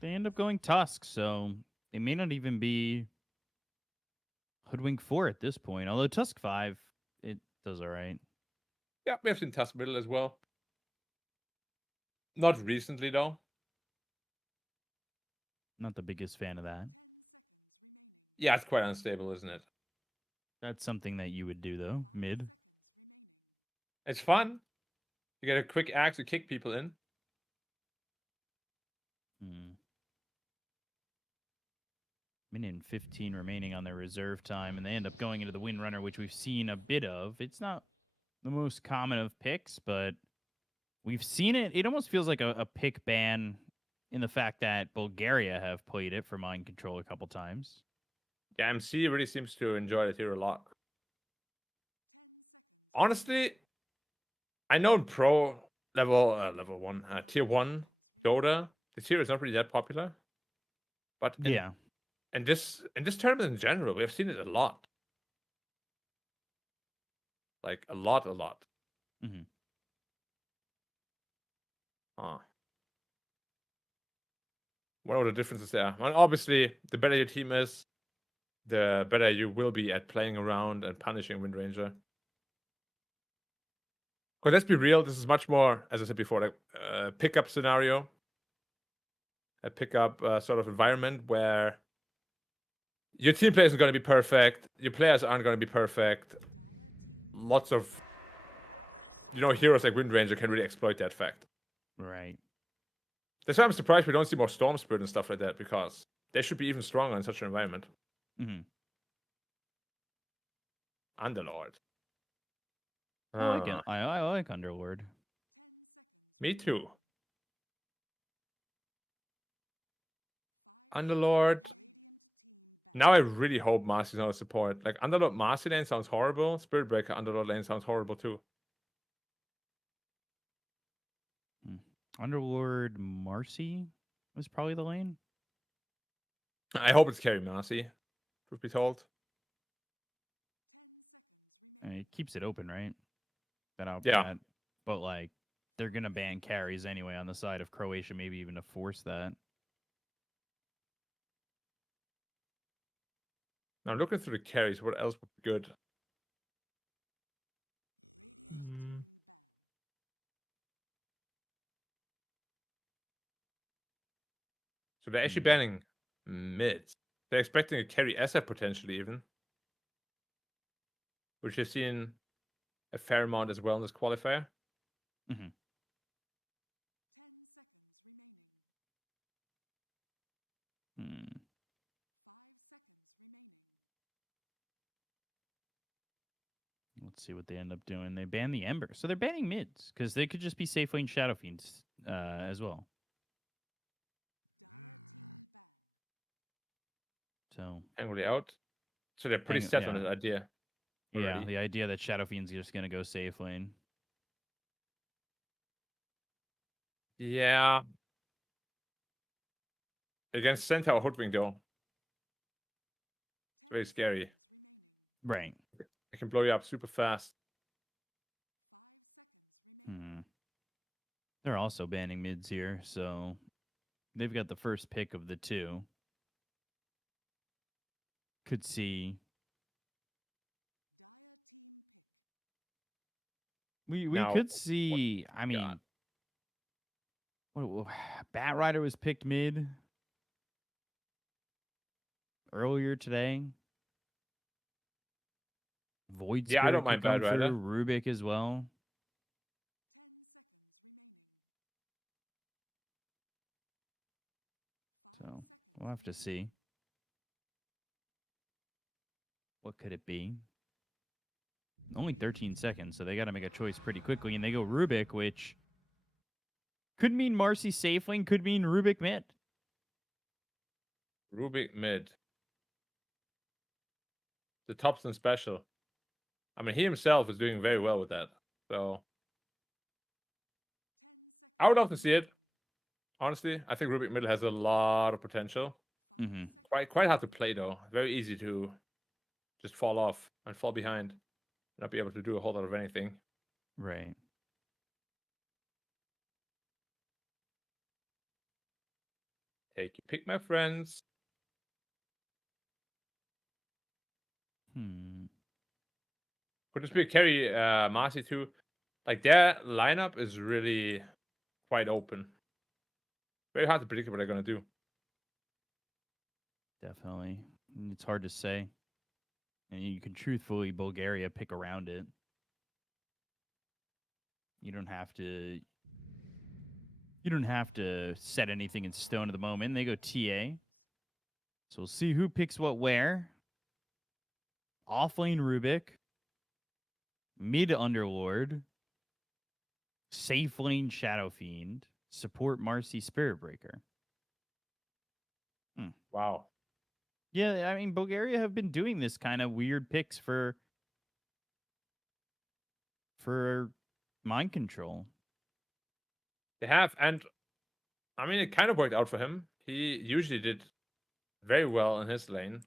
They end up going Tusk, so it may not even be Hoodwink 4 at this point. Although Tusk 5, it does all right. Yeah, we have seen Tusk middle as well. Not recently though. Not the biggest fan of that. Yeah, it's quite unstable, isn't it? That's something that you would do, though, mid. It's fun. You get a quick axe to kick people in. Minute 15 remaining on their reserve time, and they end up going into the Windrunner, which we've seen a bit of. It's not the most common of picks, but we've seen it. It almost feels like a pick ban in the fact that Bulgaria have played it for Mind Control a couple times. Yeah, MC really seems to enjoy it here a lot. Honestly, I know in pro level 1, tier 1 Dota, the tier is not really that popular. But in this tournament in general, we have seen it a lot. Like a lot. Mm-hmm. What are the differences there? Well, obviously, the better your team is, the better you will be at playing around and punishing Windranger. But let's be real. This is much more, as I said before, like a pickup scenario, a pickup sort of environment where your team play isn't going to be perfect. Your players aren't going to be perfect. Lots of, heroes like Wind Ranger can really exploit that fact. Right. That's why I'm surprised we don't see more Storm Spirit and stuff like that, because they should be even stronger in such an environment. Mm-hmm. Underlord. I like it. I like Underlord. Me too. Underlord. Now I really hope Marcy's not a support. Like, Underlord Marcy lane sounds horrible. Spirit Breaker Underlord lane sounds horrible too. Underlord Marcy was probably the lane. I hope it's Carry Marcy, truth be told. I mean, it keeps it open, right? Yeah. But like, they're gonna ban carries anyway on the side of Croatia, maybe even to force that. Now looking through the carries, what else would be good? So they're actually banning mids. They're expecting a carry SF potentially even, which has seen a fair amount as well in this qualifier. Mm-hmm. Let's see what they end up doing. They ban the Ember, so they're banning mids because they could just be safe lane Shadow Fiends as well. So Angrily out. So they're pretty set on this idea already. Yeah, the idea that Shadow Fiend's just gonna go safe lane. Yeah. Against Centaur Hoodwink though. It's very scary. Right. It can blow you up super fast. They're also banning mids here, so they've got the first pick of the two. Could see. We could see. I mean, Bat Rider was picked mid earlier today. Void Spirit I don't mind could come Bat Rider. through. Rubik as well. So we'll have to see. What could it be? Only 13 seconds, so they got to make a choice pretty quickly. And they go Rubik, which could mean Marcy safe lane, could mean Rubik mid. Rubik mid. The Thompson special. I mean, he himself is doing very well with that. So I would love to see it. Honestly, I think Rubik middle has a lot of potential. Mm-hmm. Quite hard to play though. Very easy to just fall off and fall behind, and not be able to do a whole lot of anything. Right. Take your pick, my friends. Could this be a carry Marcy too? Like, their lineup is really quite open. Very hard to predict what they're gonna do. Definitely. It's hard to say. And you can truthfully Bulgaria pick around it. You don't have to set anything in stone at the moment. They go TA. So we'll see who picks what where. Offlane Rubik. Mid Underlord. Safe lane Shadow Fiend. Support Marcy Spirit Breaker. Wow. Yeah, I mean, Bulgaria have been doing this kind of weird picks for mind control. They have, and I mean, it kind of worked out for him. He usually did very well in his lane.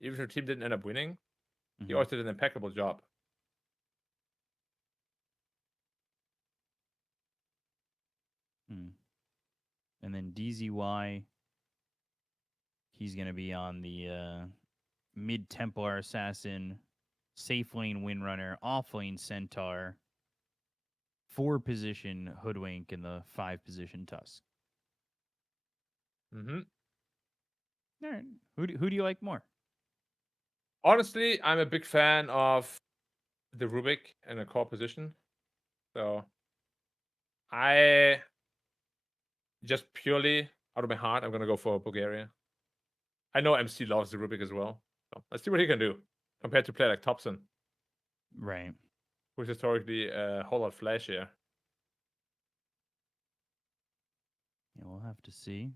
Even if the team didn't end up winning, he always did an impeccable job. And then DZY, he's going to be on the mid Templar Assassin, safe lane Windrunner, off lane Centaur, 4-position Hoodwink and the 5-position Tusk. Mm-hmm. All right. Who do you like more? Honestly, I'm a big fan of the Rubik in a core position. So I just purely out of my heart, I'm gonna go for Bulgaria. I know MC loves the Rubik as well. So let's see what he can do compared to a player like Thompson, Right. who's historically a whole lot flashier. Yeah, we'll have to see.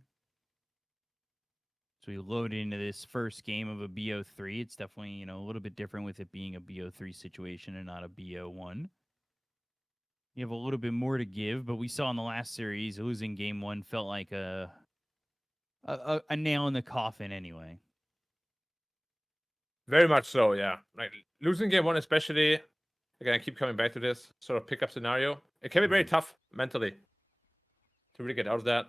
So we load into this first game of a BO3. It's definitely, a little bit different with it being a BO3 situation and not a BO1. You have a little bit more to give, but we saw in the last series, losing game 1 felt like a nail in the coffin anyway. Very much so, yeah. Like losing game 1 especially, again, I keep coming back to this sort of pickup scenario. It can be very tough mentally to really get out of that.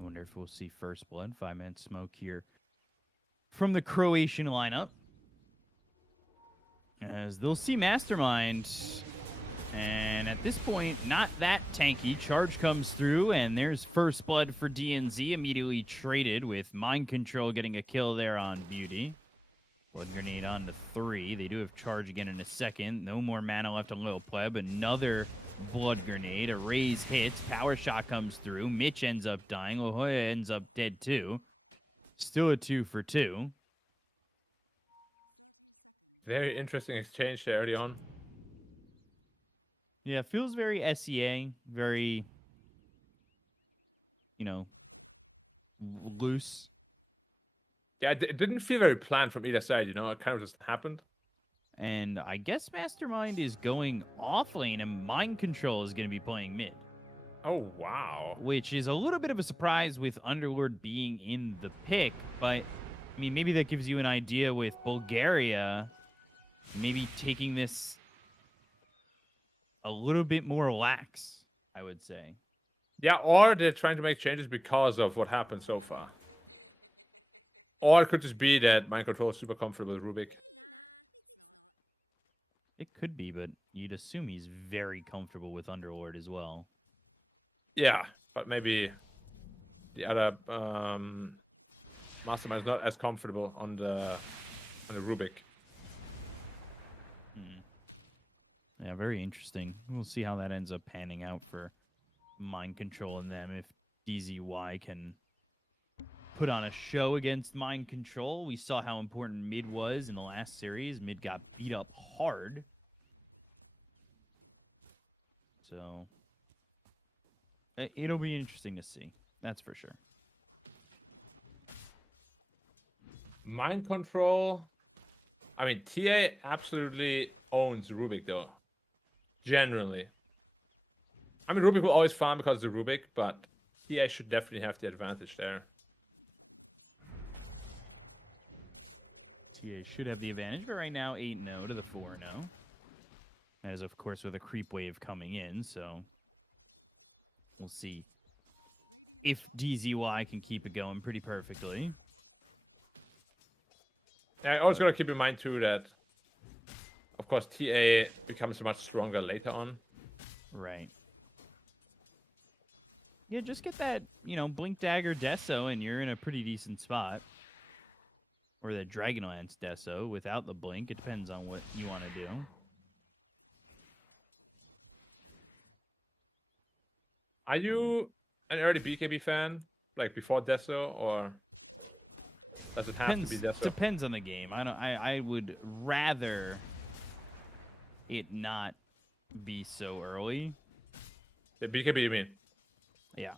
I wonder if we'll see first blood, 5-man smoke here from the Croatian lineup. As they'll see Mastermind. And at this point, not that tanky. Charge comes through, and there's first blood for DNZ. Immediately traded with Mind Control getting a kill there on Beauty. Blood Grenade on to 3. They do have Charge again in a second. No more mana left on Lil Pleb. Another Blood Grenade. A raise hits. Power Shot comes through. Mitch ends up dying. La Jolla ends up dead too. Still a 2 for 2. Very interesting exchange there early on. Yeah, feels very SEA. Very, loose. Yeah, it didn't feel very planned from either side, It kind of just happened. And I guess Mastermind is going off lane, and Mind Control is going to be playing mid. Oh, wow. Which is a little bit of a surprise with Underlord being in the pick. But, I mean, maybe that gives you an idea with Bulgaria maybe taking this a little bit more lax, I would say. Yeah, or they're trying to make changes because of what happened so far. Or it could just be that Mind Control is super comfortable with Rubik. It could be, but you'd assume he's very comfortable with Underlord as well. Yeah, but maybe the other Mastermind is not as comfortable on the Rubik. Yeah, very interesting. We'll see how that ends up panning out for Mind Control and them. If DZY can put on a show against Mind Control. We saw how important mid was in the last series. Mid got beat up hard. So it'll be interesting to see. That's for sure. Mind Control. I mean, TA absolutely owns Rubik, though. Generally. I mean, Rubik will always farm because of the Rubik, but TA should definitely have the advantage there. TA should have the advantage, but right now 8-0 to the 4-0. That is, of course, with a creep wave coming in, so we'll see if DZY can keep it going pretty perfectly. I always got to keep in mind, too, that, of course, TA becomes much stronger later on. Right. Yeah, just get that, Blink Dagger Deso, and you're in a pretty decent spot. Or the Dragonlance Deso without the Blink. It depends on what you want to do. Are you an early BKB fan? Like, before Deso, or does it have to be Deso? Depends on the game. I would rather it not be so early. The BKB, you mean? Yeah.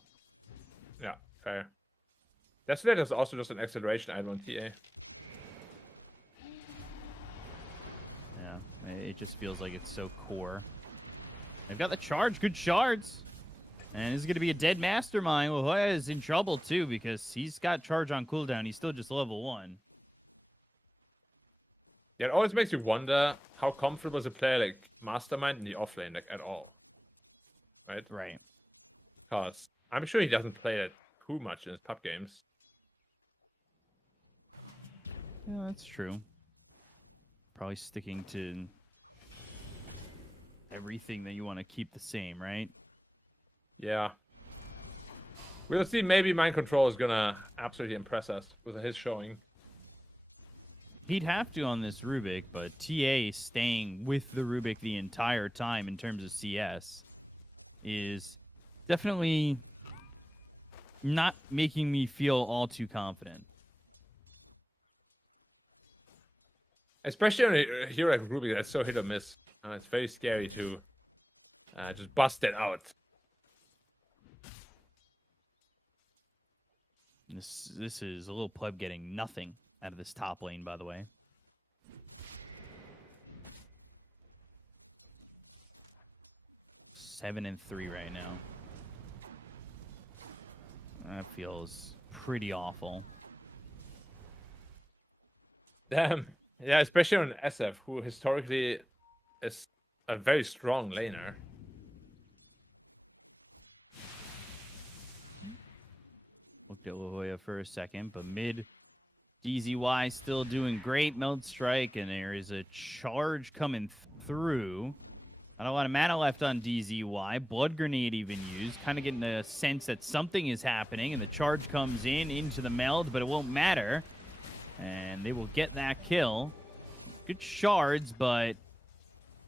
Yeah, fair. Deso is also just an acceleration item on TA. Yeah, it just feels like it's so core. They've got the charge, good shards. And this is going to be a dead Mastermind. La Jolla is in trouble, too, because he's got charge on cooldown. He's still just level 1. Yeah, it always makes you wonder how comfortable is a player like Mastermind in the offlane, like, at all. Right? Right. Because I'm sure he doesn't play that too much in his pub games. Yeah, that's true. Probably sticking to everything that you want to keep the same, right? Yeah. We'll see. Maybe Mind Control is gonna absolutely impress us with his showing. He'd have to on this Rubik, but TA staying with the Rubik the entire time in terms of CS is definitely not making me feel all too confident. Especially on a hero like Rubik, that's so hit or miss. It's very scary to just bust it out. This is a little pleb getting nothing out of this top lane, by the way. Seven and 3 right now. That feels pretty awful. Damn. Yeah, especially on SF, who historically is a very strong laner. Looked at La Jolla for a second, but mid DZY still doing great. Meld Strike, and there is a charge coming through. Not a lot of mana left on DZY. Blood Grenade even used. Kind of getting a sense that something is happening, and the charge comes into the meld, but it won't matter. And they will get that kill. Good shards, but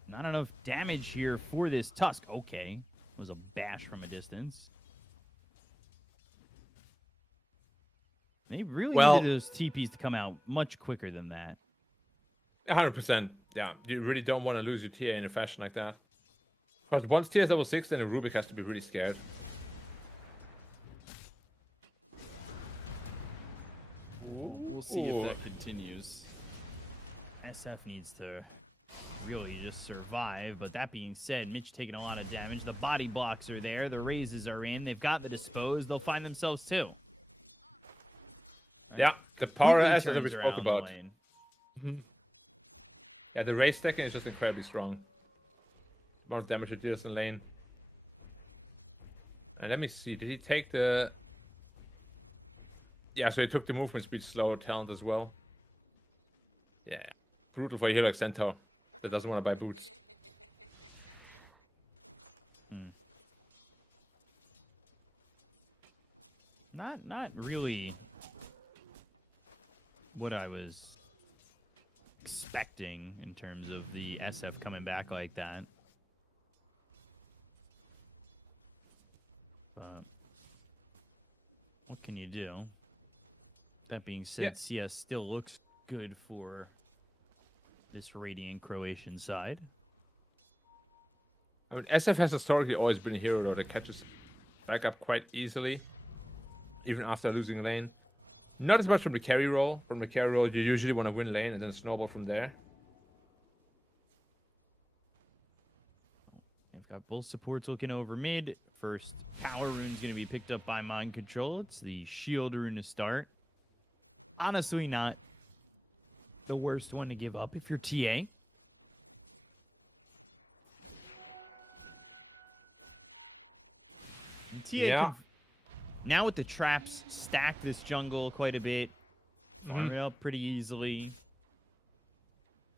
not enough damage here for this Tusk. Okay. It was a bash from a distance. They really needed those TPs to come out much quicker than that. 100%. Yeah, you really don't want to lose your TA in a fashion like that. Because once TA is level 6, then the Rubik has to be really scared. We'll see if that continues. SF needs to really just survive. But that being said, Mitch taking a lot of damage. The body blocks are there. The raises are in. They've got the dispose. They'll find themselves too. Right? Yeah, the power SF asset that we spoke about. Yeah, the raise stacking is just incredibly strong. The amount of damage it deals in lane. And let me see, did he take the... Yeah, so he took the movement speed slow talent as well. Yeah, brutal for a hero like Centaur that doesn't want to buy boots. Not really what I was expecting in terms of the SF coming back like that. But what can you do? That being said, CS still looks good for this Radiant Croatian side. I mean, SF has historically always been a hero though that catches back up quite easily, even after losing lane. Not as much from the carry role. From the carry role, you usually want to win lane and then snowball from there. They've got both supports looking over mid. First power rune is going to be picked up by Mind Control. It's the shield rune to start. Honestly, not the worst one to give up if you're TA. And TA now with the traps, stack this jungle quite a bit. Farm it up pretty easily.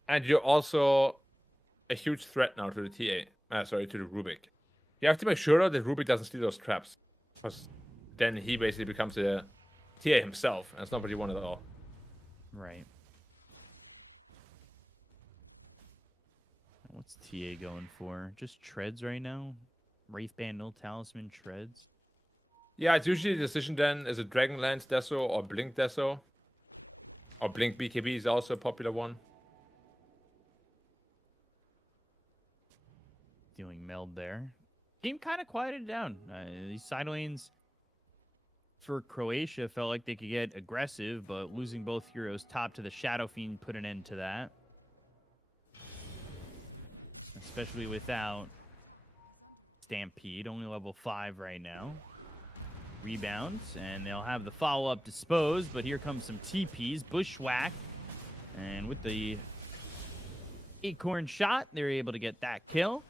And you're also a huge threat now to the TA. To the Rubik. You have to make sure that Rubik doesn't steal those traps. Because then he basically becomes a TA himself. And it's not what you want at all. Right. What's TA going for? Just treads right now? Wraith Band, Talisman, treads? Yeah, it's usually the decision then is it Dragonlance Deso or Blink Deso. Or Blink BKB is also a popular one. Dealing meld there. Game kind of quieted down. These side lanes for Croatia felt like they could get aggressive, but losing both heroes top to the Shadow Fiend put an end to that. Especially without Stampede, only level 5 right now. Rebounds, and they'll have the follow-up disposed, but here comes some TPs. Bushwhack, and with the Acorn shot, they're able to get that kill.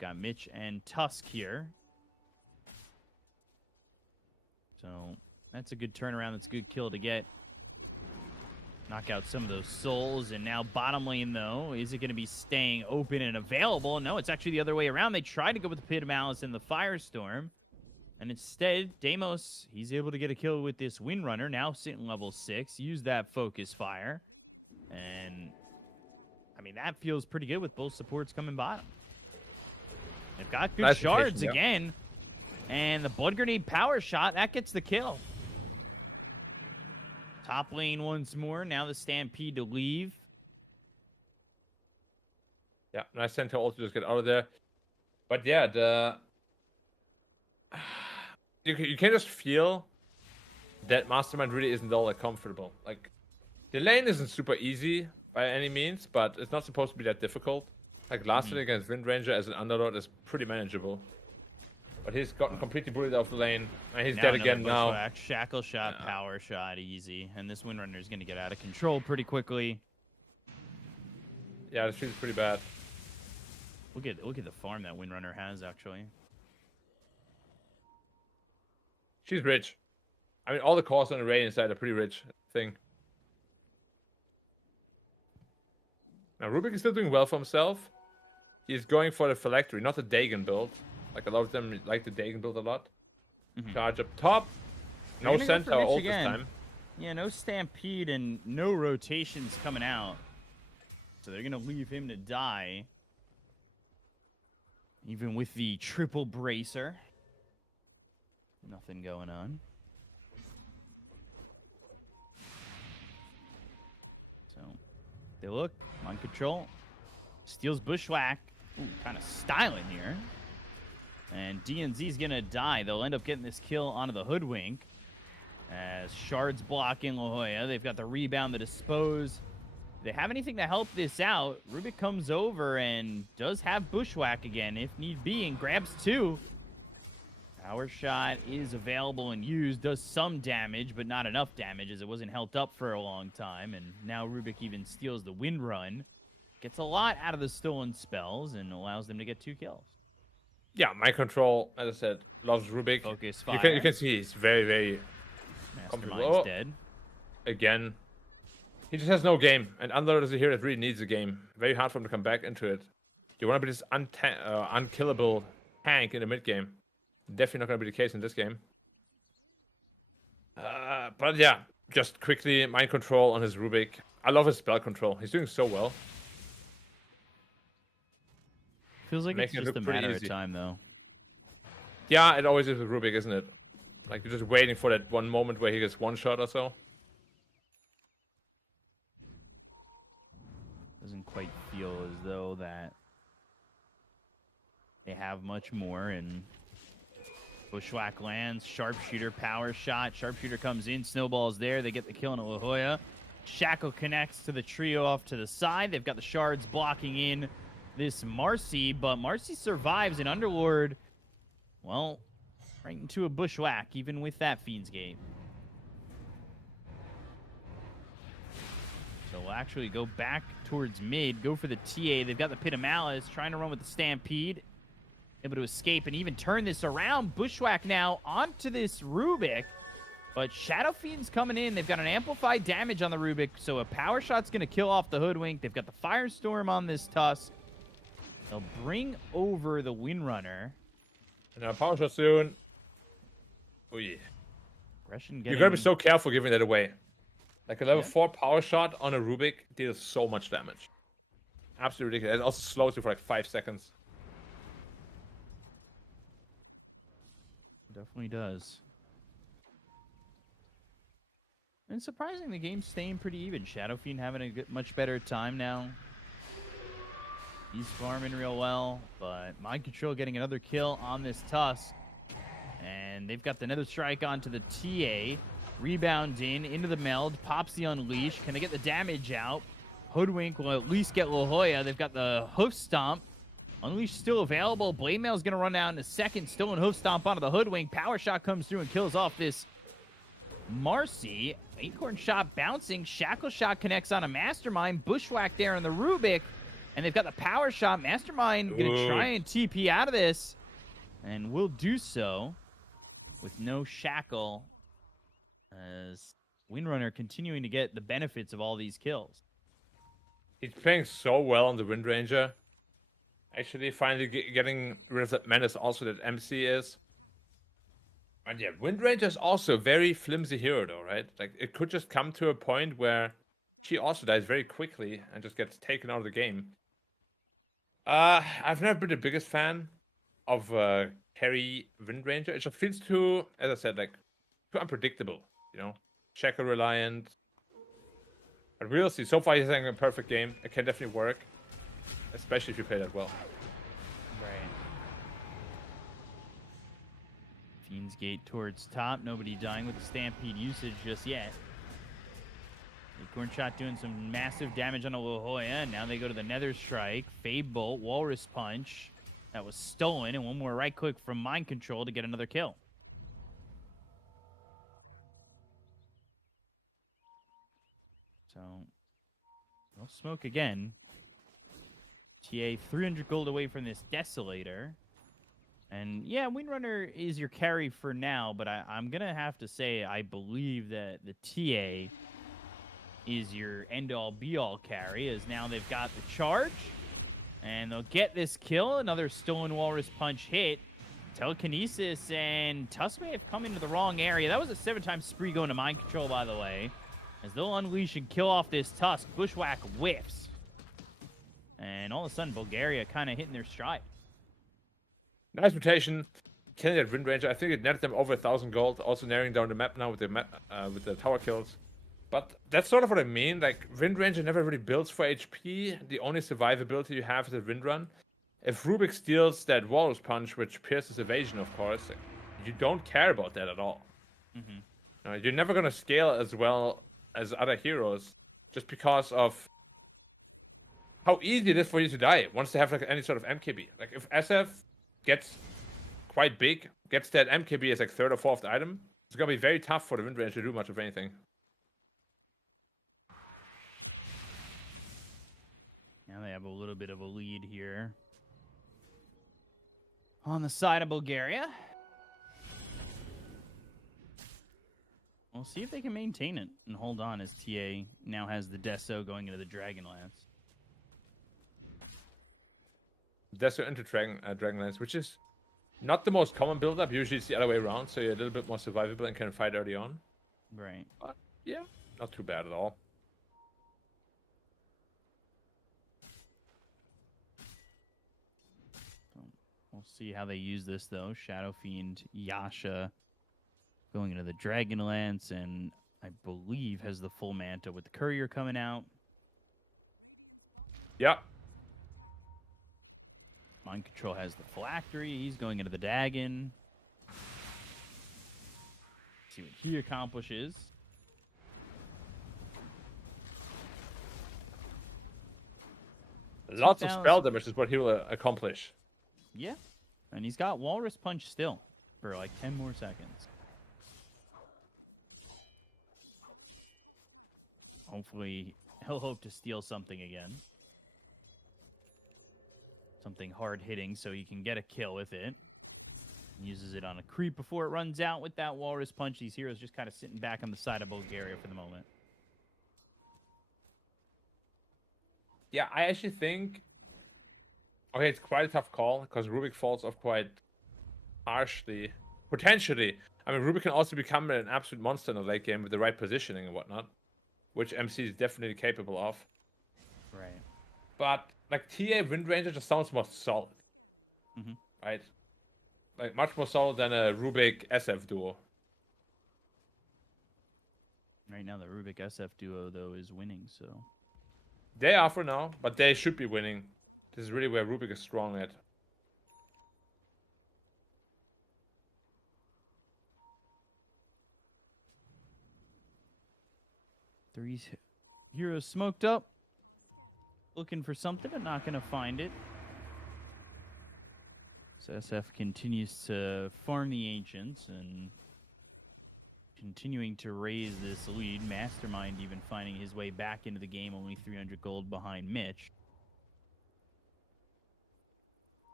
Got Mitch and Tusk here. So that's a good turnaround. That's a good kill to get. knock out some of those souls. And now bottom lane, though, is it going to be staying open and available? No, it's actually the other way around. They tried to go with the Pit of Malice and the Firestorm. And instead, Deimos, he's able to get a kill with this Windrunner, now sitting level 6. Use that Focus Fire. And, I mean, that feels pretty good with both supports coming bottom. They've got good Nice shards rotation, yeah. again. And the Blood Grenade Power Shot, that gets the kill. Top lane once more. Now the Stampede to leave. Yeah, nice center also just get out of there. But yeah, the you can just feel that Mastermind really isn't all that comfortable. Like, the lane isn't super easy by any means, but it's not supposed to be that difficult. Like last year against Windranger as an underlord is pretty manageable. But he's gotten completely bullied off the lane, and he's dead again now. Bushwhack, Shackle Shot, Power Shot, easy. And this Windrunner is going to get out of control pretty quickly. Yeah, this feels pretty bad. Look at the farm that Windrunner has, actually. She's rich. I mean, all the cores on the Radiant side are pretty rich thing. Now, Rubik is still doing well for himself. He's going for the Phylactery, not the Dagon build. Like, a lot of them like the Dagon build a lot. Charge up top. No center ult this time. Yeah, no Stampede and no rotations coming out. So they're going to leave him to die. Even with the triple bracer. Nothing going on. So, they look. On control. Steals Bushwhack. Ooh, kind of styling here. And DNZ's going to die. They'll end up getting this kill onto the Hoodwink. As Shards blocking La Jolla. They've got the rebound, the dispose. If they have anything to help this out, Rubik comes over and does have Bushwhack again if need be and grabs 2. Power Shot is available and used, does some damage, but not enough damage as it wasn't held up for a long time. And now Rubik even steals the Wind Run. Gets a lot out of the stolen spells and allows them to get 2 kills. Yeah, Mind Control, as I said, loves Rubik. Focus Fire. You can see he's very, very Mastermind's dead. Again, he just has no game. And Unload is a hero that really needs a game. Very hard for him to come back into it. You want to be this unkillable tank in the mid game. Definitely not going to be the case in this game. But yeah, just quickly, Mind Control on his Rubik. I love his spell control. He's doing so well. Feels like it's just a matter of time, though. Yeah, it always is with Rubik, isn't it? Like, you're just waiting for that one moment where he gets one shot or so. Doesn't quite feel as though that they have much more, and Bushwhack lands, Sharpshooter, Power Shot. Sharpshooter comes in, Snowball's there. They get the kill on La Jolla. Shackle connects to the trio off to the side. They've got the Shards blocking in this Marcy, but Marcy survives, and Underlord, well, right into a Bushwhack, even with that Fiend's Gate. So we'll actually go back towards mid, go for the TA. They've got the Pit of Malice, trying to run with the Stampede. Able to escape and even turn this around. Bushwhack now onto this Rubik. But Shadow Fiend's coming in. They've got an amplified damage on the Rubik, so a Power Shot's going to kill off the Hoodwink. They've got the Firestorm on this Tusk. They'll bring over the Windrunner. And a Power Shot soon. Oh, yeah. Aggression You're going to be so careful giving that away. Like a level 4 Power Shot on a Rubik deals so much damage. Absolutely ridiculous. It also slows you for like 5 seconds. Definitely does. And surprising, the game's staying pretty even. Shadow Fiend having a much better time now. He's farming real well, but Mind Control getting another kill on this Tusk. And they've got the Nether Strike onto the TA. Rebound into the meld. Pops the Unleash. Can they get the damage out? Hoodwink will at least get La Jolla. They've got the Hoof Stomp. Unleash still available. Blade Mail's going to run down in a second. Still in Hoof Stomp onto the Hoodwink. Power Shot comes through and kills off this Marcy. Acorn Shot bouncing. Shackle Shot connects on a Mastermind. Bushwhack there on the Rubik. And they've got the Power Shot. Mastermind going to try and TP out of this. And will do so with no Shackle. As Windrunner continuing to get the benefits of all these kills. He's playing so well on the Wind Ranger. Actually, finally getting rid of that menace also that MC is. And yeah, Wind Ranger is also a very flimsy hero though, right? Like, it could just come to a point where she also dies very quickly and just gets taken out of the game. I've never been the biggest fan of carry Wind Ranger. It just feels too, as I said, like, too unpredictable, you know? Checker reliant. But we'll see. So far he's having a perfect game. It can definitely work. Especially if you play that well. Right. Fiend's Gate towards top. Nobody dying with the Stampede usage just yet. Acorn Shot doing some massive damage on a La Jolla. Now they go to the Nether Strike. Fade Bolt, Walrus Punch. That was stolen. And one more right click from Mind Control to get another kill. So, no smoke again. TA 300 gold away from this Desolator. And yeah, Windrunner is your carry for now, but I'm going to have to say I believe that the TA is your end-all be-all carry, as now they've got the charge. And they'll get this kill. Another stolen Walrus Punch hit. Telekinesis and Tusk may have come into the wrong area. That was a 7-time spree going to Mind Control, by the way. As they'll unleash and kill off this Tusk. Bushwhack whiffs. And all of a sudden, Bulgaria kind of hitting their stride. Nice rotation. Killing that Wind Ranger. I think it netted them over 1,000 gold. Also narrowing down the map now with the tower kills. But that's sort of what I mean. Like, Wind Ranger never really builds for HP. The only survivability you have is a Wind Run. If Rubik steals that Walrus Punch, which pierces evasion, of course, you don't care about that at all. Mm-hmm. You're never going to scale as well as other heroes just because of how easy it is for you to die once they have like any sort of MKB. Like, if SF gets quite big, gets that MKB as like 3rd or 4th item, it's going to be very tough for the Wind Ranger to do much of anything. Now they have a little bit of a lead here on the side of Bulgaria. We'll see if they can maintain it and hold on, as TA now has the Deso going into the Dragonlance. Deso into Dragonlance, which is not the most common build-up. Usually it's the other way around, so you're a little bit more survivable and can fight early on. Right. But yeah, not too bad at all. We'll see how they use this, though. Shadow Fiend, Yasha going into the Dragonlance, and I believe has the full Manta with the Courier coming out. Yeah. Mind Control has the Phylactery. He's going into the Dagon. See what he accomplishes. Lots of spell damage is what he will accomplish. Yeah. And he's got Walrus Punch still for like 10 more seconds. Hopefully, he'll hope to steal something again. Something hard-hitting so he can get a kill with it. Uses it on a creep before it runs out with that Walrus Punch. These heroes just kind of sitting back on the side of Bulgaria for the moment. Yeah, I actually think... Okay, it's quite a tough call, because Rubik falls off quite harshly. Potentially. I mean, Rubik can also become an absolute monster in the late game with the right positioning and whatnot. Which MC is definitely capable of. Right. But, like, TA Wind Ranger just sounds more solid. Mm-hmm. Right? Like, much more solid than a Rubik SF duo. Right now, the Rubik SF duo, though, is winning, so... They are for now, but they should be winning. This is really where Rubik is strong at. Three heroes smoked up. Looking for something, but not going to find it. So SF continues to farm the Ancients and continuing to raise this lead. Mastermind even finding his way back into the game, only 300 gold behind Mitch.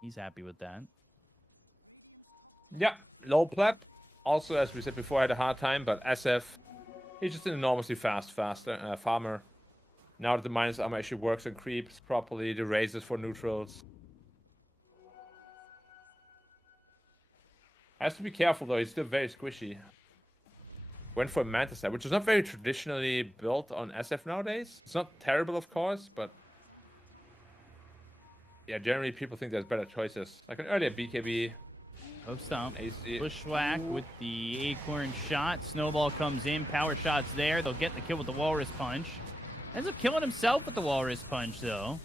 He's happy with that. Yeah, low plat. Also, as we said before, had a hard time, but SF He's just an enormously fast farmer. Now that the minus armor actually works and creeps properly, the raises for neutrals. Has to be careful though, he's still very squishy. Went for a Manta side, which is not very traditionally built on SF nowadays. It's not terrible, of course, but yeah, generally people think there's better choices. Like an earlier BKB. Hope stomp. AC. Bushwhack with the acorn shot. Snowball comes in. Power shot's there. They'll get the kill with the walrus punch. Ends up killing himself with the walrus punch, though.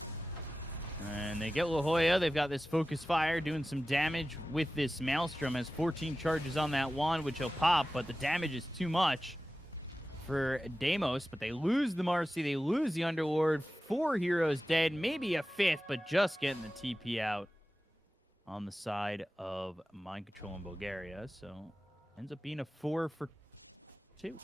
And they get La Jolla. They've got this focus fire doing some damage with this Maelstrom. Has 14 charges on that wand, which he'll pop, but the damage is too much for Deimos. But they lose the Marcy. They lose the Underlord. 4 heroes dead. Maybe a 5th, but just getting the TP out on the side of Mind Control in Bulgaria. So ends up being a 4 for 2.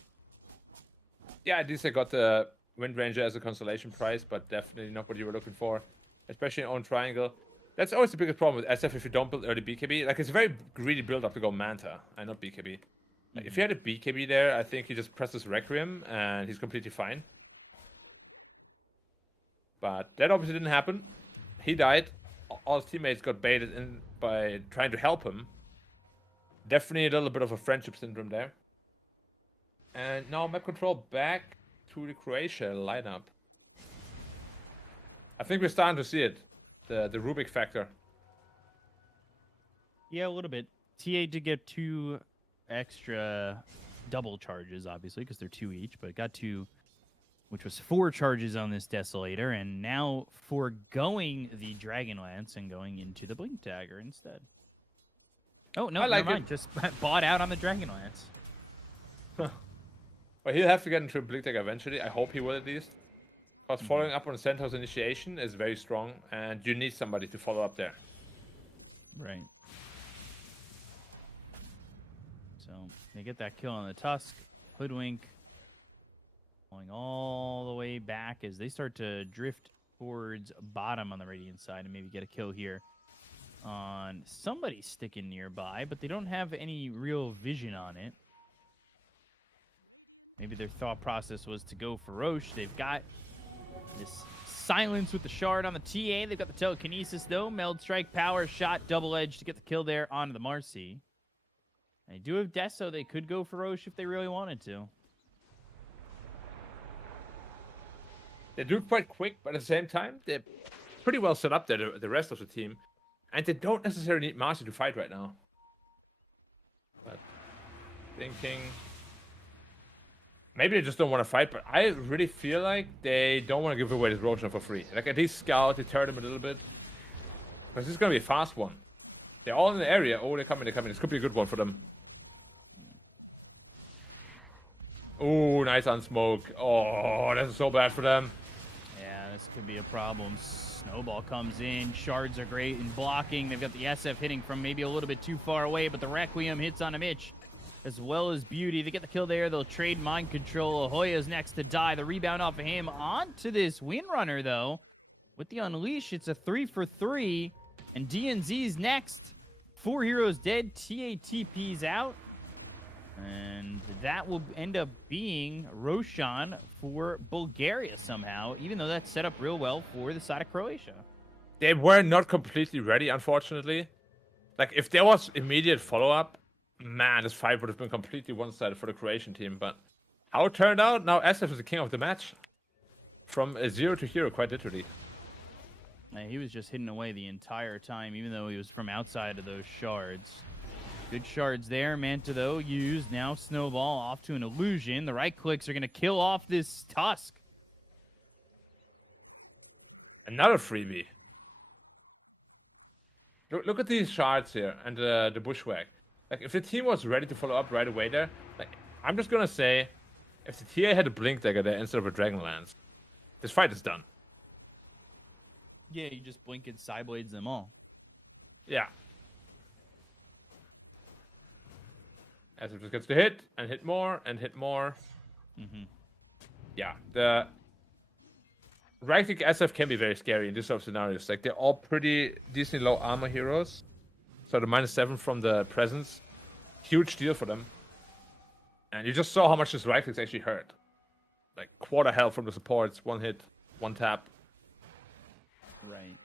Yeah, at least I got the Wind Ranger as a consolation prize, but definitely not what you were looking for. Especially in own triangle. That's always the biggest problem with SF if you don't build early BKB. Like, it's a very greedy build up to go Manta and not BKB. Like, if you had a BKB there, I think he just presses Requiem and he's completely fine. But that obviously didn't happen. He died. All his teammates got baited in by trying to help him. Definitely a little bit of a friendship syndrome there. And now map control back to the Croatia lineup. I think we're starting to see it. The Rubik factor. Yeah, a little bit. TA did get 2 extra double charges, obviously, because they're 2 each, but got 2, which was 4 charges on this Desolator, and now foregoing the Dragonlance and going into the Blink Dagger instead. Oh, no, never mind. Just bought out on the Dragonlance. Well, he'll have to get into a Blink Dagger eventually. I hope he will at least. Because following up on Centaur's initiation is very strong, and you need somebody to follow up there. Right. So they get that kill on the Tusk. Hoodwink going all the way back as they start to drift towards bottom on the Radiant side and maybe get a kill here on somebody sticking nearby, but they don't have any real vision on it. Maybe their thought process was to go for Roche. They've got this silence with the shard on the TA. They've got the telekinesis, though. Meld strike, power shot, double edge to get the kill there onto the Marcy. They do have Deso. They could go for Roche if they really wanted to. They do it quite quick, but at the same time, they're pretty well set up there, the rest of the team. And they don't necessarily need Marcy to fight right now. But thinking... Maybe they just don't want to fight, but I really feel like they don't want to give away this Roshan for free. Like, at least scout, deter them a little bit. Because this is going to be a fast one. They're all in the area. Oh, they're coming, they're coming. This could be a good one for them. Oh, nice on smoke. Oh, that's so bad for them. Yeah, this could be a problem. Snowball comes in. Shards are great in blocking. They've got the SF hitting from maybe a little bit too far away, but the Requiem hits on a Mitch, as well as Beauty. They get the kill there. They'll trade Mind Control. Ahoya's next to die. The rebound off of him onto this Windrunner, though. With the Unleash, it's a 3 for 3. And DNZ's next. 4 heroes dead. TATP's out. And that will end up being Roshan for Bulgaria somehow, even though that's set up real well for the side of Croatia. They were not completely ready, unfortunately. Like, if there was immediate follow-up, man, this fight would have been completely one-sided for the Croatian team. But how it turned out, now SF is the king of the match. From a 0 to hero, quite literally. He was just hidden away the entire time, even though he was from outside of those shards. Good shards there. Manta, though, used. Now Snowball off to an illusion. The right clicks are going to kill off this Tusk. Another freebie. Look at these shards here and the bushwhack. Like, if the team was ready to follow up right away there, like, I'm just going to say, if the TA had a Blink Dagger there instead of a Dragonlance, this fight is done. Yeah, you just blink and Psyblades them all. Yeah. As it just gets to hit, and hit more, and hit more. Mm-hmm. Yeah, the right-click SF can be very scary in this sort of scenarios. Like, they're all pretty decently low armor heroes. So the -7 from the presence, huge deal for them. And you just saw how much his right clicks actually hurt. Like quarter health from the supports, one hit, one tap. Right.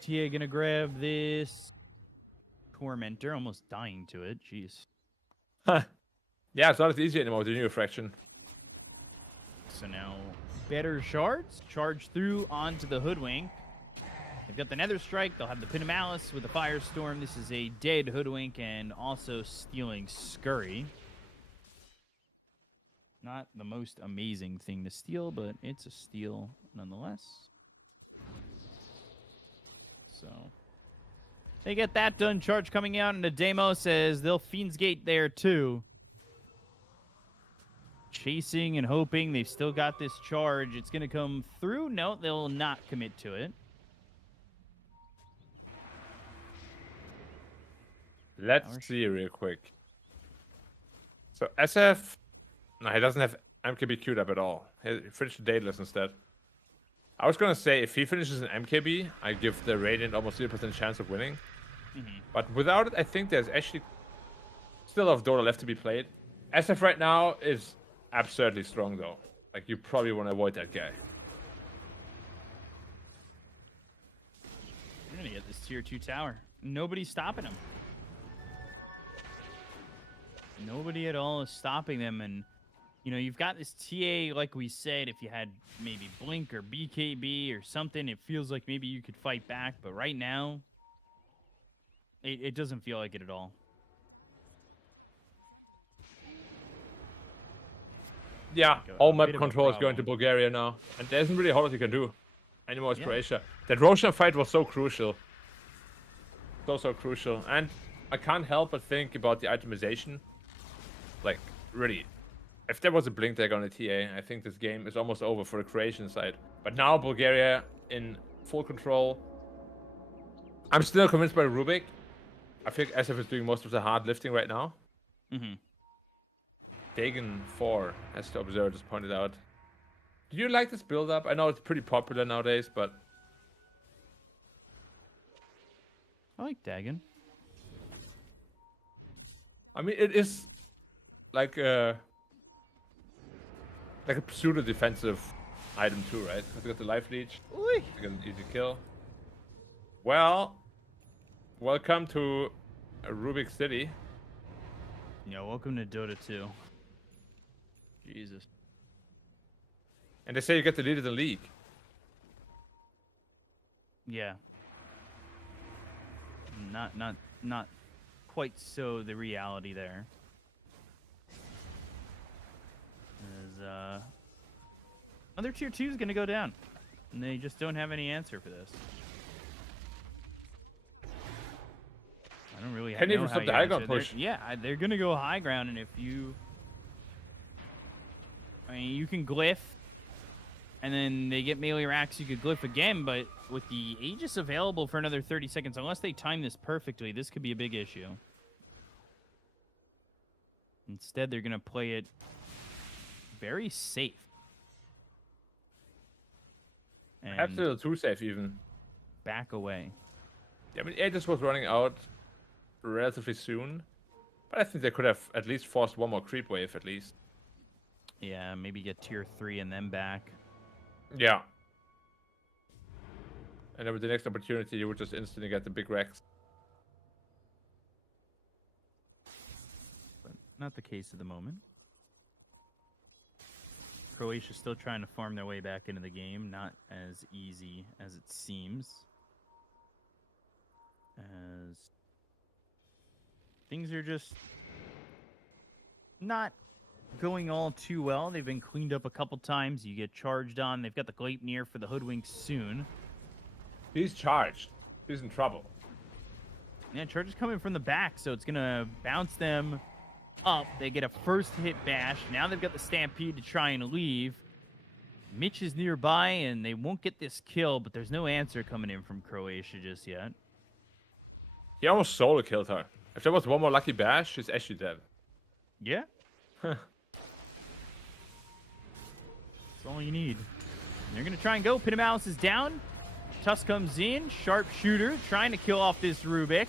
TA gonna grab this Tormentor, almost dying to it. Jeez. Huh. Yeah, it's not as easy anymore with the new fraction. So now, better shards. Charge through onto the Hoodwink. They've got the Nether Strike. They'll have the Pin of Malice with the Firestorm. This is a dead Hoodwink and also stealing Scurry. Not the most amazing thing to steal, but it's a steal nonetheless. So they get that done. Charge coming out, and the Demo says they'll Fiend's Gate there too. Chasing and hoping. They've still got this charge. It's going to come through. No, they'll not commit to it. Let's see real quick. So SF, no, he doesn't have MKB queued up at all. He finished the Daedalus instead. I was gonna say if he finishes an MKB, I give the Radiant almost 0% chance of winning. But without it, I think there's actually still a lot of Dota left to be played. SF right now is absurdly strong though. Like you probably want to avoid that guy. We're gonna get this tier 2 tower. Nobody's stopping him. Nobody at all is stopping them, and you know you've got this TA. Like we said, if you had maybe Blink or BKB or something, it feels like maybe you could fight back. But right now, it doesn't feel like it at all. Yeah, Like all a map bit of a control is going to problem. Bulgaria now, and there isn't really a whole lot you can do anymore with Yeah. Croatia. That Roshan fight was so crucial. So crucial. And I can't help but think about the itemization. Like, really, if there was a blink tag on a TA, I think this game is almost over for the Croatian side. But now Bulgaria in full control. I'm still convinced by Rubik. I think SF is doing most of the hard lifting right now. Dagon 4 has to observe, just pointed out. Do you like this build-up? I know it's pretty popular nowadays, but I like Dagon. I mean, it is like a pseudo-defensive item too, right? Because you got the life leech, you got an easy kill. Well, welcome to Rubik City. Yeah, welcome to Dota2. Jesus. And they say you get to lead in the league. Yeah. Not quite so the reality there. As other tier 2 is going to go down, and they just don't have any answer for this. I don't really Can't know even how stop you the high answer. ground push. They're going to go high ground, and if you, I mean, you can glyph, and then they get melee racks, you could glyph again, but with the Aegis available for another 30 seconds, unless they time this perfectly, this could be a big issue. Instead, they're going to play it very safe. And Absolutely too safe even. back away. Yeah, I mean, Aegis was running out relatively soon. But I think they could have at least forced one more creep wave at least. Yeah, maybe get tier 3 and then back. Yeah. And then with the next opportunity, you would just instantly get the big Rex. But not the case at the moment. Croatia's still trying to farm their way back into the game. Not as easy as it seems. As things are just not going all too well. They've been cleaned up a couple times. You get charged on. They've got the Gleipnir for the Hoodwinks soon. He's charged. He's in trouble. Yeah, charge is coming from the back, so it's going to bounce them up. They get a first hit bash. Now they've got the Stampede to try and leave. Mitch is nearby, and they won't get this kill, but there's no answer coming in from Croatia just yet. He almost solo killed her. If there was one more lucky bash, she's actually dead. Yeah. That's all you need. They're going to try and go. Pin of Malice is down. Tusk comes in. Sharpshooter trying to kill off this Rubik.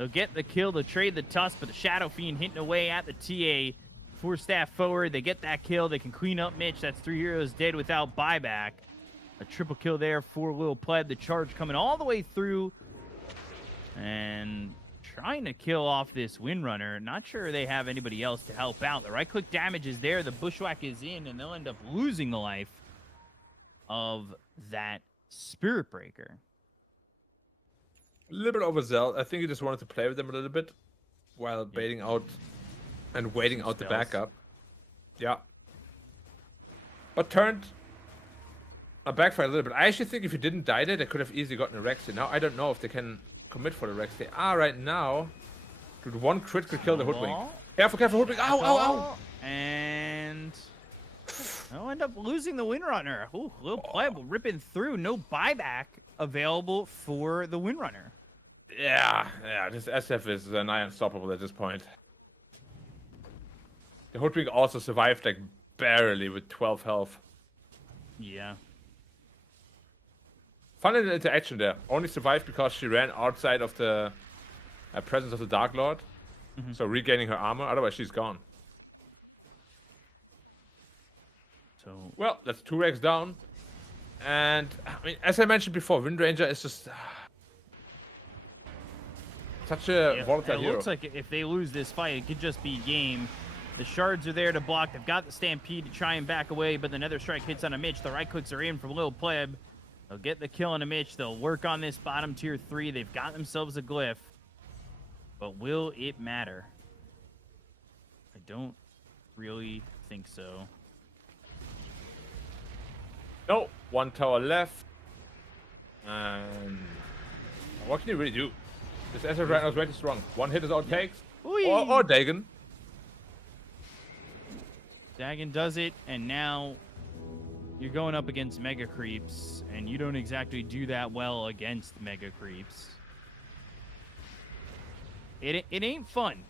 They'll get the kill. They'll trade the Tusk, but the Shadow Fiend hitting away at the TA. 4-staff forward. They get that kill. They can clean up Mitch. That's 3 heroes dead without buyback. A triple kill there for Lil Pleb. The charge coming all the way through. And trying to kill off this Windrunner. Not sure they have anybody else to help out. The right-click damage is there. The Bushwhack is in, and they'll end up losing the life of that Spirit Breaker. A little bit overzealous. I think he just wanted to play with them a little bit while baiting out and waiting out the backup. Yeah. But turned a backfire a little bit. I actually think if he didn't die there, they could have easily gotten a Rex. Now I don't know if they can commit for the Rex. They are right now. Dude, one crit could kill the Hoodwink. Careful, Hoodwink. Ow, ow, ow. And they'll end up losing the Windrunner. Ooh, Lil Pleb ripping through. No buyback available for the Windrunner. Yeah. This SF is nigh unstoppable at this point. The Hoodwink also survived like barely with 12 health. Yeah. Fun little interaction there. Only survived because she ran outside of the presence of the Dark Lord. So regaining her armor. Otherwise, she's gone. So well, that's 2 Rex down. And I mean, as I mentioned before, Windranger is just such a volatile hero. It looks like if they lose this fight, it could just be game. The shards are there to block. They've got the Stampede to try and back away, but the Nether Strike hits on a Mitch. The right clicks are in from Lil Pleb. They'll get the kill on a Mitch. They'll work on this bottom tier 3. They've got themselves a glyph. But will it matter? I don't really think so. No, 1 tower left. And what can you really do? This SF right now is way too strong. 1 hit is all it takes. Or Dagon. Dagon does it, and now you're going up against Mega Creeps, and you don't exactly do that well against Mega Creeps. It ain't fun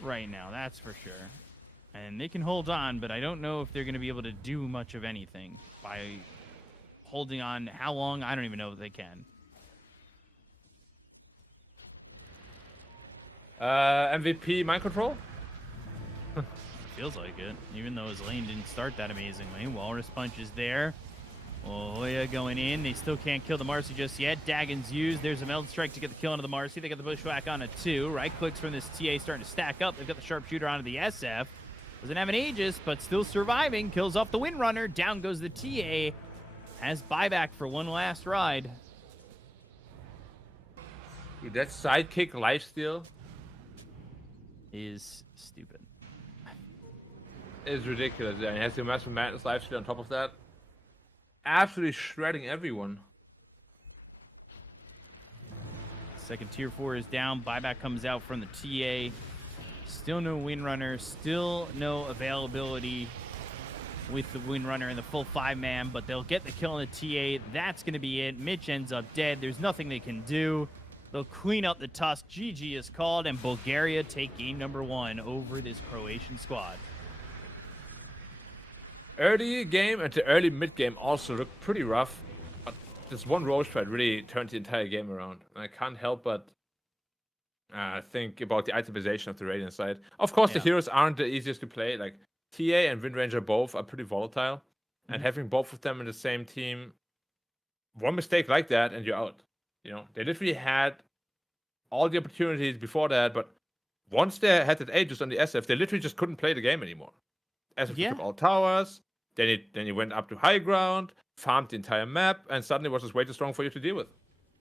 right now, that's for sure. And they can hold on, but I don't know if they're going to be able to do much of anything by holding on. How long? I don't even know if they can. MVP mind control? Feels like it, even though his lane didn't start that amazingly. Walrus Punch is there. Hoya going in. They still can't kill the Marcy just yet. Dagon's used. There's a Meld Strike to get the kill onto the Marcy. They got the Bushwhack on a 2. Right clicks from this TA starting to stack up. They've got the Sharpshooter onto the SF. Doesn't have an Aegis, but still surviving. Kills off the Windrunner. Down goes the TA. Has buyback for one last ride. Dude, that sidekick lifesteal Is stupid. is ridiculous. Yeah, he has the Massive Madness lifesteal on top of that. Absolutely shredding everyone. Second tier 4 is down. Buyback comes out from the TA. Still no Windrunner. Still no availability with the Windrunner in the full 5-man, but they'll get the kill on the TA. That's going to be it. Mitch ends up dead. There's nothing they can do. They'll clean up the Tusk. GG is called, and Bulgaria take game number 1 over this Croatian squad. Early game and the early mid game also looked pretty rough. But this one Roche fight really turned the entire game around. And I can't help but think about the itemization of the Radiant side. Of course, the heroes aren't the easiest to play. Like TA and Windranger both are pretty volatile. And having both of them in the same team, one mistake like that and you're out. You know, they literally had all the opportunities before that, but once they had that Aegis on the SF, they literally just couldn't play the game anymore. SF took all towers, then he went up to high ground, farmed the entire map, and suddenly it was just way too strong for you to deal with.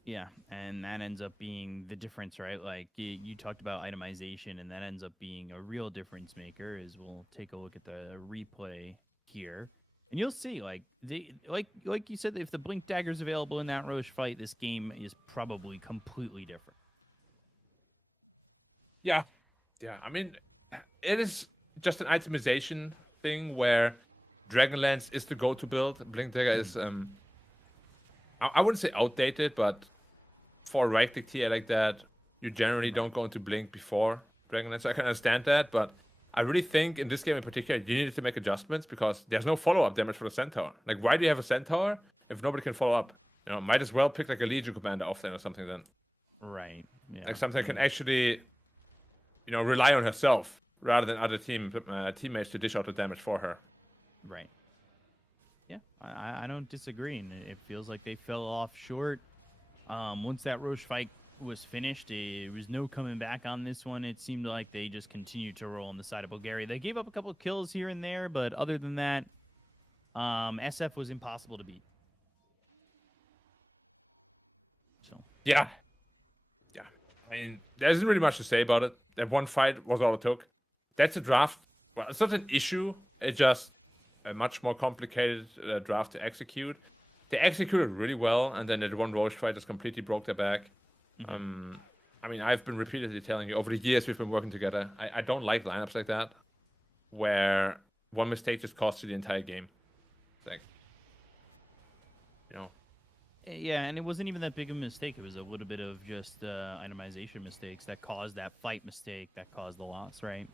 Yeah, and that ends up being the difference, right? Like you talked about itemization, and that ends up being a real difference maker. As we'll take a look at the replay here, and you'll see, like like you said, if the Blink Dagger's available in that Roche fight, this game is probably completely different. Yeah. I mean, it is just an itemization thing where Dragonlance is the go-to build. Blink Dagger is I wouldn't say outdated, but for a right-click TA like that, you generally don't go into Blink before Dragonlance. So I can understand that, but I really think in this game in particular, you needed to make adjustments because there's no follow-up damage for the Centaur. Like, why do you have a Centaur if nobody can follow up? You know, might as well pick like a Legion Commander offlane or something then. Right. Yeah. Like something can and- actually, rely on herself rather than other teammates to dish out the damage for her. Right. Yeah, I don't disagree, and it feels like they fell off short. Once that Roche fight was finished, it was no coming back on this one. It seemed like they just continued to roll on the side of Bulgaria. They gave up a couple of kills here and there, but other than that, SF was impossible to beat. So Yeah. I mean, there isn't really much to say about it. That one fight was all it took. That's a draft. Well, it's not an issue. It's just a much more complicated draft to execute. They executed really well, and then that one Roche fight just completely broke their back. I mean, I've been repeatedly telling you over the years we've been working together. I don't like lineups like that, where one mistake just costs you the entire game. It's like, yeah, and it wasn't even that big of a mistake. It was a little bit of just itemization mistakes that caused that fight mistake that caused the loss, right?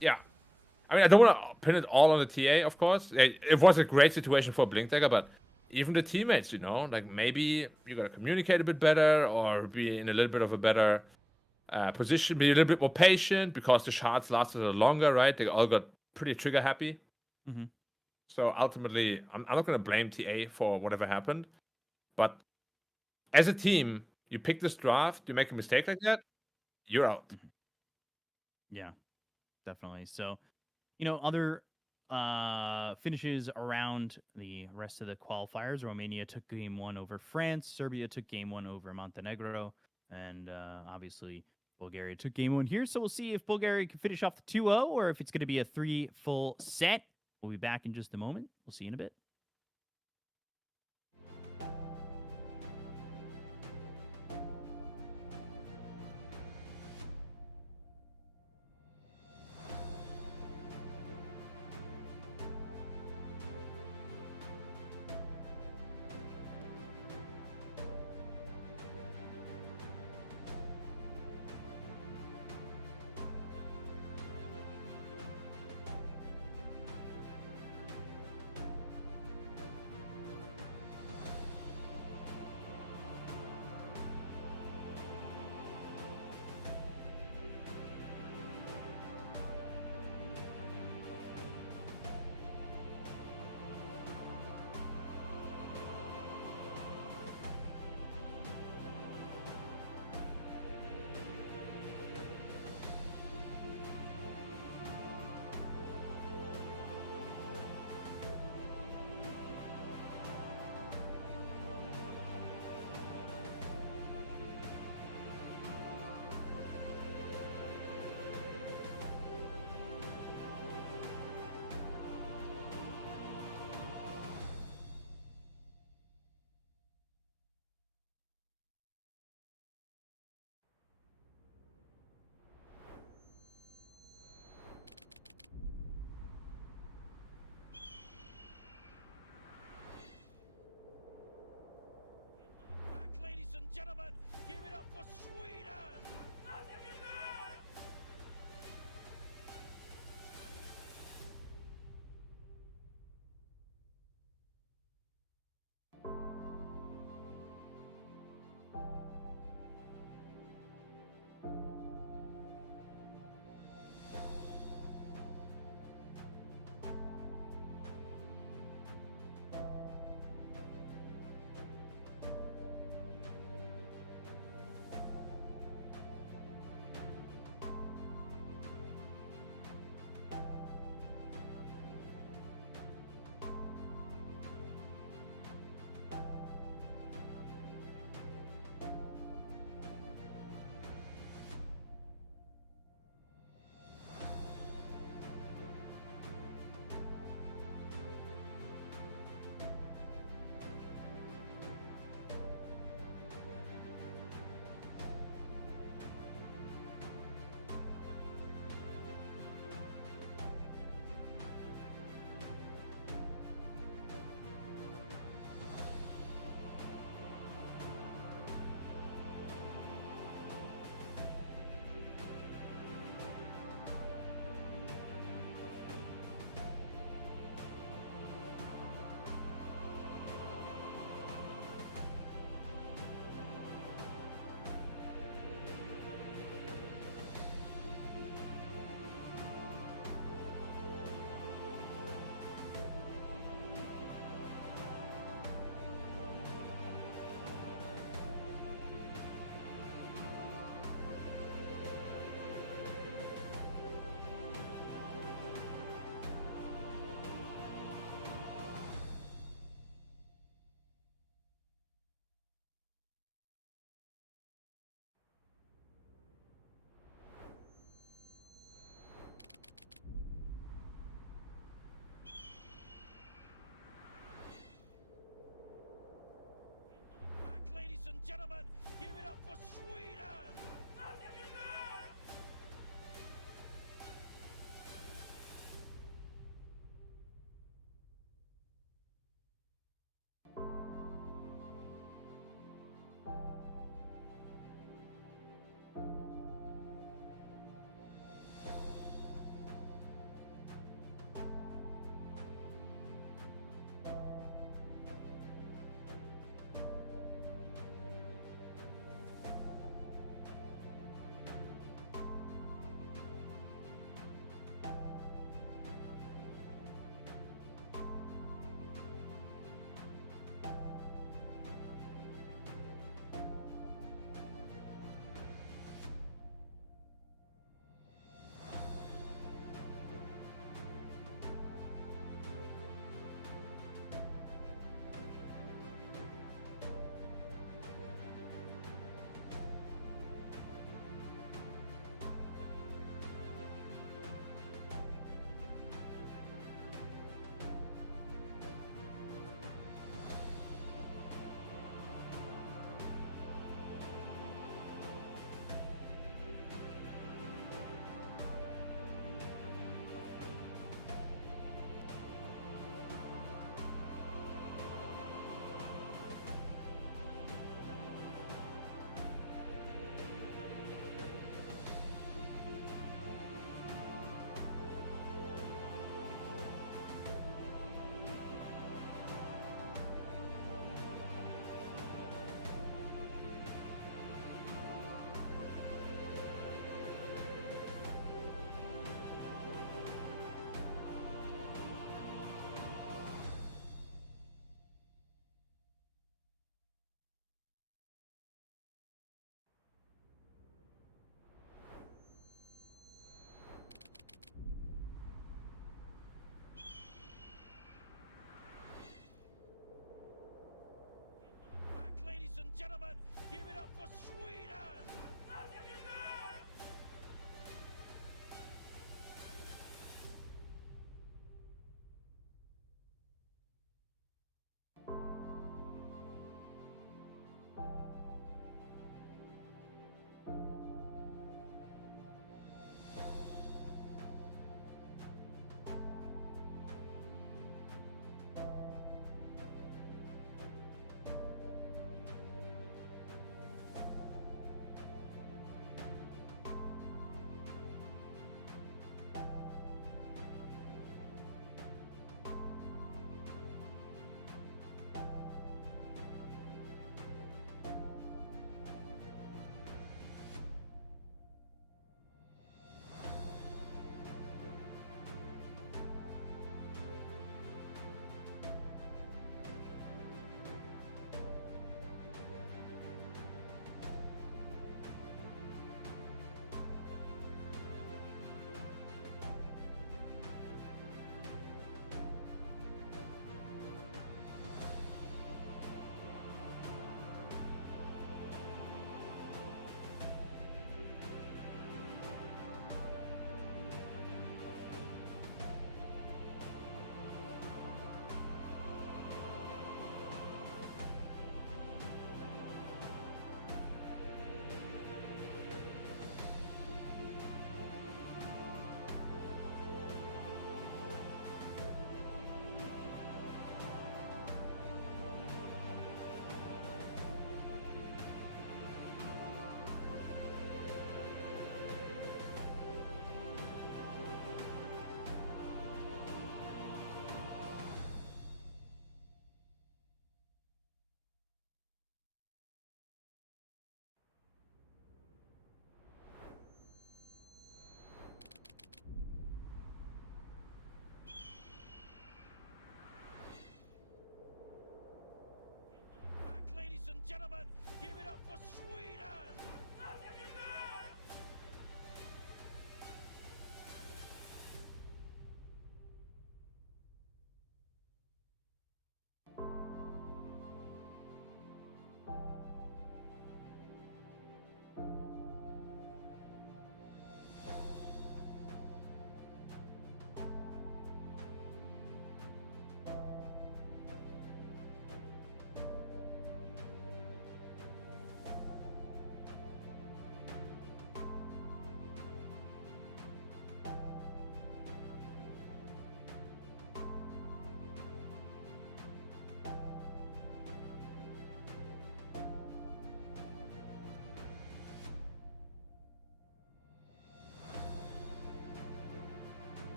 Yeah. I mean, I don't want to pin it all on the TA, of course. It was a great situation for Blinkdagger, but even the teammates, like maybe you got to communicate a bit better or be in a little bit of a better position, be a little bit more patient because the shards lasted a little longer, right? They all got pretty trigger happy. Mm-hmm. So ultimately, I'm not going to blame TA for whatever happened. But as a team, you pick this draft, you make a mistake like that, you're out. Yeah, definitely. So, other finishes around the rest of the qualifiers. Romania took game 1 over France. Serbia took game 1 over Montenegro. And obviously, Bulgaria took game 1 here. So we'll see if Bulgaria can finish off the 2-0 or if it's going to be a 3 full set. We'll be back in just a moment. We'll see you in a bit.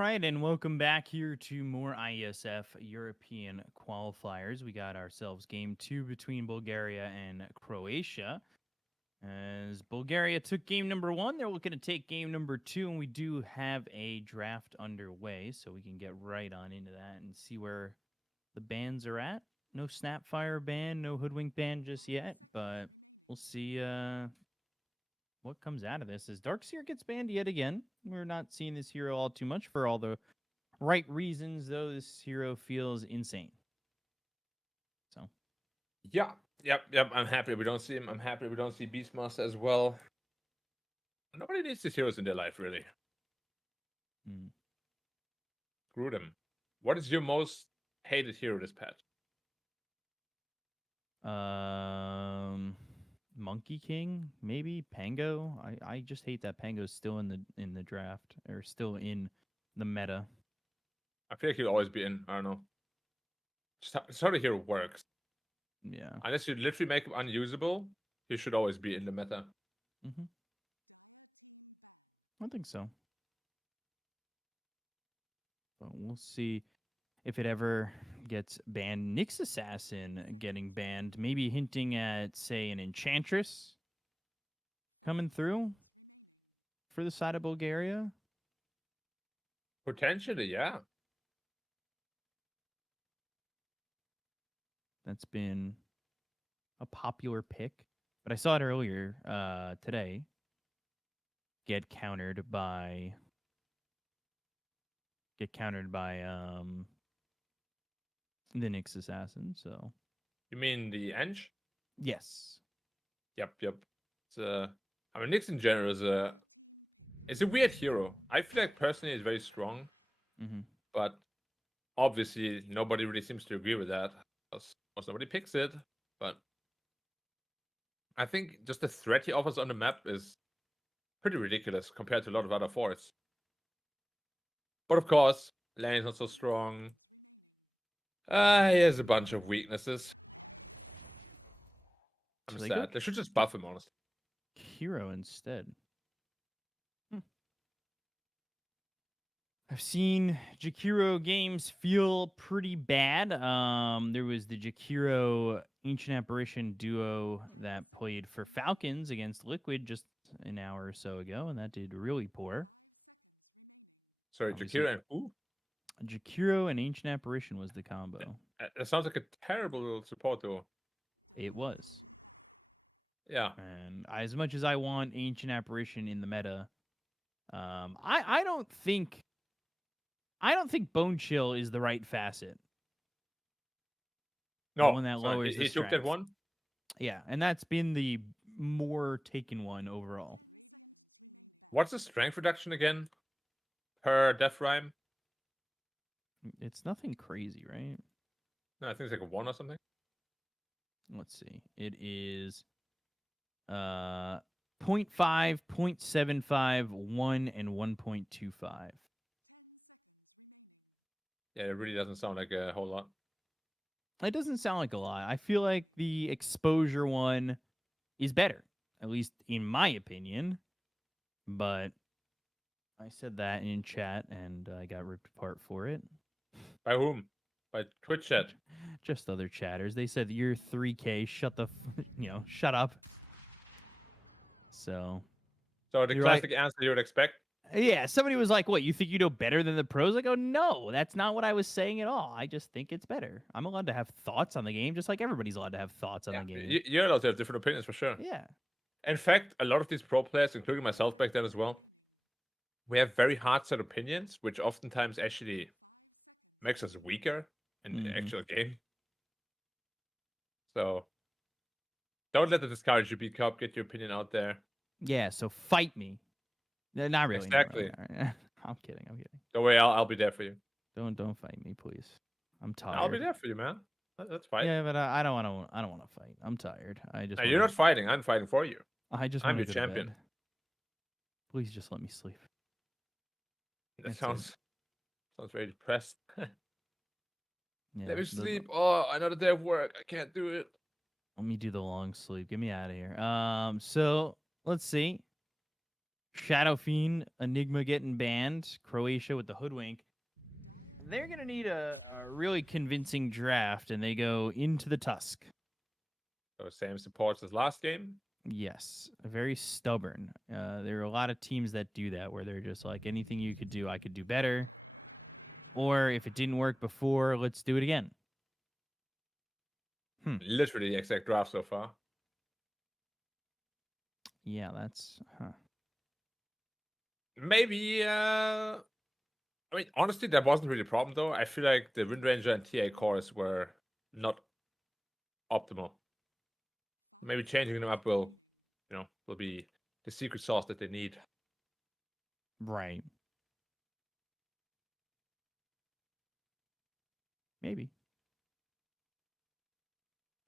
right, and welcome back here to more IESF European qualifiers. We got ourselves game 2 between Bulgaria and Croatia. As Bulgaria took game number 1, they're looking to take game number 2, and we do have a draft underway, so we can get right on into that and see where the bans are at. No Snapfire ban, no Hoodwink ban just yet, but we'll see what comes out of this. As Darkseer gets banned yet again. We're not seeing this hero all too much for all the right reasons, though. This hero feels insane. So, Yeah. Yep. I'm happy we don't see him. I'm happy we don't see Beastmaster as well. Nobody needs these heroes in their life, really. Screw them. What is your most hated hero this patch? Monkey King, maybe Pango. I just hate that Pango's still in the draft or still in the meta. I feel like he'll always be in. I don't know. Just how the hero works. Yeah. Unless you literally make him unusable, he should always be in the meta. I think so. But we'll see if it ever gets banned. Nyx Assassin getting banned, maybe hinting at, say, an Enchantress coming through for the side of Bulgaria. Potentially, yeah. That's been a popular pick. But I saw it earlier today get countered by the Nyx Assassin, so You mean the Eng? yes. Yep. It's I mean, Nyx in general is it's a weird hero. I feel like personally it's very strong, but obviously nobody really seems to agree with that because almost nobody picks it. But I think just the threat he offers on the map is pretty ridiculous compared to a lot of other forts. But of course, Lane's not so strong. He has a bunch of weaknesses. I'm So they sad. go They should just buff him, honestly. hero instead. I've seen Jakiro games feel pretty bad. There was the Jakiro Ancient Apparition duo that played for Falcons against Liquid just an hour or so ago, and that did really poor. Sorry, Obviously, Jakiro and who? Jakiro and Ancient Apparition was the combo. That sounds like a terrible support duo. It was. Yeah. And as much as I want Ancient Apparition in the meta, I don't think Bone Chill is the right facet. No, The one that lowers the he took that strength. one. Yeah, and that's been the more taken one overall. What's the strength reduction again per Death Rhyme? It's nothing crazy, right? No, I think it's like a 1 or something. Let's see. It is 0.5, 0.75, 1, and 1.25. Yeah, it really doesn't sound like a whole lot. It doesn't sound like a lot. I feel like the exposure one is better, at least in my opinion. But I said that in chat, and I got ripped apart for it. By whom? By Twitch chat. Just other chatters. They said you're 3K. Shut up. So the classic answer you would expect. Yeah, somebody was like, "What? You think you know better than the pros?" I go, "No, that's not what I was saying at all. I just think it's better. I'm allowed to have thoughts on the game, just like everybody's allowed to have thoughts on the game." You're allowed to have different opinions for sure. Yeah. In fact, a lot of these pro players, including myself back then as well, we have very hard set opinions, which oftentimes actually makes us weaker in the actual game. So don't let the discourage you, B Cup. Get your opinion out there. Yeah. So fight me. Not really. Exactly. Not really. I'm kidding. Don't worry, I'll be there for you. Don't fight me, please. I'm tired. I'll be there for you, man. That's fine. Yeah, but I don't want to fight. I'm tired. No, you're not fighting. I'm fighting for you. I'm your champion. Please just let me sleep. That sounds very depressed. Yeah, let me sleep. Oh, another day of work. I can't do it. Let me do the long sleep. Get me out of here. So let's see. Shadow Fiend, Enigma getting banned, Croatia with the hoodwink. They're gonna need a really convincing draft, and they go into the Tusk. So same supports as last game. Yes, very stubborn. There are a lot of teams that do that, where they're just like, anything you could do, I could do better. Or if it didn't work before, let's do it again. Literally the exact draft so far. Yeah, that's Maybe I mean, honestly, that wasn't really a problem though. I feel like the Wind Ranger and TA cores were not optimal. Maybe changing them up will be the secret sauce that they need. right. Maybe.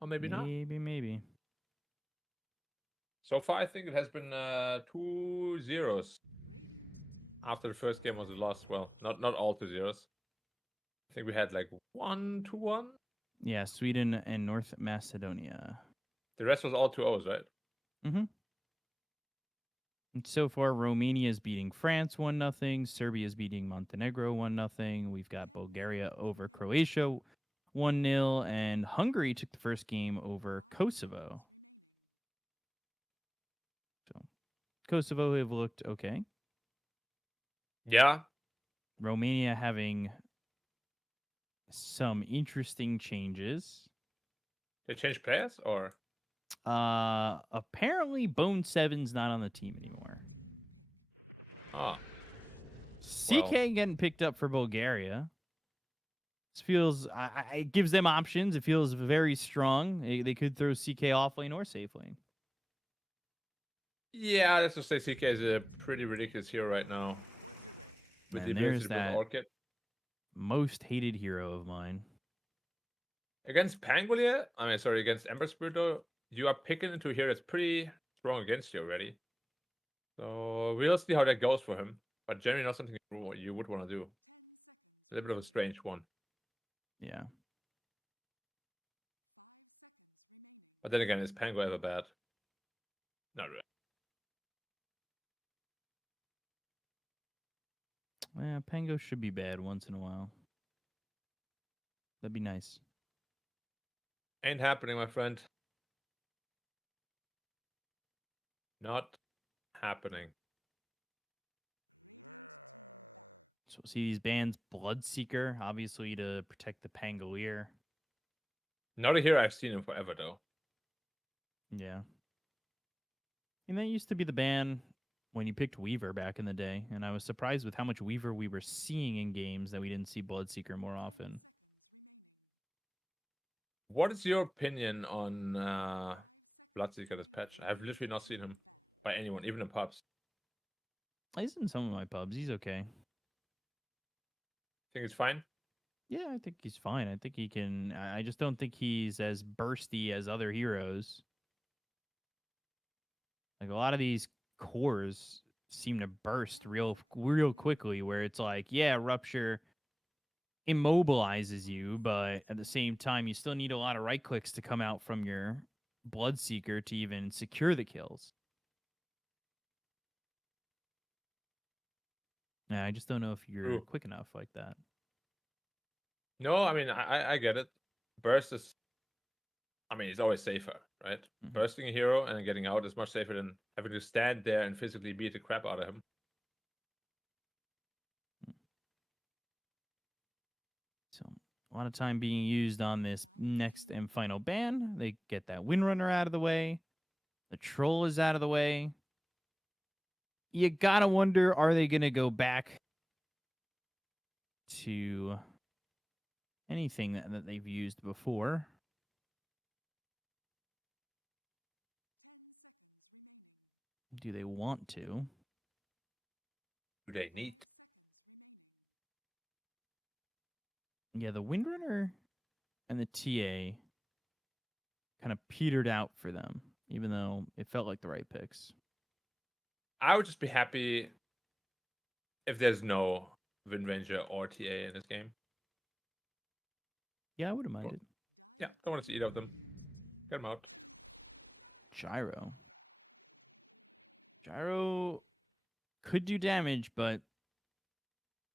Or maybe not. Maybe. So far, I think it has been 2-0 after the first game was a loss. Well, not all 2-0. I think we had like 1-1. Yeah, Sweden and North Macedonia. The rest was all 2-0s, right? Mm-hmm. And so far, Romania is beating France 1-0. Serbia is beating Montenegro 1-0. We've got Bulgaria over Croatia 1-0, and Hungary took the first game over Kosovo. So Kosovo have looked okay. Yeah. Romania having some interesting changes. They changed players, or Apparently Bone Seven's not on the team anymore. oh, CK getting picked up for Bulgaria. This feels it gives them options. It feels very strong. They could throw CK off lane or safe lane. yeah. Let's just say CK is a pretty ridiculous hero right now. With the And ability there's to build that Orchid most hated hero of mine. against Pangolier. I mean, sorry, against Ember Spirit though, you are picking into a hero that's pretty strong against you already. So we'll see how that goes for him. But generally, not something you would want to do. A little bit of a strange one. Yeah. But then again, is Pango ever bad? Not really. Yeah, Pango should be bad once in a while. That'd be nice. Ain't happening, my friend. Not happening. So we'll see these bans. Bloodseeker, obviously to protect the Pangolier. Not a hero I've seen in forever, though. Yeah. And that used to be the ban when you picked Weaver back in the day, and I was surprised with how much Weaver we were seeing in games that we didn't see Bloodseeker more often. What is your opinion on Bloodseeker this patch? I've literally not seen him by anyone, even in pubs. He's in some of my pubs. He's okay. Think it's fine? Yeah, I think he's fine. I think he can. I just don't think he's as bursty as other heroes. Like a lot of these cores seem to burst real quickly, where it's like, yeah, Rupture immobilizes you, but at the same time, you still need a lot of right clicks to come out from your Bloodseeker to even secure the kills. Yeah, I just don't know if you're True. quick enough like that. No, I mean, I get it. Burst is, I mean, it's always safer, right? Mhm. Bursting a hero and getting out is much safer than having to stand there and physically beat the crap out of him. So a lot of time being used on this next and final ban. They get that Windrunner out of the way. The Troll is out of the way. You gotta wonder, are they gonna go back to anything that they've used before? Do they want to? Do they need? Yeah, the Windrunner and the TA kind of petered out for them, even though it felt like the right picks. I would just be happy if there's no Wind Ranger or TA in this game. Yeah, I wouldn't mind it. Yeah, don't want to see either of them. Get them out. Gyro. Gyro could do damage, but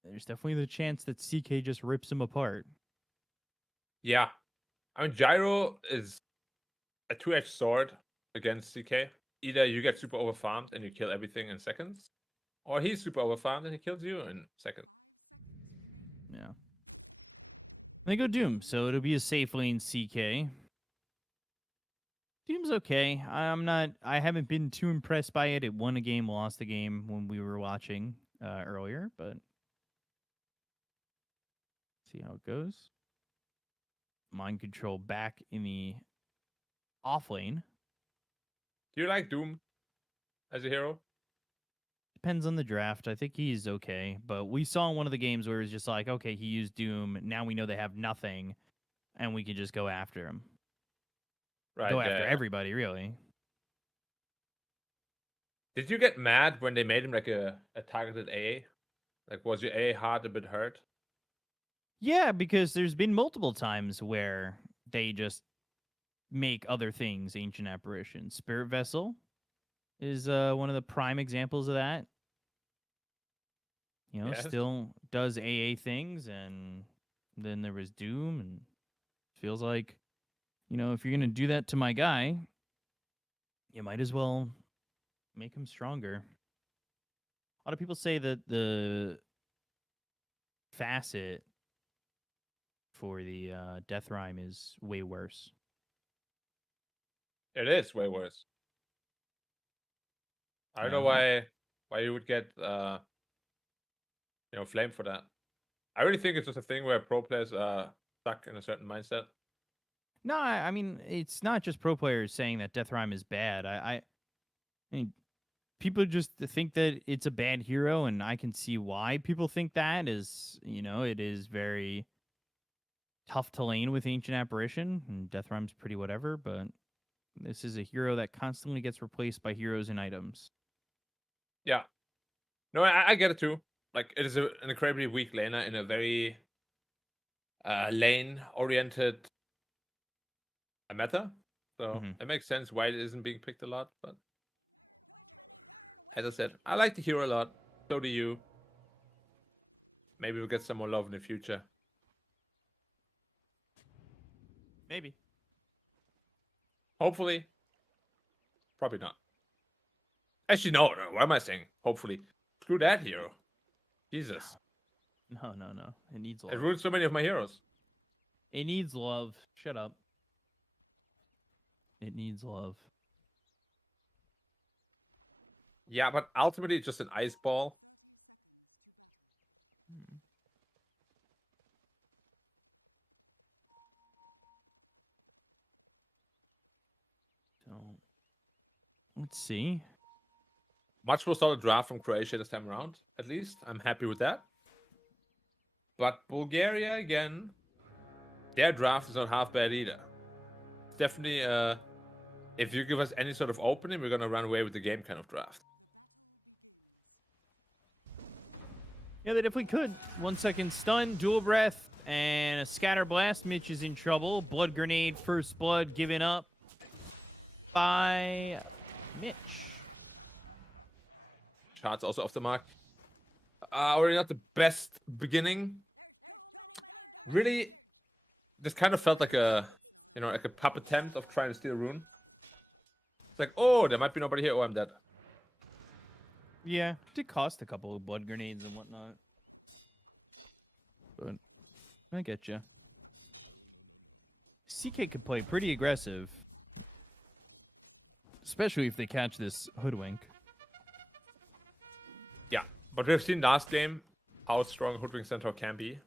there's definitely the chance that CK just rips him apart. Yeah. I mean, Gyro is a two-edged sword against CK. Either you get super overfarmed and you kill everything in seconds, or he's super overfarmed and he kills you in seconds. Yeah. They go Doom, so it'll be a safe lane CK. Doom's okay. I haven't been too impressed by it. It won a game, lost a game when we were watching earlier, but see how it goes. Mind control back in the off lane. Do you like Doom as a hero? Depends on the draft. I think he's okay, but we saw in one of the games where it was just like, okay, he used Doom. Now we know they have nothing, and we can just go after him. Right. Go after everybody, really. Did you get mad when they made him like a targeted AA? Like, was your AA heart a bit hurt? Yeah, because there's been multiple times where they just make other things ancient apparitions. Spirit Vessel is one of the prime examples of that. You know, Yes. still does AA things, and then there was Doom, and feels like, you know, if you're gonna do that to my guy, you might as well make him stronger. A lot of people say that the facet for the Death Rhyme is way worse. It is way worse. I don't know why you would get flamed for that. I really think it's just a thing where pro players are stuck in a certain mindset. No, I mean, it's not just pro players saying that Death Rhyme is bad. I mean, people just think that it's a bad hero, and I can see why people think that. Is, you know, it is very tough to lane with Ancient Apparition, and Death Rhyme's pretty whatever, but this is a hero that constantly gets replaced by heroes and items. Yeah. No, I get it too. Like, it is an incredibly weak laner in a very lane-oriented meta. So it makes sense why it isn't being picked a lot. But as I said, I like the hero a lot. So do you. Maybe we'll get some more love in the future. Maybe. Hopefully. Probably not. Actually, no. What am I saying? Hopefully. Screw that hero. Jesus. No. It needs love. It ruined so many of my heroes. It needs love. Shut up. It needs love. Yeah, but ultimately it's just an ice ball. So, let's see. Much more solid draft from Croatia this time around, at least. I'm happy with that. But Bulgaria, again, their draft is not half bad either. It's definitely, if you give us any sort of opening, we're going to run away with the game kind of draft. Yeah, they definitely could. 1 second stun, dual breath, and a scatter blast. Mitch is in trouble. Blood grenade, first blood given up by Mitch. Shots also off the mark. Already not the best beginning. Really, this kind of felt like a pup attempt of trying to steal a rune. It's like, oh, there might be nobody here. Oh, I'm dead. Yeah, it did cost a couple of blood grenades and whatnot. But I get you. CK could play pretty aggressive. Especially if they catch this hoodwink. Yeah, but we've seen last game how strong Hoodwink Centaur can be.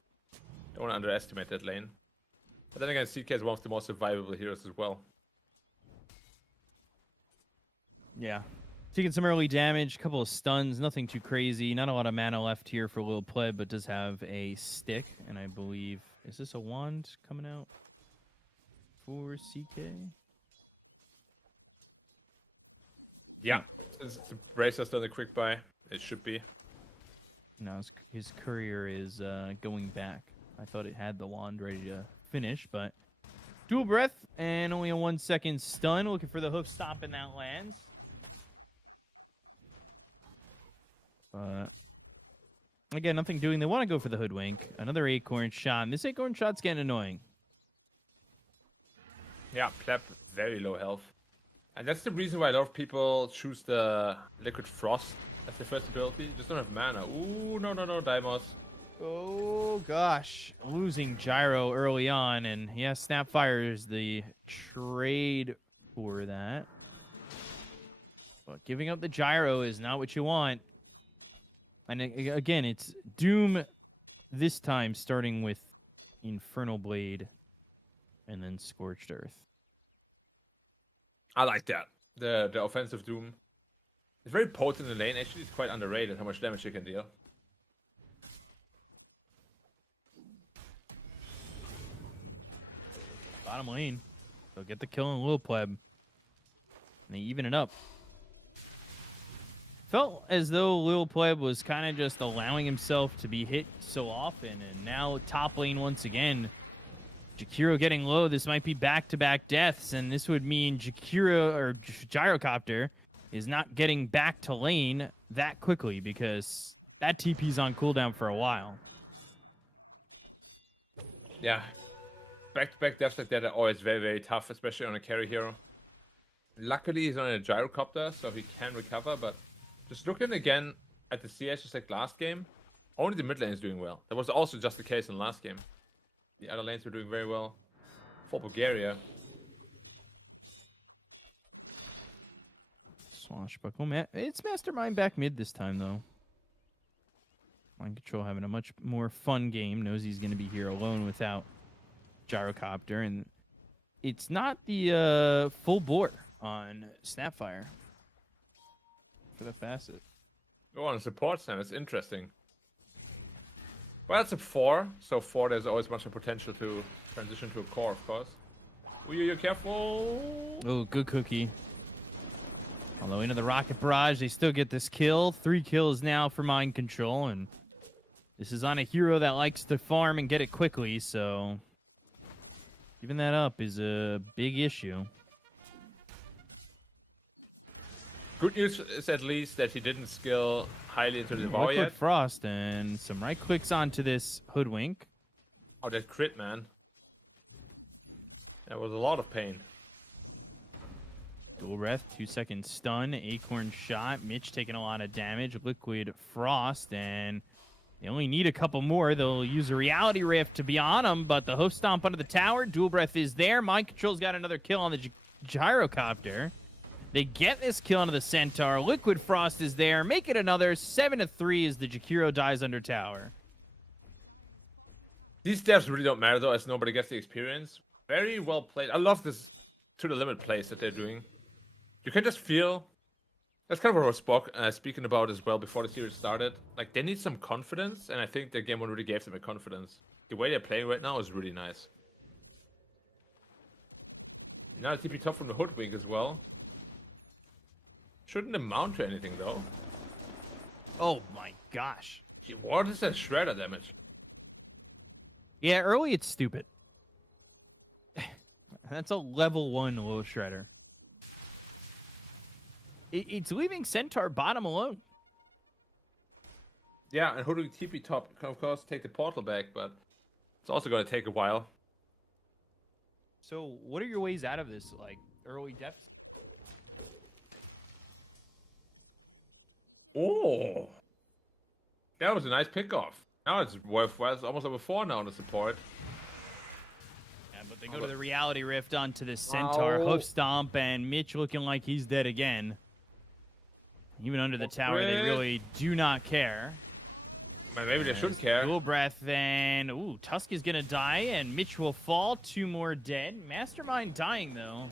Don't want to underestimate that lane. But then again, CK is one of the most survivable heroes as well. Yeah. Taking some early damage, a couple of stuns, nothing too crazy. Not a lot of mana left here for Lil Pleb, but does have a stick. And I believe, is this a wand coming out for CK? Yeah, since the Brace has done a quick buy, it should be. No, his courier is going back. I thought it had the wand ready to finish, but dual breath and only a 1 second stun. Looking for the hoof stop, and that lands. Again, nothing doing. They want to go for the hoodwink. Another acorn shot. And this acorn shot's getting annoying. Yeah, Pleb, very low health. And that's the reason why a lot of people choose the Liquid Frost as their first ability. Just don't have mana. Ooh, no, Daimos. Oh, gosh. Losing Gyro early on. And, yeah, Snapfire is the trade for that. But giving up the Gyro is not what you want. And again, it's Doom this time, starting with Infernal Blade and then Scorched Earth. I like that. The offensive Doom. It's very potent in the lane. Actually, it's quite underrated how much damage you can deal. Bottom lane. They'll get the kill on Lil Pleb. And they even it up. Felt as though Lil Pleb was kind of just allowing himself to be hit so often. And now top lane once again. Jakiro getting low. This might be back-to-back deaths. And this would mean Jakiro or Gyrocopter is not getting back to lane that quickly because that TP's on cooldown for a while. Yeah. Back-to-back deaths like that are always very, very tough, especially on a carry hero. Luckily, he's on a Gyrocopter, so he can recover, but just looking again at the CS just like last game, only the mid lane is doing well. That was also just the case in last game. The other lanes were doing very well for Bulgaria. Swashbuckle. It's Mastermind back mid this time, though. Mind Control having a much more fun game. Knows he's going to be here alone without Gyrocopter. And it's not the full bore on Snapfire for the facet. Oh, on support stand, it's interesting. Well, it's a 4, so 4 there's always much more potential to transition to a core, of course. Ooh, you're careful. Oh, good cookie. Although into the rocket barrage, they still get this kill. 3 kills now for Mind Control, and this is on a hero that likes to farm and get it quickly, so giving that up is a big issue. Good news is at least that he didn't skill highly into the Devour yet. Frost and some right clicks onto this hoodwink. Oh, that crit, man. That was a lot of pain. Dual breath, 2-second stun, acorn shot. Mitch taking a lot of damage. Liquid Frost, and they only need a couple more. They'll use a reality rift to be on them, but the hoof stomp under the tower. Dual breath is there. Mind Control's got another kill on the Gyrocopter. They get this kill onto the Centaur. Liquid Frost is there. Make it another 7-3 as the Jakiro dies under tower. These deaths really don't matter, though, as nobody gets the experience. Very well played. I love this to-the-limit plays that they're doing. You can just feel... That's kind of what I was speaking about as well before the series started. Like, they need some confidence, and I think the game one really gave them a confidence. The way they're playing right now is really nice. Now the TP top from the hoodwink as well. Shouldn't amount to anything, though. Oh, my gosh. Gee, what is that shredder damage? Yeah, early it's stupid. That's a level 1 low shredder. It's leaving Centaur bottom alone. Yeah, and hoodwink TP top can, of course, take the portal back, but it's also going to take a while. So, what are your ways out of this, like, early deficit? Oh, that was a nice pickoff. Now it's worthwhile. It's almost level 4 now on the support. Yeah, but they go to the reality rift onto the Centaur. Hoof stomp, and Mitch looking like he's dead again. Even under the tower, they really do not care. Maybe they should care. Dual breath, and ooh, Tusk is gonna die, and Mitch will fall. 2 more dead. Mastermind dying though,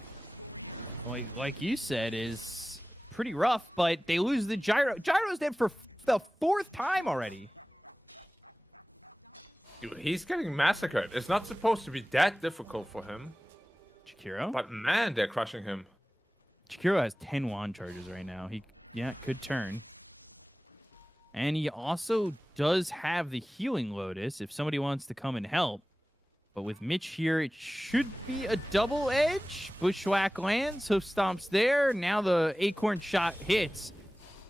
like you said, is pretty rough. But they lose the Gyro. Gyro's dead for the 4th time already. Dude, he's getting massacred. It's not supposed to be that difficult for him. Jakiro? But man, they're crushing him. Jakiro has 10 wand charges right now. He could turn. And he also does have the healing Lotus if somebody wants to come and help. But with Mitch here, it should be a double edge. Bushwhack lands, hoof stomps there. Now the acorn shot hits.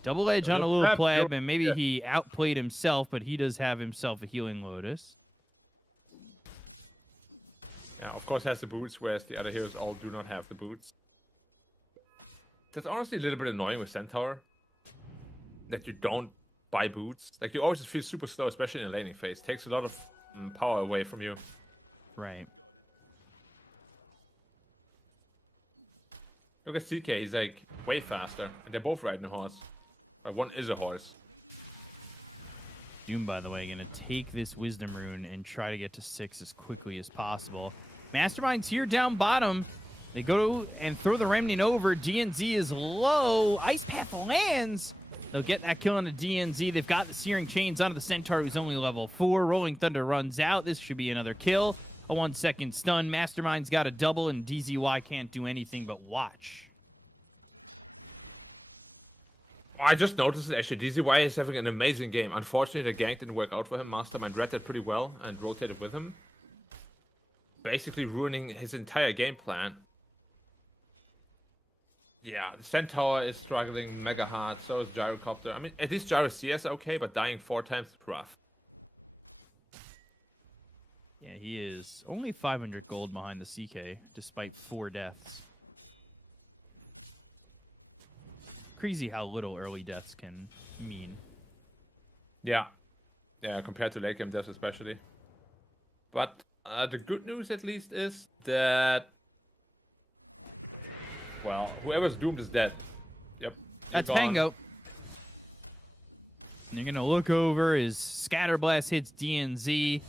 Double edge on a little Perhaps pleb, you're- and maybe yeah. he outplayed himself, but he does have himself a healing Lotus. Yeah, of course has the boots, whereas the other heroes all do not have the boots. That's honestly a little bit annoying with Centaur. That you don't buy boots. Like, you always feel super slow, especially in the laning phase. Takes a lot of power away from you. Right. Look at CK, he's like way faster. And they're both riding a horse. Like, one is a horse. Doom, by the way, going to take this Wisdom Rune and try to get to 6 as quickly as possible. Mastermind's here down bottom. They go and throw the Remnant over. DNZ is low. Ice Path lands. They'll get that kill on the DNZ. They've got the Searing Chains onto the Centaur, who's only level 4. Rolling Thunder runs out. This should be another kill. A 1-second stun. Mastermind's got a double, and DZY can't do anything but watch. I just noticed it, actually. DZY is having an amazing game. Unfortunately, the gank didn't work out for him. Mastermind read that pretty well and rotated with him. Basically ruining his entire game plan. Yeah, the Centaur is struggling mega hard, so is Gyrocopter. I mean, at least Gyro CS okay, but dying 4 times is rough. Yeah, he is only 500 gold behind the CK, despite 4 deaths. Crazy how little early deaths can mean. Yeah. Yeah, compared to late game deaths especially. But the good news at least is that, well, whoever's doomed is dead. Yep. That's gone. Pango. And you're going to look over as Scatterblast hits DNZ.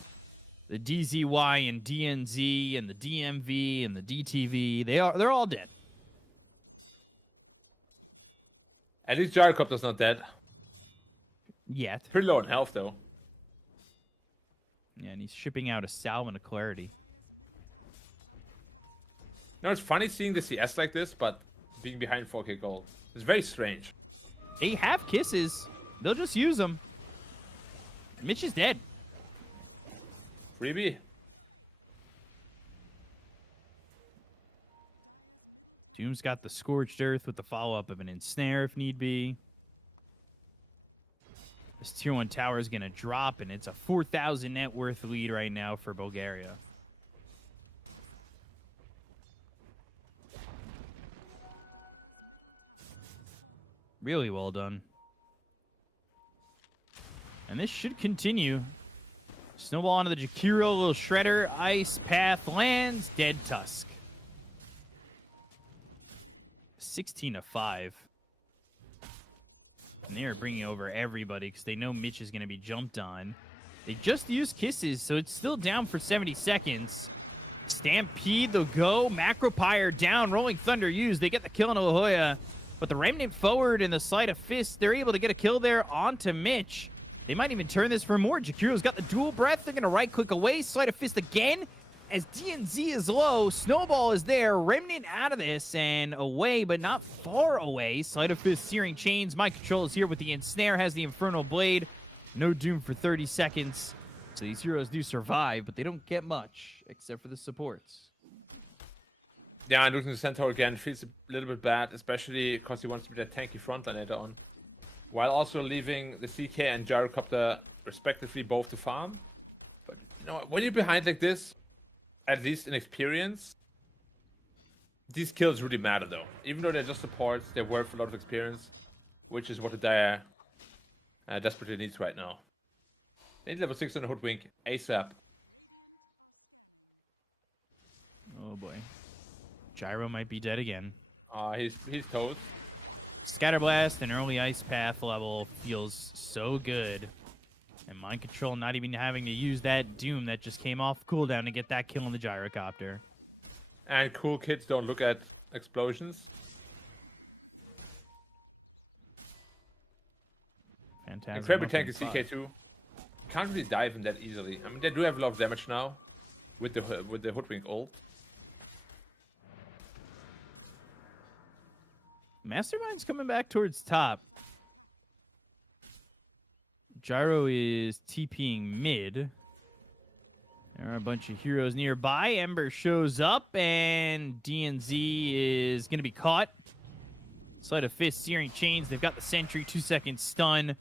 The DZY and DNZ and the DMV and the DTV, they're all dead. At least Gyrocopter's not dead. Yet. Pretty low in health though. Yeah, and he's shipping out a Salve and a Clarity. No, it's funny seeing the CS like this, but being behind 4k gold. It's very strange. They have kisses. They'll just use them. Mitch is dead. Freebie. Doom's got the Scorched Earth with the follow-up of an Ensnare if need be. This Tier 1 tower is going to drop, and it's a 4,000 net worth lead right now for Bulgaria. Really well done. And this should continue. Snowball onto the Jakiro, little shredder, Ice Path lands, Dead Tusk. 16-5. And they are bringing over everybody because they know Mitch is going to be jumped on. They just used kisses, so it's still down for 70 seconds. Stampede, they'll go. Macropyre down. Rolling Thunder used. They get the kill on La Jolla. But the Remnant forward and the Sleight of Fist, they're able to get a kill there onto Mitch. They might even turn this for more. Jakiro's got the dual breath. They're going to right-click away. Sleight of Fist again. As DNZ is low, Snowball is there. Remnant out of this and away, but not far away. Sleight of Fist, Searing Chains. My Control is here with the Ensnare. Has the Infernal Blade. No Doom for 30 seconds. So these heroes do survive, but they don't get much except for the supports. Yeah, and losing the Centaur again feels a little bit bad, especially because he wants to be that tanky frontline later on. While also leaving the CK and Gyrocopter respectively both to farm. But you know, when you're behind like this, at least in experience, these kills really matter though. Even though they're just supports, they're worth a lot of experience, which is what the Dire desperately needs right now. They need level 6 on the Hoodwink ASAP. Oh boy. Gyro might be dead again. He's toast. Scatterblast and early Ice Path level feels so good. And Mind Control not even having to use that Doom that just came off cooldown to get that kill on the Gyrocopter. And cool kids don't look at explosions. Fantastic. Incredibly tanky CK2. Can't really dive in that easily. I mean, they do have a lot of damage now with the Hoodwink ult. Mastermind's coming back towards top. Gyro is TPing mid. There are a bunch of heroes nearby. Ember shows up, and DNZ is going to be caught. Sleight of Fist, Searing Chains. They've got the Sentry, 2-second stun.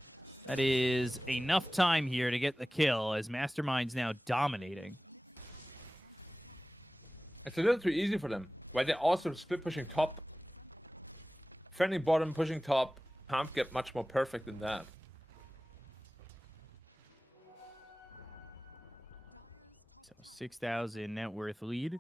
That is enough time here to get the kill as Mastermind's now dominating. It's a little too easy for them. While they're also split pushing top. Defending bottom, pushing top. Can't get much more perfect than that. So 6,000 net worth lead.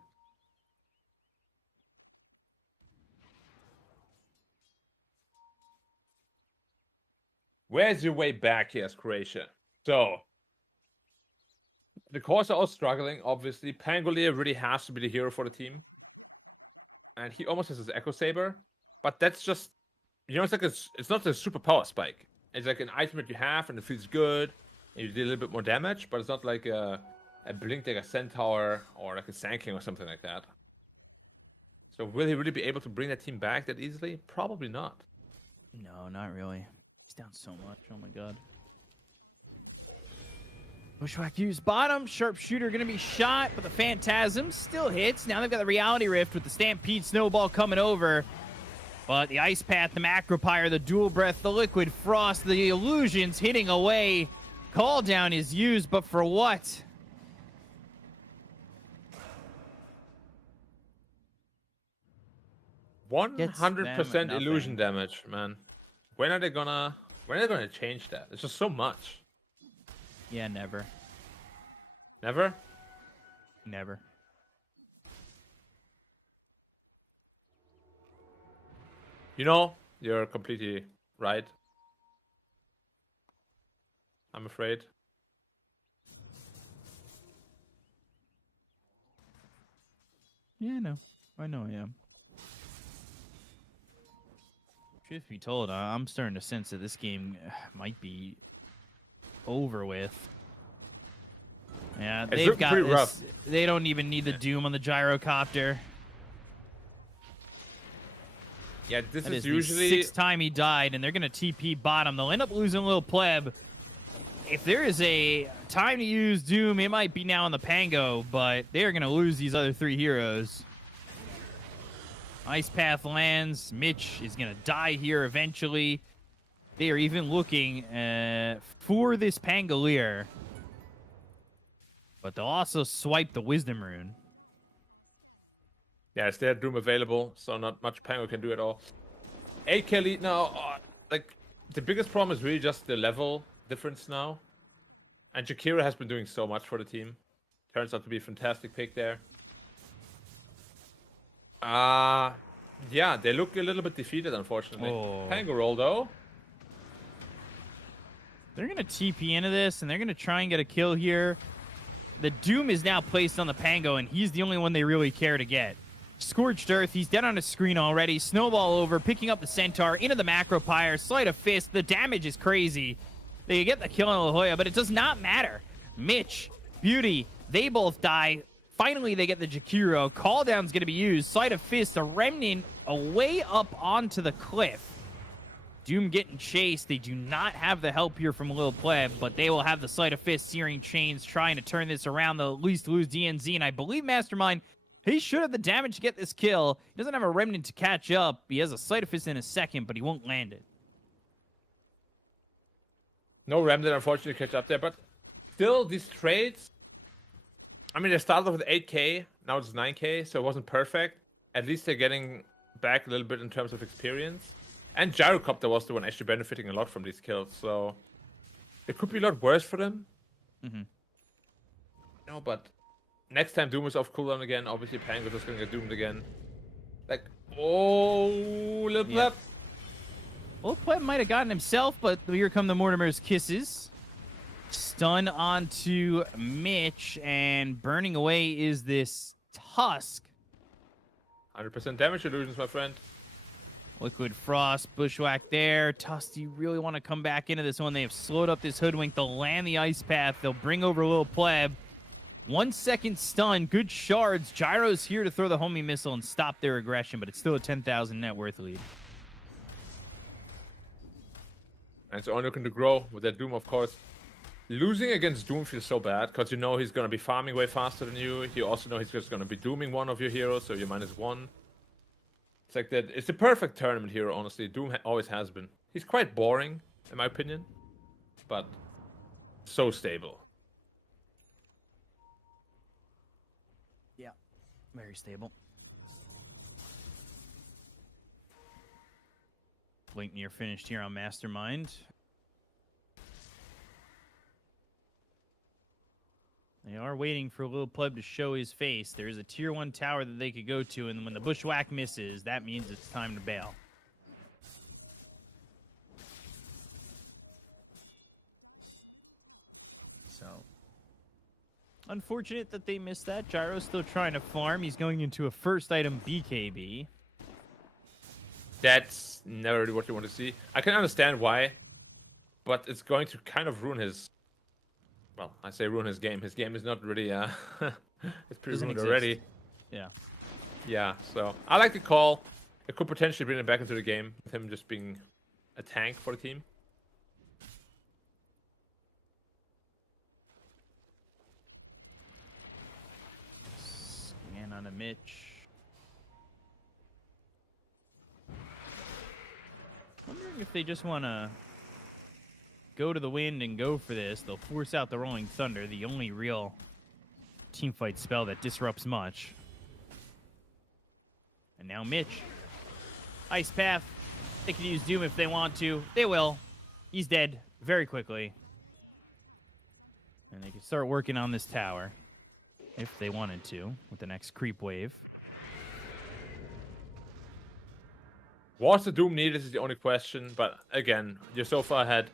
Where's your way back here as Croatia? So, the cores are all struggling, obviously. Pangolier really has to be the hero for the team. And he almost has his Echo Saber. But that's just, you know, it's not a super power spike. It's like an item that you have and it feels good. And you do a little bit more damage, but it's not like a blink like a Centaur or like a Sand King or something like that. So will he really be able to bring that team back that easily? Probably not. No, not really. He's down so much. Oh my god. Bushwhack used bottom. Sharpshooter going to be shot, but the Phantasm still hits. Now they've got the Reality Rift with the Stampede Snowball coming over. But the Ice Path, the Macropyre, the Dual Breath, the Liquid Frost, the Illusions hitting away. Call down is used, but for what? Gets them 100% illusion nothing. damage, man. When are they gonna change that? It's just so much. Yeah, never. Never? Never. You know, you're completely right. I'm afraid. Yeah, I know. I know I am. Truth be told, I'm starting to sense that this game might be over with. Yeah, It's they've looking got pretty this. rough. They don't even need the Doom on the gyrocopter. Yeah, this That is is the usually 6th time he died, and they're going to TP bottom. They'll end up losing a little pleb. If there is a time to use Doom, it might be now on the Pango, but they're going to lose these other 3 heroes. Ice Path lands. Mitch is going to die here eventually. They are even looking for this Pangolier. But they'll also swipe the Wisdom Rune. Yeah, it's their Doom available, so not much Pango can do at all. 8k lead now. Like, the biggest problem is really just the level difference now. And Jakira has been doing so much for the team. Turns out to be a fantastic pick there. Yeah, they look a little bit defeated, unfortunately. Oh. Pango roll, though. They're going to TP into this, and they're going to try and get a kill here. The Doom is now placed on the Pango, and he's the only one they really care to get. Scorched Earth, he's dead on his screen already. Snowball over, picking up the Centaur, into the Macropyre, Sleight of Fist. The damage is crazy. They get the kill on La Jolla, but it does not matter. Mitch, Beauty, they both die. Finally, they get the Jakiro. Call down's going to be used. Sleight of Fist, a Remnant away up onto the cliff. Doom getting chased. They do not have the help here from Lil Pleb, but they will have the Sleight of Fist, Searing Chains, trying to turn this around. They'll at least lose DNZ, and I believe Mastermind, he should have the damage to get this kill. He doesn't have a Remnant to catch up. He has a Sleight of Fist in a second, but he won't land it. No Remnant, unfortunately, catch up there, but still, these trades... I mean, they started off with 8k, now it's 9k, so it wasn't perfect. At least they're getting back a little bit in terms of experience. And Gyrocopter was the one actually benefiting a lot from these kills, so... It could be a lot worse for them. Mm-hmm. No, but... Next time Doom is off cooldown again, obviously Pango's just gonna get doomed again. Like, oh, little pleb. Well, Pleb might have gotten himself, but here come the Mortimer's Kisses. Stun onto Mitch, and burning away is this Tusk. 100% damage illusions, my friend. Liquid Frost, Bushwhack there. Tusk, do you really want to come back into this one? They have slowed up this Hoodwink. They'll land the Ice Path. They'll bring over Lil Pleb. 1 second stun. Good shards. Gyro's here to throw the homing missile and stop their aggression, but it's still a 10,000 net worth lead. And it's only looking to grow with that Doom, of course. Losing against Doom feels so bad, because you know he's going to be farming way faster than you. You also know he's just going to be dooming one of your heroes, so you're -1. It's like that. It's the perfect tournament hero, honestly. Doom always has been. He's quite boring, in my opinion, but so stable. Yeah, very stable. Link near finished here on Mastermind. They are waiting for a little pleb to show his face. There is a tier 1 tower that they could go to, and when the bushwhack misses, that means it's time to bail. So, unfortunate that they missed that. Gyro's still trying to farm. He's going into a first item BKB. That's never really what you want to see. I can understand why, but it's going to kind of ruin his... Well, I say ruin his game. His game is not really... it's pretty Doesn't ruined exist. already. Yeah. Yeah, so I like the call. It could potentially bring him back into the game, with him just being a tank for the team. Scan on a Mitch. Wondering if they just want to go to the wind and go for this. They'll force out the Rolling Thunder, the only real teamfight spell that disrupts much. And now Mitch. Ice Path. They can use Doom if they want to. They will. He's dead very quickly. And they can start working on this tower if they wanted to with the next creep wave. Was the Doom needed is the only question, but again, you're so far ahead.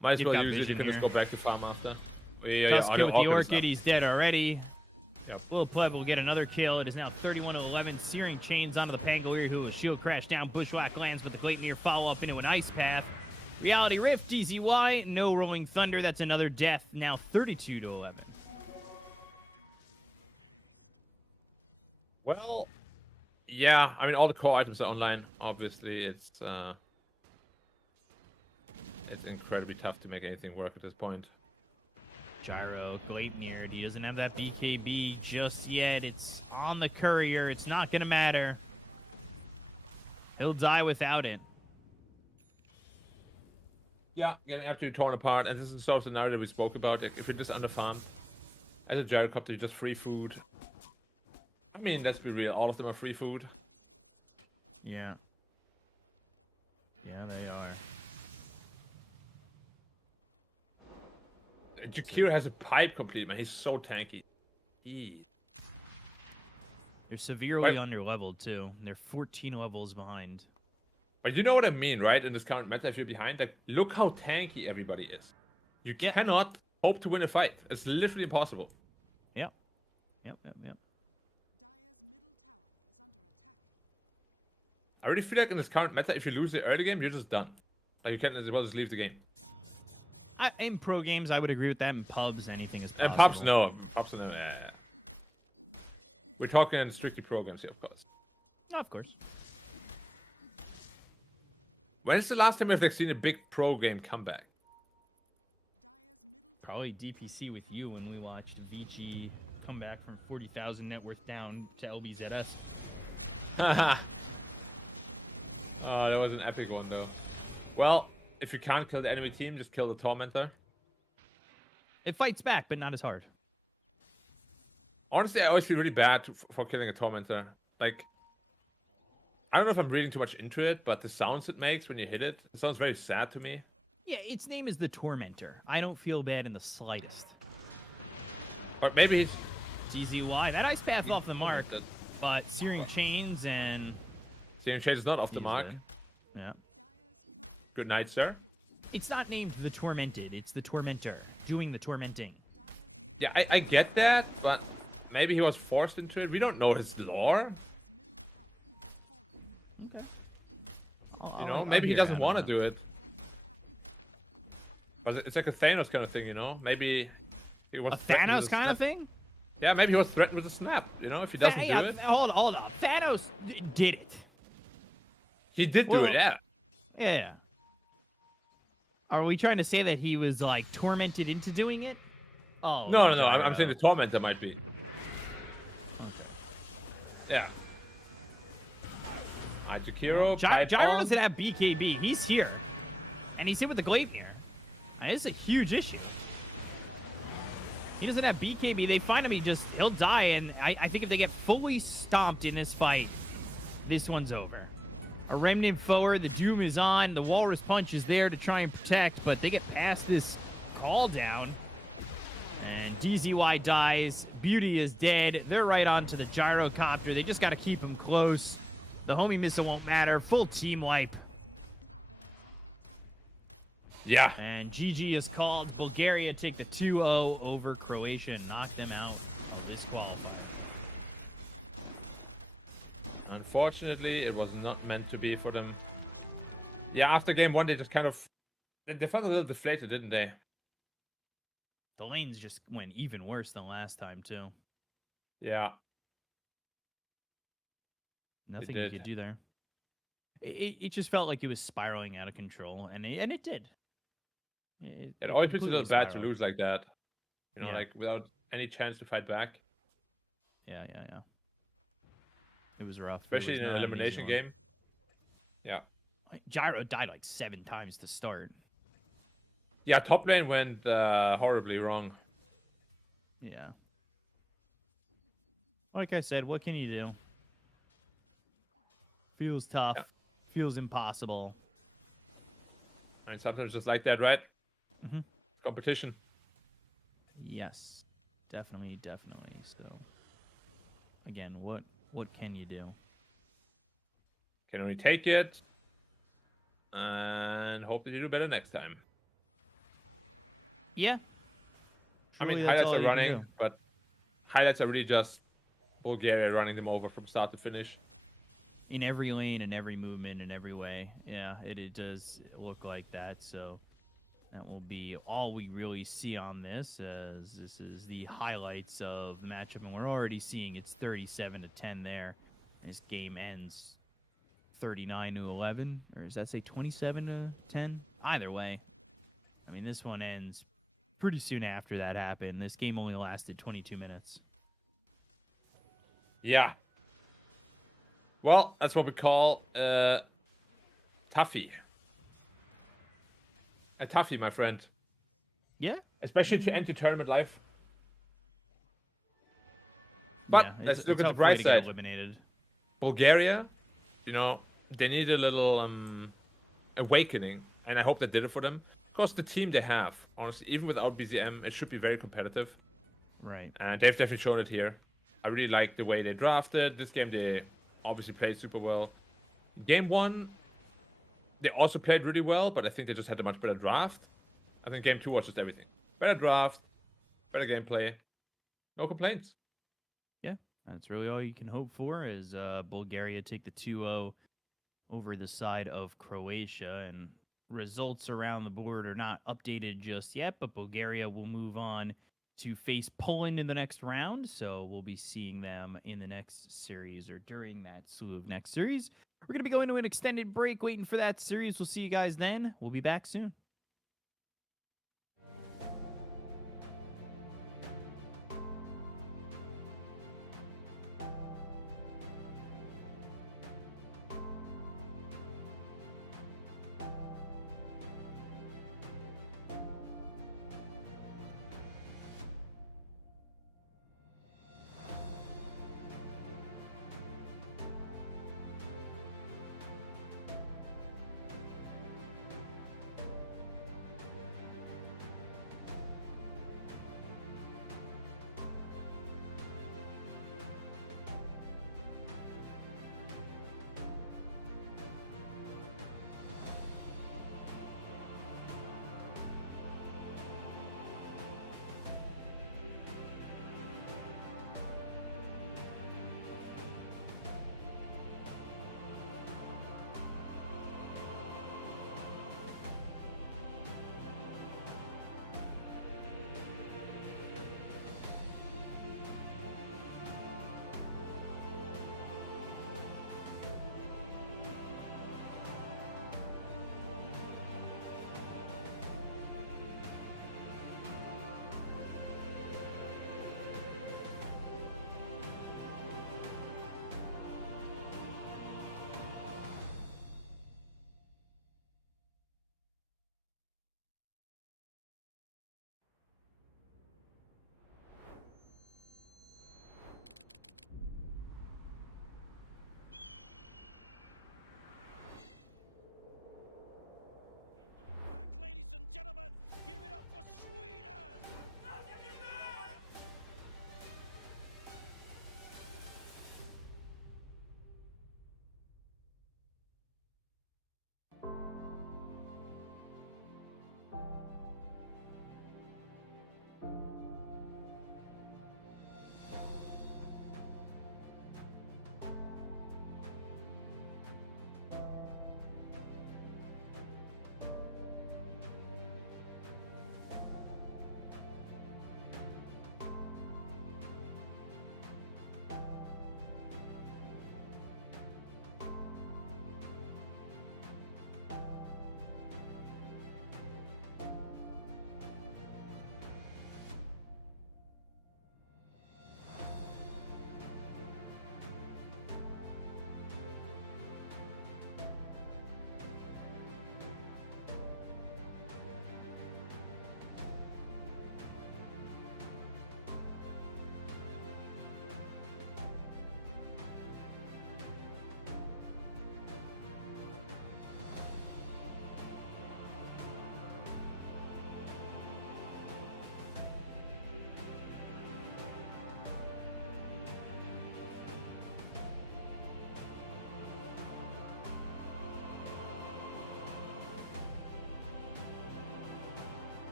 Might as You've well got use it. You vision can just here. go back to farm after. Tusker with the Orchid, he's dead already. Yep. Little Pleb will get another kill. It is now 31-11. Searing Chains onto the Pangolier, who will shield crash down. Bushwhack lands, but the Gleipnir follow up into an Ice Path. Reality Rift, DZY, no Rolling Thunder. That's another death. Now 32-11. Well, yeah. I mean, all the core items are online. Obviously, it's incredibly tough to make anything work at this point. Gyro, Gleipnir, he doesn't have that BKB just yet. It's on the courier. It's not going to matter. He'll die without it. Yeah, getting absolutely torn apart. And this is sort of the scenario that we spoke about. Like, if you're just underfarmed, as a gyrocopter, you're just free food. I mean, let's be real. All of them are free food. Yeah. Yeah, they are. Jakir has a pipe complete, man. He's so tanky. They're severely underleveled, too. They're 14 levels behind. But you know what I mean, right? In this current meta, if you're behind, like, look how tanky everybody is. You cannot hope to win a fight. It's literally impossible. Yep. I really feel like in this current meta, if you lose the early game, you're just done. Like, you can't as well just leave the game. In pro games, I would agree with that. In pubs, anything is possible. And pubs, no. Pubs, no. We're talking strictly pro games here, of course. Oh, of course. When's the last time we've like, seen a big pro game comeback? Probably DPC with you when we watched Vici come back from 40,000 net worth down to LBZS. Oh, that was an epic one, though. Well, if you can't kill the enemy team, just kill the Tormentor. It fights back, but not as hard. Honestly, I always feel really bad for killing a Tormentor. Like, I don't know if I'm reading too much into it, but the sounds it makes when you hit it, it sounds very sad to me. Yeah, its name is the Tormentor. I don't feel bad in the slightest. Or maybe he's... DZY, that Ice Path off the mark, but Searing Chains and... Searing Chains is not off the mark. Yeah. Good night, sir. It's not named the Tormented. It's the Tormentor doing the tormenting. Yeah, I get that, but maybe he was forced into it. We don't know his lore. Okay. You know, maybe he doesn't want to do it. But it's like a Thanos kind of thing, you know? Maybe he was a Thanos kind of thing? Yeah, maybe he was threatened with a snap, you know, if he doesn't do it. Hold up. Thanos did it. He did do it, yeah. Yeah. Are we trying to say that he was, like, tormented into doing it? Oh. No. I'm saying the Tormentor might be. Okay. Yeah. Itukiro, Gyro doesn't have BKB. He's here. And he's hit with the Gleipnir. It's a huge issue. He doesn't have BKB. They find him, he'll die. And I think if they get fully stomped in this fight, this one's over. A Remnant forward, the Doom is on. The Walrus Punch is there to try and protect, but they get past this call down. And DZY dies. Beauty is dead. They're right onto the Gyrocopter. They just got to keep him close. The homie missile won't matter. Full team wipe. Yeah. And GG is called. Bulgaria take the 2-0 over Croatia and knock them out of this qualifier. Unfortunately, it was not meant to be for them. Yeah, after game one, they just kind of... They felt a little deflated, didn't they? The lanes just went even worse than last time, too. Yeah. Nothing you could do there. It just felt like it was spiraling out of control, and it did. It always feels a little bad to spiraled. lose like that. You know, Yeah. like without any chance to fight back. Yeah. It was rough. Especially in an elimination game. Yeah. Gyro died like 7 times to start. Yeah, top lane went horribly wrong. Yeah. Like I said, what can you do? Feels tough. Yeah. Feels impossible. I mean, sometimes just like that, right? Mm-hmm. Competition. Yes. Definitely. So, again, what can you do? Can only take it. And hope that you do better next time. Yeah. I mean, Truly, that's highlights all are you can running, do. but highlights are really just Bulgaria running them over from start to finish. In every lane, in every movement, in every way. Yeah, it does look like that. So that will be all we really see on this, as this is the highlights of the matchup, and we're already seeing it's 37-10 there. This game ends 39-11, or does that say 27-10? Either way, I mean, this one ends pretty soon after that happened. This game only lasted 22 minutes. Yeah. Well, that's what we call toughie. A toughie, my friend. Yeah. Especially to enter tournament life. But Yeah, let's it's look a at the tough way bright to get side. eliminated. Bulgaria, you know, they need a little awakening, and I hope that did it for them. Because the team they have, honestly, even without BZM, it should be very competitive. Right. And they've definitely shown it here. I really like the way they drafted. This game, they obviously played super well. Game one, they also played really well, but I think they just had a much better draft. I think game two was just everything. Better draft, better gameplay. No complaints. Yeah, that's really all you can hope for, is Bulgaria take the 2-0 over the side of Croatia, and results around the board are not updated just yet, but Bulgaria will move on to face Poland in the next round, so we'll be seeing them in the next series, or during that slew of next series. We're going to be going to an extended break, waiting for that series. We'll see you guys then. We'll be back soon.